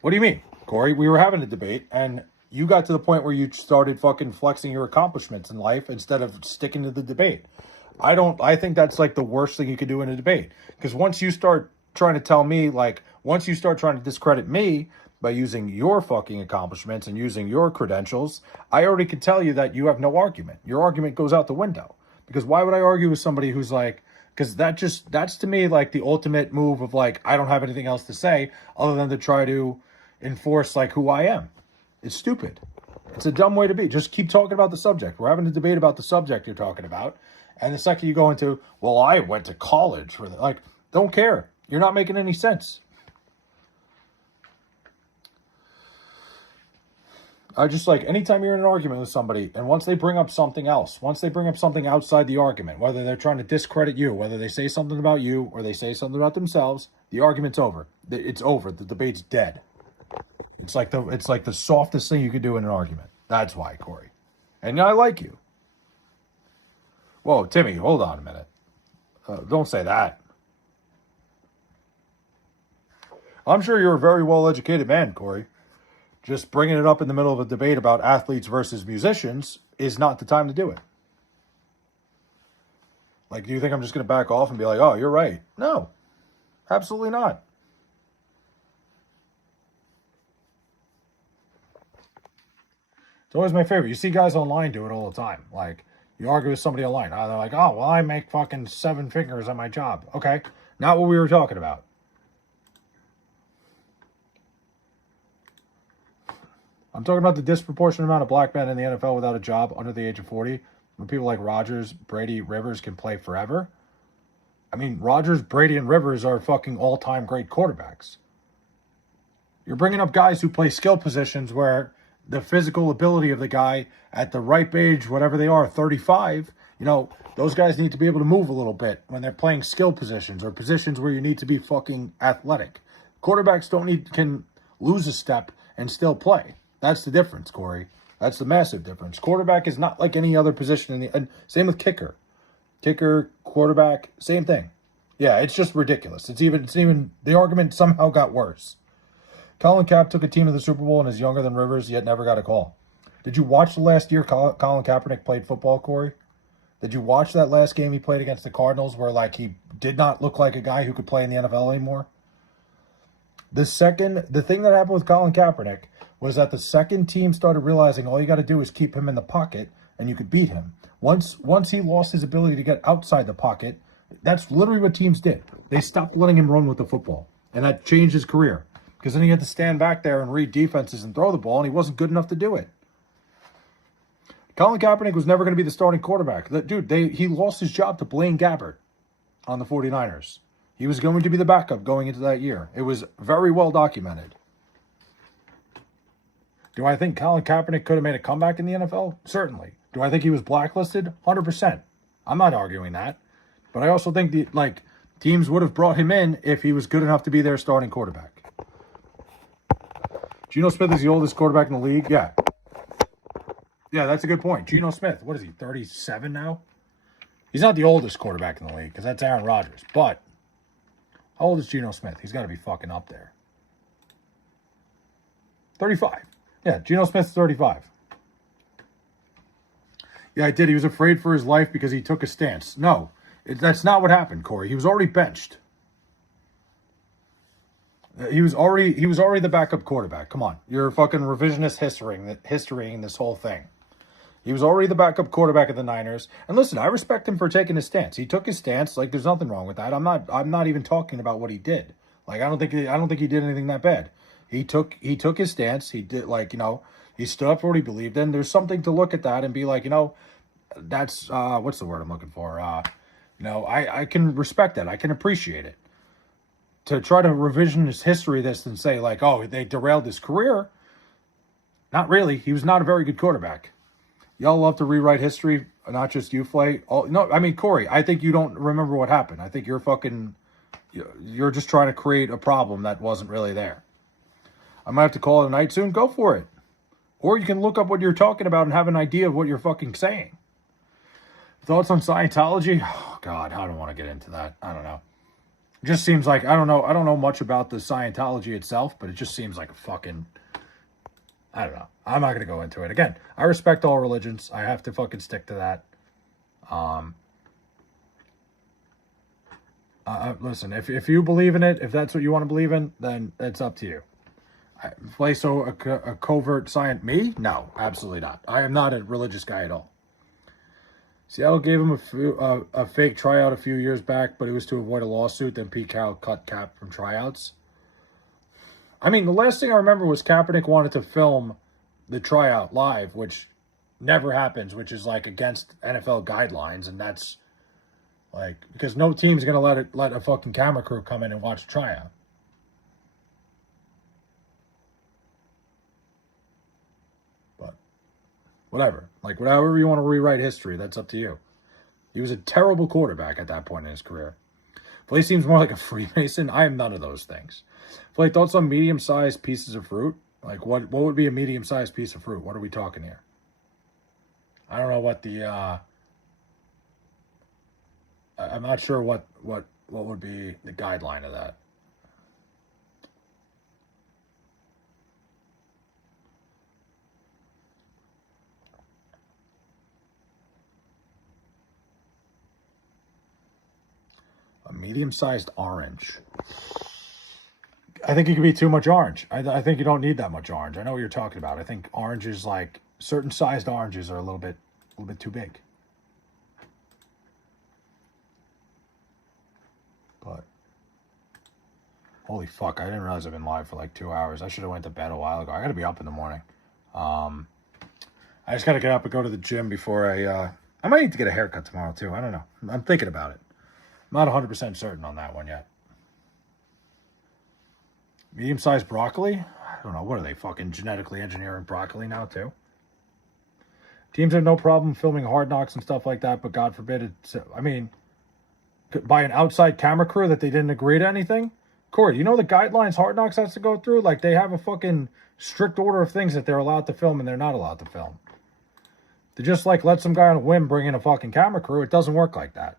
What do you mean, Corey? We were having a debate, and you got to the point where you started fucking flexing your accomplishments in life instead of sticking to the debate. I think that's like the worst thing you could do in a debate. Because once you start trying to tell me, like, once you start trying to discredit me by using your fucking accomplishments and using your credentials, I already can tell you that you have no argument. Your argument goes out the window. Because why would I argue with somebody who's like, because that's to me like the ultimate move of like, I don't have anything else to say other than to try to enforce like who I am. It's stupid. It's a dumb way to be. Just keep talking about the subject. We're having a debate about the subject you're talking about. And the second you go into, well, I went to college for that, like, don't care. You're not making any sense. I just like, anytime you're in an argument with somebody, and once they bring up something else, once they bring up something outside the argument, whether they're trying to discredit you, whether they say something about you, or they say something about themselves, the argument's over. It's over. The debate's dead. It's like the softest thing you could do in an argument. That's why, Corey. And I like you. Whoa, Timmy, hold on a minute. Don't say that. I'm sure you're a very well-educated man, Corey. Just bringing it up in the middle of a debate about athletes versus musicians is not the time to do it. Like, do you think I'm just going to back off and be like, oh, you're right? No, absolutely not. It's always my favorite. You see guys online do it all the time. Like, you argue with somebody online. They're like, oh, well, I make fucking 7 figures on my job. Okay, not what we were talking about. I'm talking about the disproportionate amount of black men in the NFL without a job under the age of 40. When people like Rodgers, Brady, Rivers can play forever. I mean, Rodgers, Brady, and Rivers are fucking all-time great quarterbacks. You're bringing up guys who play skill positions where the physical ability of the guy at the ripe age, whatever they are, 35, those guys need to be able to move a little bit when they're playing skill positions or positions where you need to be fucking athletic. Quarterbacks can lose a step and still play. That's the difference, Corey. That's the massive difference. Quarterback is not like any other position and same with kicker. Kicker, quarterback, same thing. Yeah, it's just ridiculous. It's even the argument somehow got worse. Colin Kaepernick took a team to the Super Bowl and is younger than Rivers, yet never got a call. Did you watch the last year Colin Kaepernick played football, Corey? Did you watch that last game he played against the Cardinals where, like, he did not look like a guy who could play in the NFL anymore? The thing that happened with Colin Kaepernick was that the second team started realizing all you got to do is keep him in the pocket and you could beat him. Once he lost his ability to get outside the pocket, that's literally what teams did. They stopped letting him run with the football, and that changed his career. Because then he had to stand back there and read defenses and throw the ball, and he wasn't good enough to do it. Colin Kaepernick was never going to be the starting quarterback. He lost his job to Blaine Gabbert on the 49ers. He was going to be the backup going into that year. It was very well documented. Do I think Colin Kaepernick could have made a comeback in the NFL? Certainly. Do I think he was blacklisted? 100%. I'm not arguing that. But I also think teams would have brought him in if he was good enough to be their starting quarterback. Geno Smith is the oldest quarterback in the league? Yeah. Yeah, that's a good point. Geno Smith, what is he, 37 now? He's not the oldest quarterback in the league because that's Aaron Rodgers. But how old is Geno Smith? He's got to be fucking up there. 35. Yeah, Geno Smith's 35. Yeah, I did. He was afraid for his life because he took a stance. No, that's not what happened, Corey. He was already benched. He was already the backup quarterback. Come on. You're fucking revisionist historying this whole thing. He was already the backup quarterback of the Niners. And listen, I respect him for taking his stance. He took his stance. Like, there's nothing wrong with that. I'm not even talking about what he did. Like, I don't think he did anything that bad. He took his stance. He did, he stood up for what he believed in. There's something to look at that and be like, that's what's the word I'm looking for? I can respect that. I can appreciate it. To try to revisionist history this and say they derailed his career. Not really. He was not a very good quarterback. Y'all love to rewrite history, not just you, Flay. Corey, I think you don't remember what happened. I think you're just trying to create a problem that wasn't really there. I might have to call it a night soon. Go for it. Or you can look up what you're talking about and have an idea of what you're fucking saying. Thoughts on Scientology? Oh, God, I don't want to get into that. I don't know. It just seems like, I don't know much about the Scientology itself, but it just seems like a fucking, I don't know. I'm not going to go into it. Again, I respect all religions. I have to fucking stick to that. Listen, if you believe in it, if that's what you want to believe in, then it's up to you. Play a covert science. Me? No, absolutely not. I am not a religious guy at all. Seattle gave him a fake tryout a few years back, but it was to avoid a lawsuit. Then Pete Carroll cut Cap from tryouts. The last thing I remember was Kaepernick wanted to film the tryout live, which never happens, which is against NFL guidelines, and that's because no team's gonna let a fucking camera crew come in and watch a tryout. But whatever, however you want to rewrite history, that's up to you. He was a terrible quarterback at that point in his career. Flay seems more like a Freemason. I am none of those things. Flay, thoughts on medium-sized pieces of fruit? What would be a medium-sized piece of fruit? What are we talking here? I don't know what the I'm not sure what would be the guideline of that. A medium-sized orange. I think it could be too much orange. I think you don't need that much orange. I know what you're talking about. I think oranges, certain sized oranges, are a little bit too big. But holy fuck, I didn't realize I've been live for 2 hours. I should have went to bed a while ago. I got to be up in the morning. I just got to get up and go to the gym before I might need to get a haircut tomorrow too. I don't know. I'm thinking about it. I'm not 100% certain on that one yet. Medium-sized broccoli? I don't know. What are they, fucking genetically engineering broccoli now, too? Teams have no problem filming Hard Knocks and stuff like that, but God forbid by an outside camera crew that they didn't agree to anything? Corey, you know the guidelines Hard Knocks has to go through? They have a fucking strict order of things that they're allowed to film and they're not allowed to film. To just, let some guy on a whim bring in a fucking camera crew, it doesn't work like that.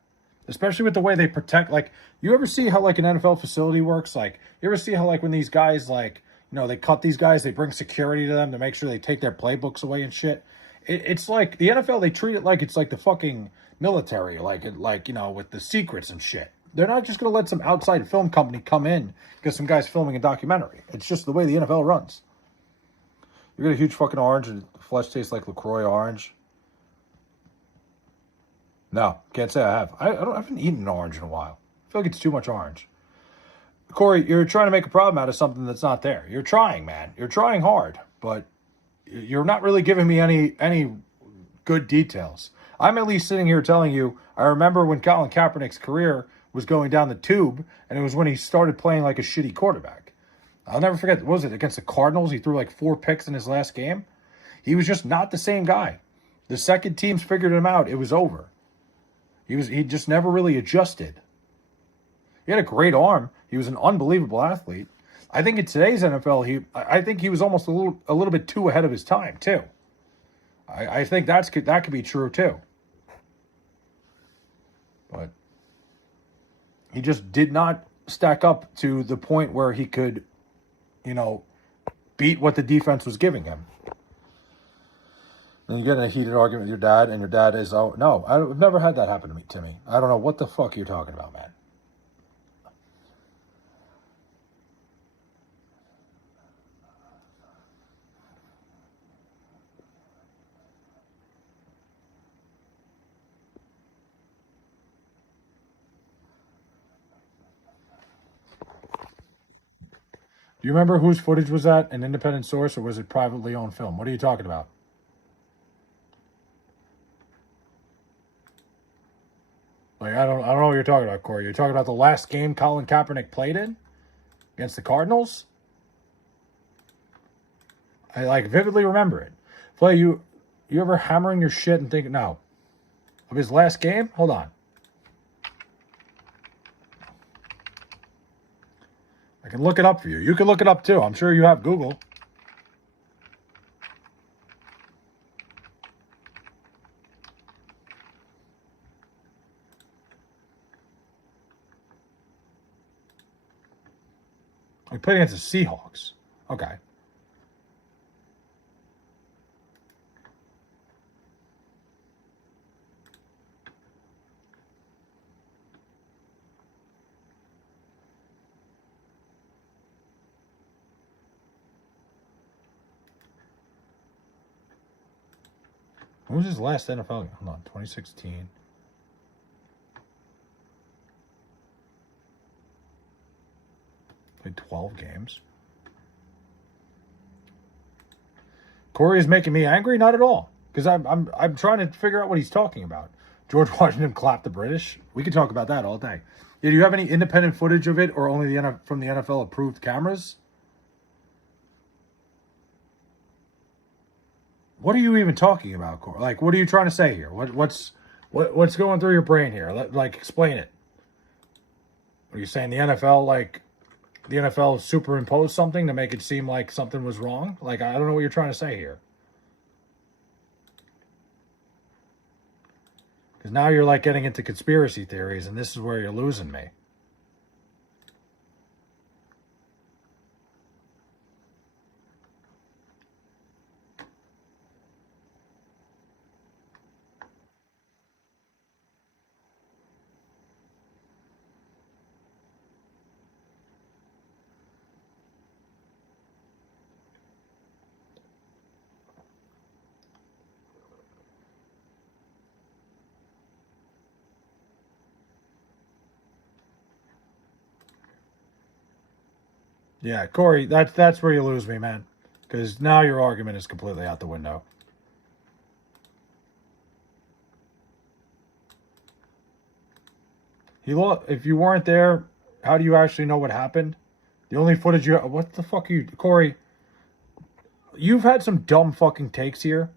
Especially with the way they protect, you ever see how, an NFL facility works? You ever see how, when these guys, they cut these guys, they bring security to them to make sure they take their playbooks away and shit? It's like, the NFL, they treat it like it's like the fucking military, with the secrets and shit. They're not just going to let some outside film company come in because some guy's filming a documentary. It's just the way the NFL runs. You get a huge fucking orange and the flesh tastes like LaCroix orange. No, can't say I have. I haven't eaten an orange in a while. I feel like it's too much orange. Corey, you're trying to make a problem out of something that's not there. You're trying, man. You're trying hard, but you're not really giving me any good details. I'm at least sitting here telling you, I remember when Colin Kaepernick's career was going down the tube, and it was when he started playing like a shitty quarterback. I'll never forget, what was it, against the Cardinals? He threw 4 picks in his last game. He was just not the same guy. The second teams figured him out, it was over. He just never really adjusted. He had a great arm. He was an unbelievable athlete. I think in today's NFL, I think he was almost a little bit too ahead of his time too. I think that could be true too. But he just did not stack up to the point where he could, beat what the defense was giving him. And you get in a heated argument with your dad, and your dad is, oh, no, I've never had that happen to me. I don't know what the fuck you're talking about, man. Do you remember whose footage was that? An independent source, or was it privately owned film? What are you talking about? Like, I don't know what you're talking about, Corey. You're talking about the last game Colin Kaepernick played in against the Cardinals? I vividly remember it. Flay, you ever hammering your shit and thinking, no, of his last game? Hold on. I can look it up for you. You can look it up too. I'm sure you have Google. We played against the Seahawks. Okay. When was his last NFL game? Hold on, 2016. Played 12 games. Corey is making me angry? Not at all. Because I'm trying to figure out what he's talking about. George Washington clapped the British. We could talk about that all day. Yeah, do you have any independent footage of it, or only from the NFL approved cameras? What are you even talking about, Corey? Like, what are you trying to say here? What's going through your brain here? Explain it. Are you saying the NFL superimposed something to make it seem like something was wrong? Like, I don't know what you're trying to say here. Because now you're getting into conspiracy theories, and this is where you're losing me. Yeah, Corey, that's where you lose me, man. Because now your argument is completely out the window. If you weren't there, how do you actually know what happened? The only footage you... What the fuck are you... Corey, you've had some dumb fucking takes here.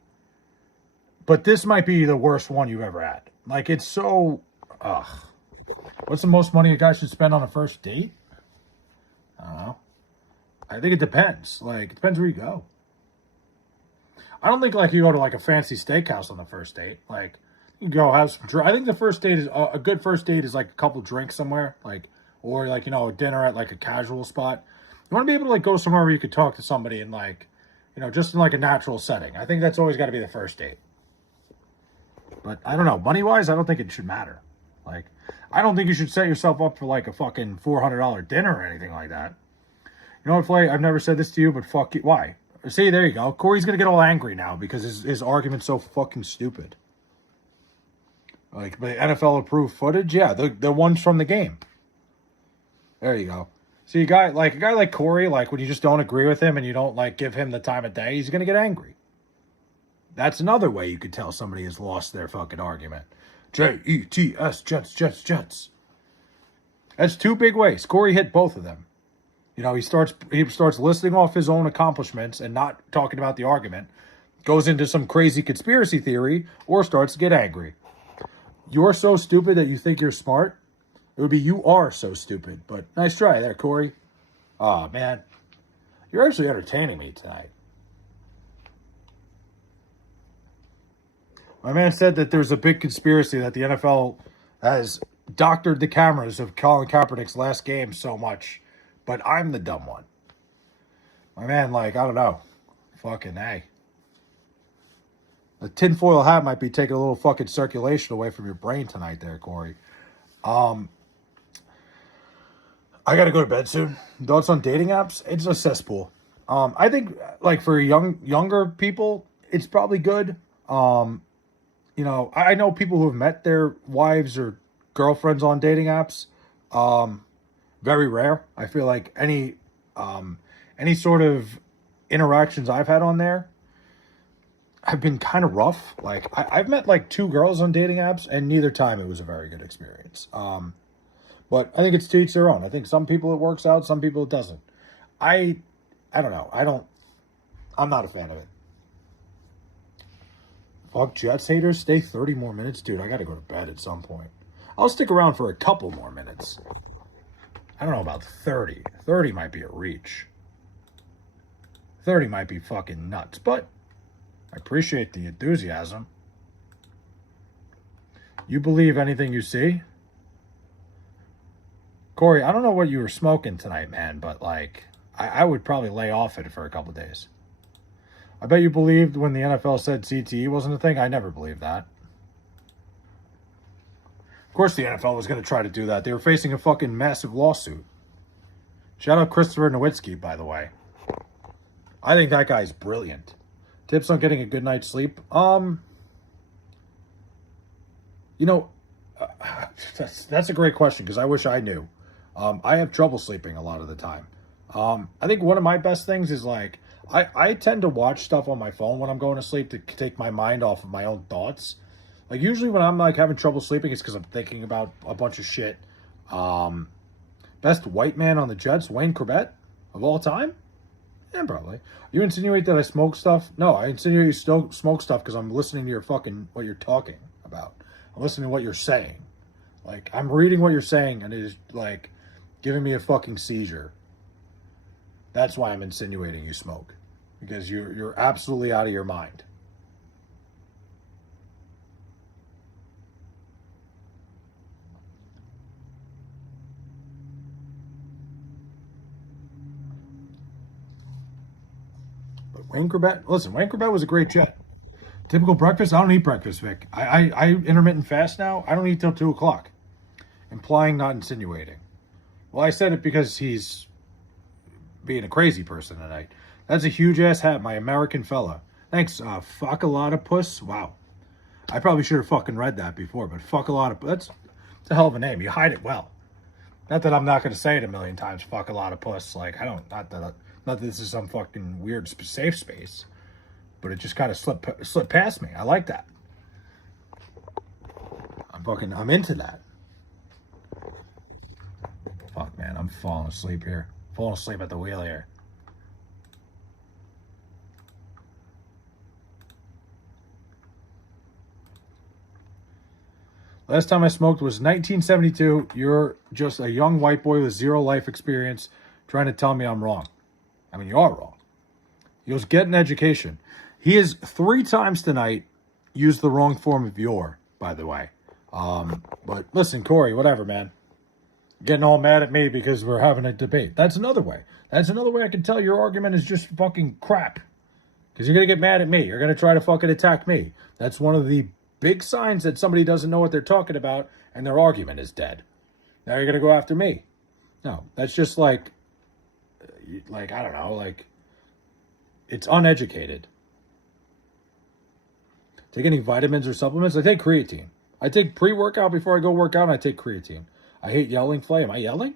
But this might be the worst one you've ever had. Like, it's so... Ugh. What's the most money a guy should spend on a first date? I don't know. I think it depends. It depends where you go. I don't think, you go to, a fancy steakhouse on the first date. You go have some... I think the first date is... a good first date is, a couple drinks somewhere. Or, a dinner at, a casual spot. You want to be able to, go somewhere where you could talk to somebody in, just in, a natural setting. I think that's always got to be the first date. But, I don't know. Money-wise, I don't think it should matter. I don't think you should set yourself up for, a fucking $400 dinner or anything like that. You know what, Flay? I've never said this to you, but fuck you. Why? See, there you go. Corey's going to get all angry now because his argument's so fucking stupid. The NFL-approved footage? Yeah, the ones from the game. There you go. See, a guy like Corey, when you just don't agree with him and you don't, give him the time of day, he's going to get angry. That's another way you could tell somebody has lost their fucking argument. Jets, Jets. That's two big ways. Corey hit both of them. He starts listing off his own accomplishments and not talking about the argument. goes into some crazy conspiracy theory, or starts to get angry. You're so stupid that you think you're smart. It would be you are so stupid. But nice try there, Corey. Oh, man. You're actually entertaining me tonight. My man said that there's a big conspiracy that the NFL has doctored the cameras of Colin Kaepernick's last game so much. But I'm the dumb one. My man, I don't know. Fucking A. The tinfoil hat might be taking a little fucking circulation away from your brain tonight there, Corey. I gotta go to bed soon. Thoughts on dating apps? It's a cesspool. I think for younger people, it's probably good. I know people who have met their wives or girlfriends on dating apps. Very rare. I feel like any sort of interactions I've had on there have been kind of rough. I've met 2 girls on dating apps, and neither time it was a very good experience. But I think it's to each their own. I think some people it works out, some people it doesn't. I don't know. I'm not a fan of it. Fuck Jets haters, stay 30 more minutes. Dude, I gotta go to bed at some point. I'll stick around for a couple more minutes. I don't know about 30. 30 might be a reach. 30 might be fucking nuts, but I appreciate the enthusiasm. You believe anything you see? Corey, I don't know what you were smoking tonight, man, but I would probably lay off it for a couple days. I bet you believed when the NFL said CTE wasn't a thing. I never believed that. Of course the NFL was going to try to do that. They were facing a fucking massive lawsuit. Shout out Christopher Nowitzki, by the way. I think that guy's brilliant. Tips on getting a good night's sleep? That's a great question because I wish I knew. I have trouble sleeping a lot of the time. I think one of my best things is I tend to watch stuff on my phone when I'm going to sleep to take my mind off of my own thoughts. Usually when I'm having trouble sleeping, it's because I'm thinking about a bunch of shit. Best white man on the Jets, Wayne Corbett of all time? Yeah, probably. You insinuate that I smoke stuff? No, I insinuate you still smoke stuff because I'm listening to your what you're talking about. I'm listening to what you're saying. I'm reading what you're saying and it is giving me a fucking seizure. That's why I'm insinuating you smoke. Because you're absolutely out of your mind. But Wayne Corbett was a great Jet. Typical breakfast? I don't eat breakfast, Vic. I intermittent fast now. I don't eat till 2 o'clock. Implying, not insinuating. Well, I said it because he's being a crazy person tonight. That's a huge-ass hat, my American fella. Thanks, fuck a lot of puss. Wow. I probably should have fucking read that before, but fuck a lot of... That's a hell of a name. You hide it well. Not that I'm not going to say it a million times, fuck a lot of puss. Not that this is some fucking weird safe space, but it just kind of slipped past me. I like that. I'm into that. Fuck, man, I'm falling asleep here. Falling asleep at the wheel here. Last time I smoked was 1972. You're just a young white boy with 0 life experience trying to tell me I'm wrong. I mean, you are wrong. He goes, get an education. He has 3 times tonight used the wrong form of your, by the way. But listen, Corey, whatever, man. Getting all mad at me because we're having a debate. That's another way. That's another way I can tell your argument is just fucking crap. Because you're going to get mad at me. You're going to try to fucking attack me. That's one of the big signs that somebody doesn't know what they're talking about and their argument is dead. Now you're going to go after me. No, that's just I don't know, it's uneducated. Take any vitamins or supplements? I take creatine. I take pre-workout before I go work out, and I take creatine. I hate yelling, Flay. Am I yelling?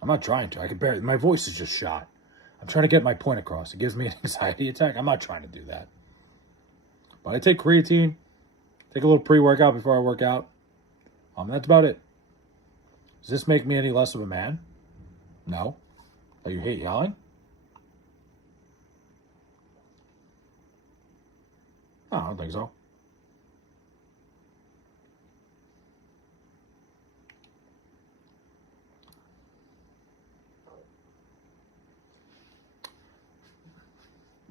I'm not trying to. I can barely. My voice is just shot. I'm trying to get my point across. It gives me an anxiety attack. I'm not trying to do that. But I take creatine. Take a little pre-workout before I work out. That's about it. Does this make me any less of a man? No. Oh, you hate yelling? No, I don't think so.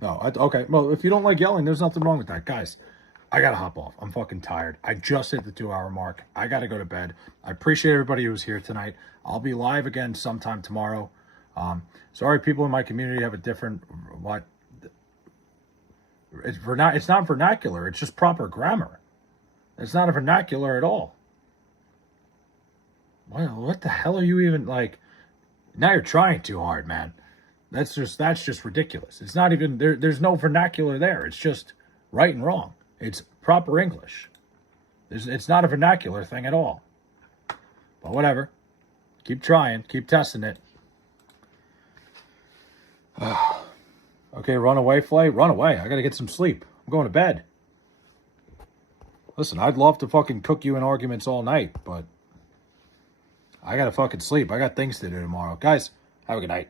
No, okay. Well, if you don't like yelling, there's nothing wrong with that. Guys, I got to hop off. I'm fucking tired. I just hit the 2-hour mark. I got to go to bed. I appreciate everybody who was here tonight. I'll be live again sometime tomorrow. Sorry, people in my community have a different, it's not vernacular. It's just proper grammar. It's not a vernacular at all. What the hell are you even like? Now you're trying too hard, man. That's just ridiculous. It's not even there's no vernacular there. It's just right and wrong. It's proper English. It's not a vernacular thing at all. But whatever. Keep trying. Keep testing it. Okay, run away, Flay. Run away. I gotta get some sleep. I'm going to bed. Listen, I'd love to fucking cook you in arguments all night, but I gotta fucking sleep. I got things to do tomorrow. Guys, have a good night.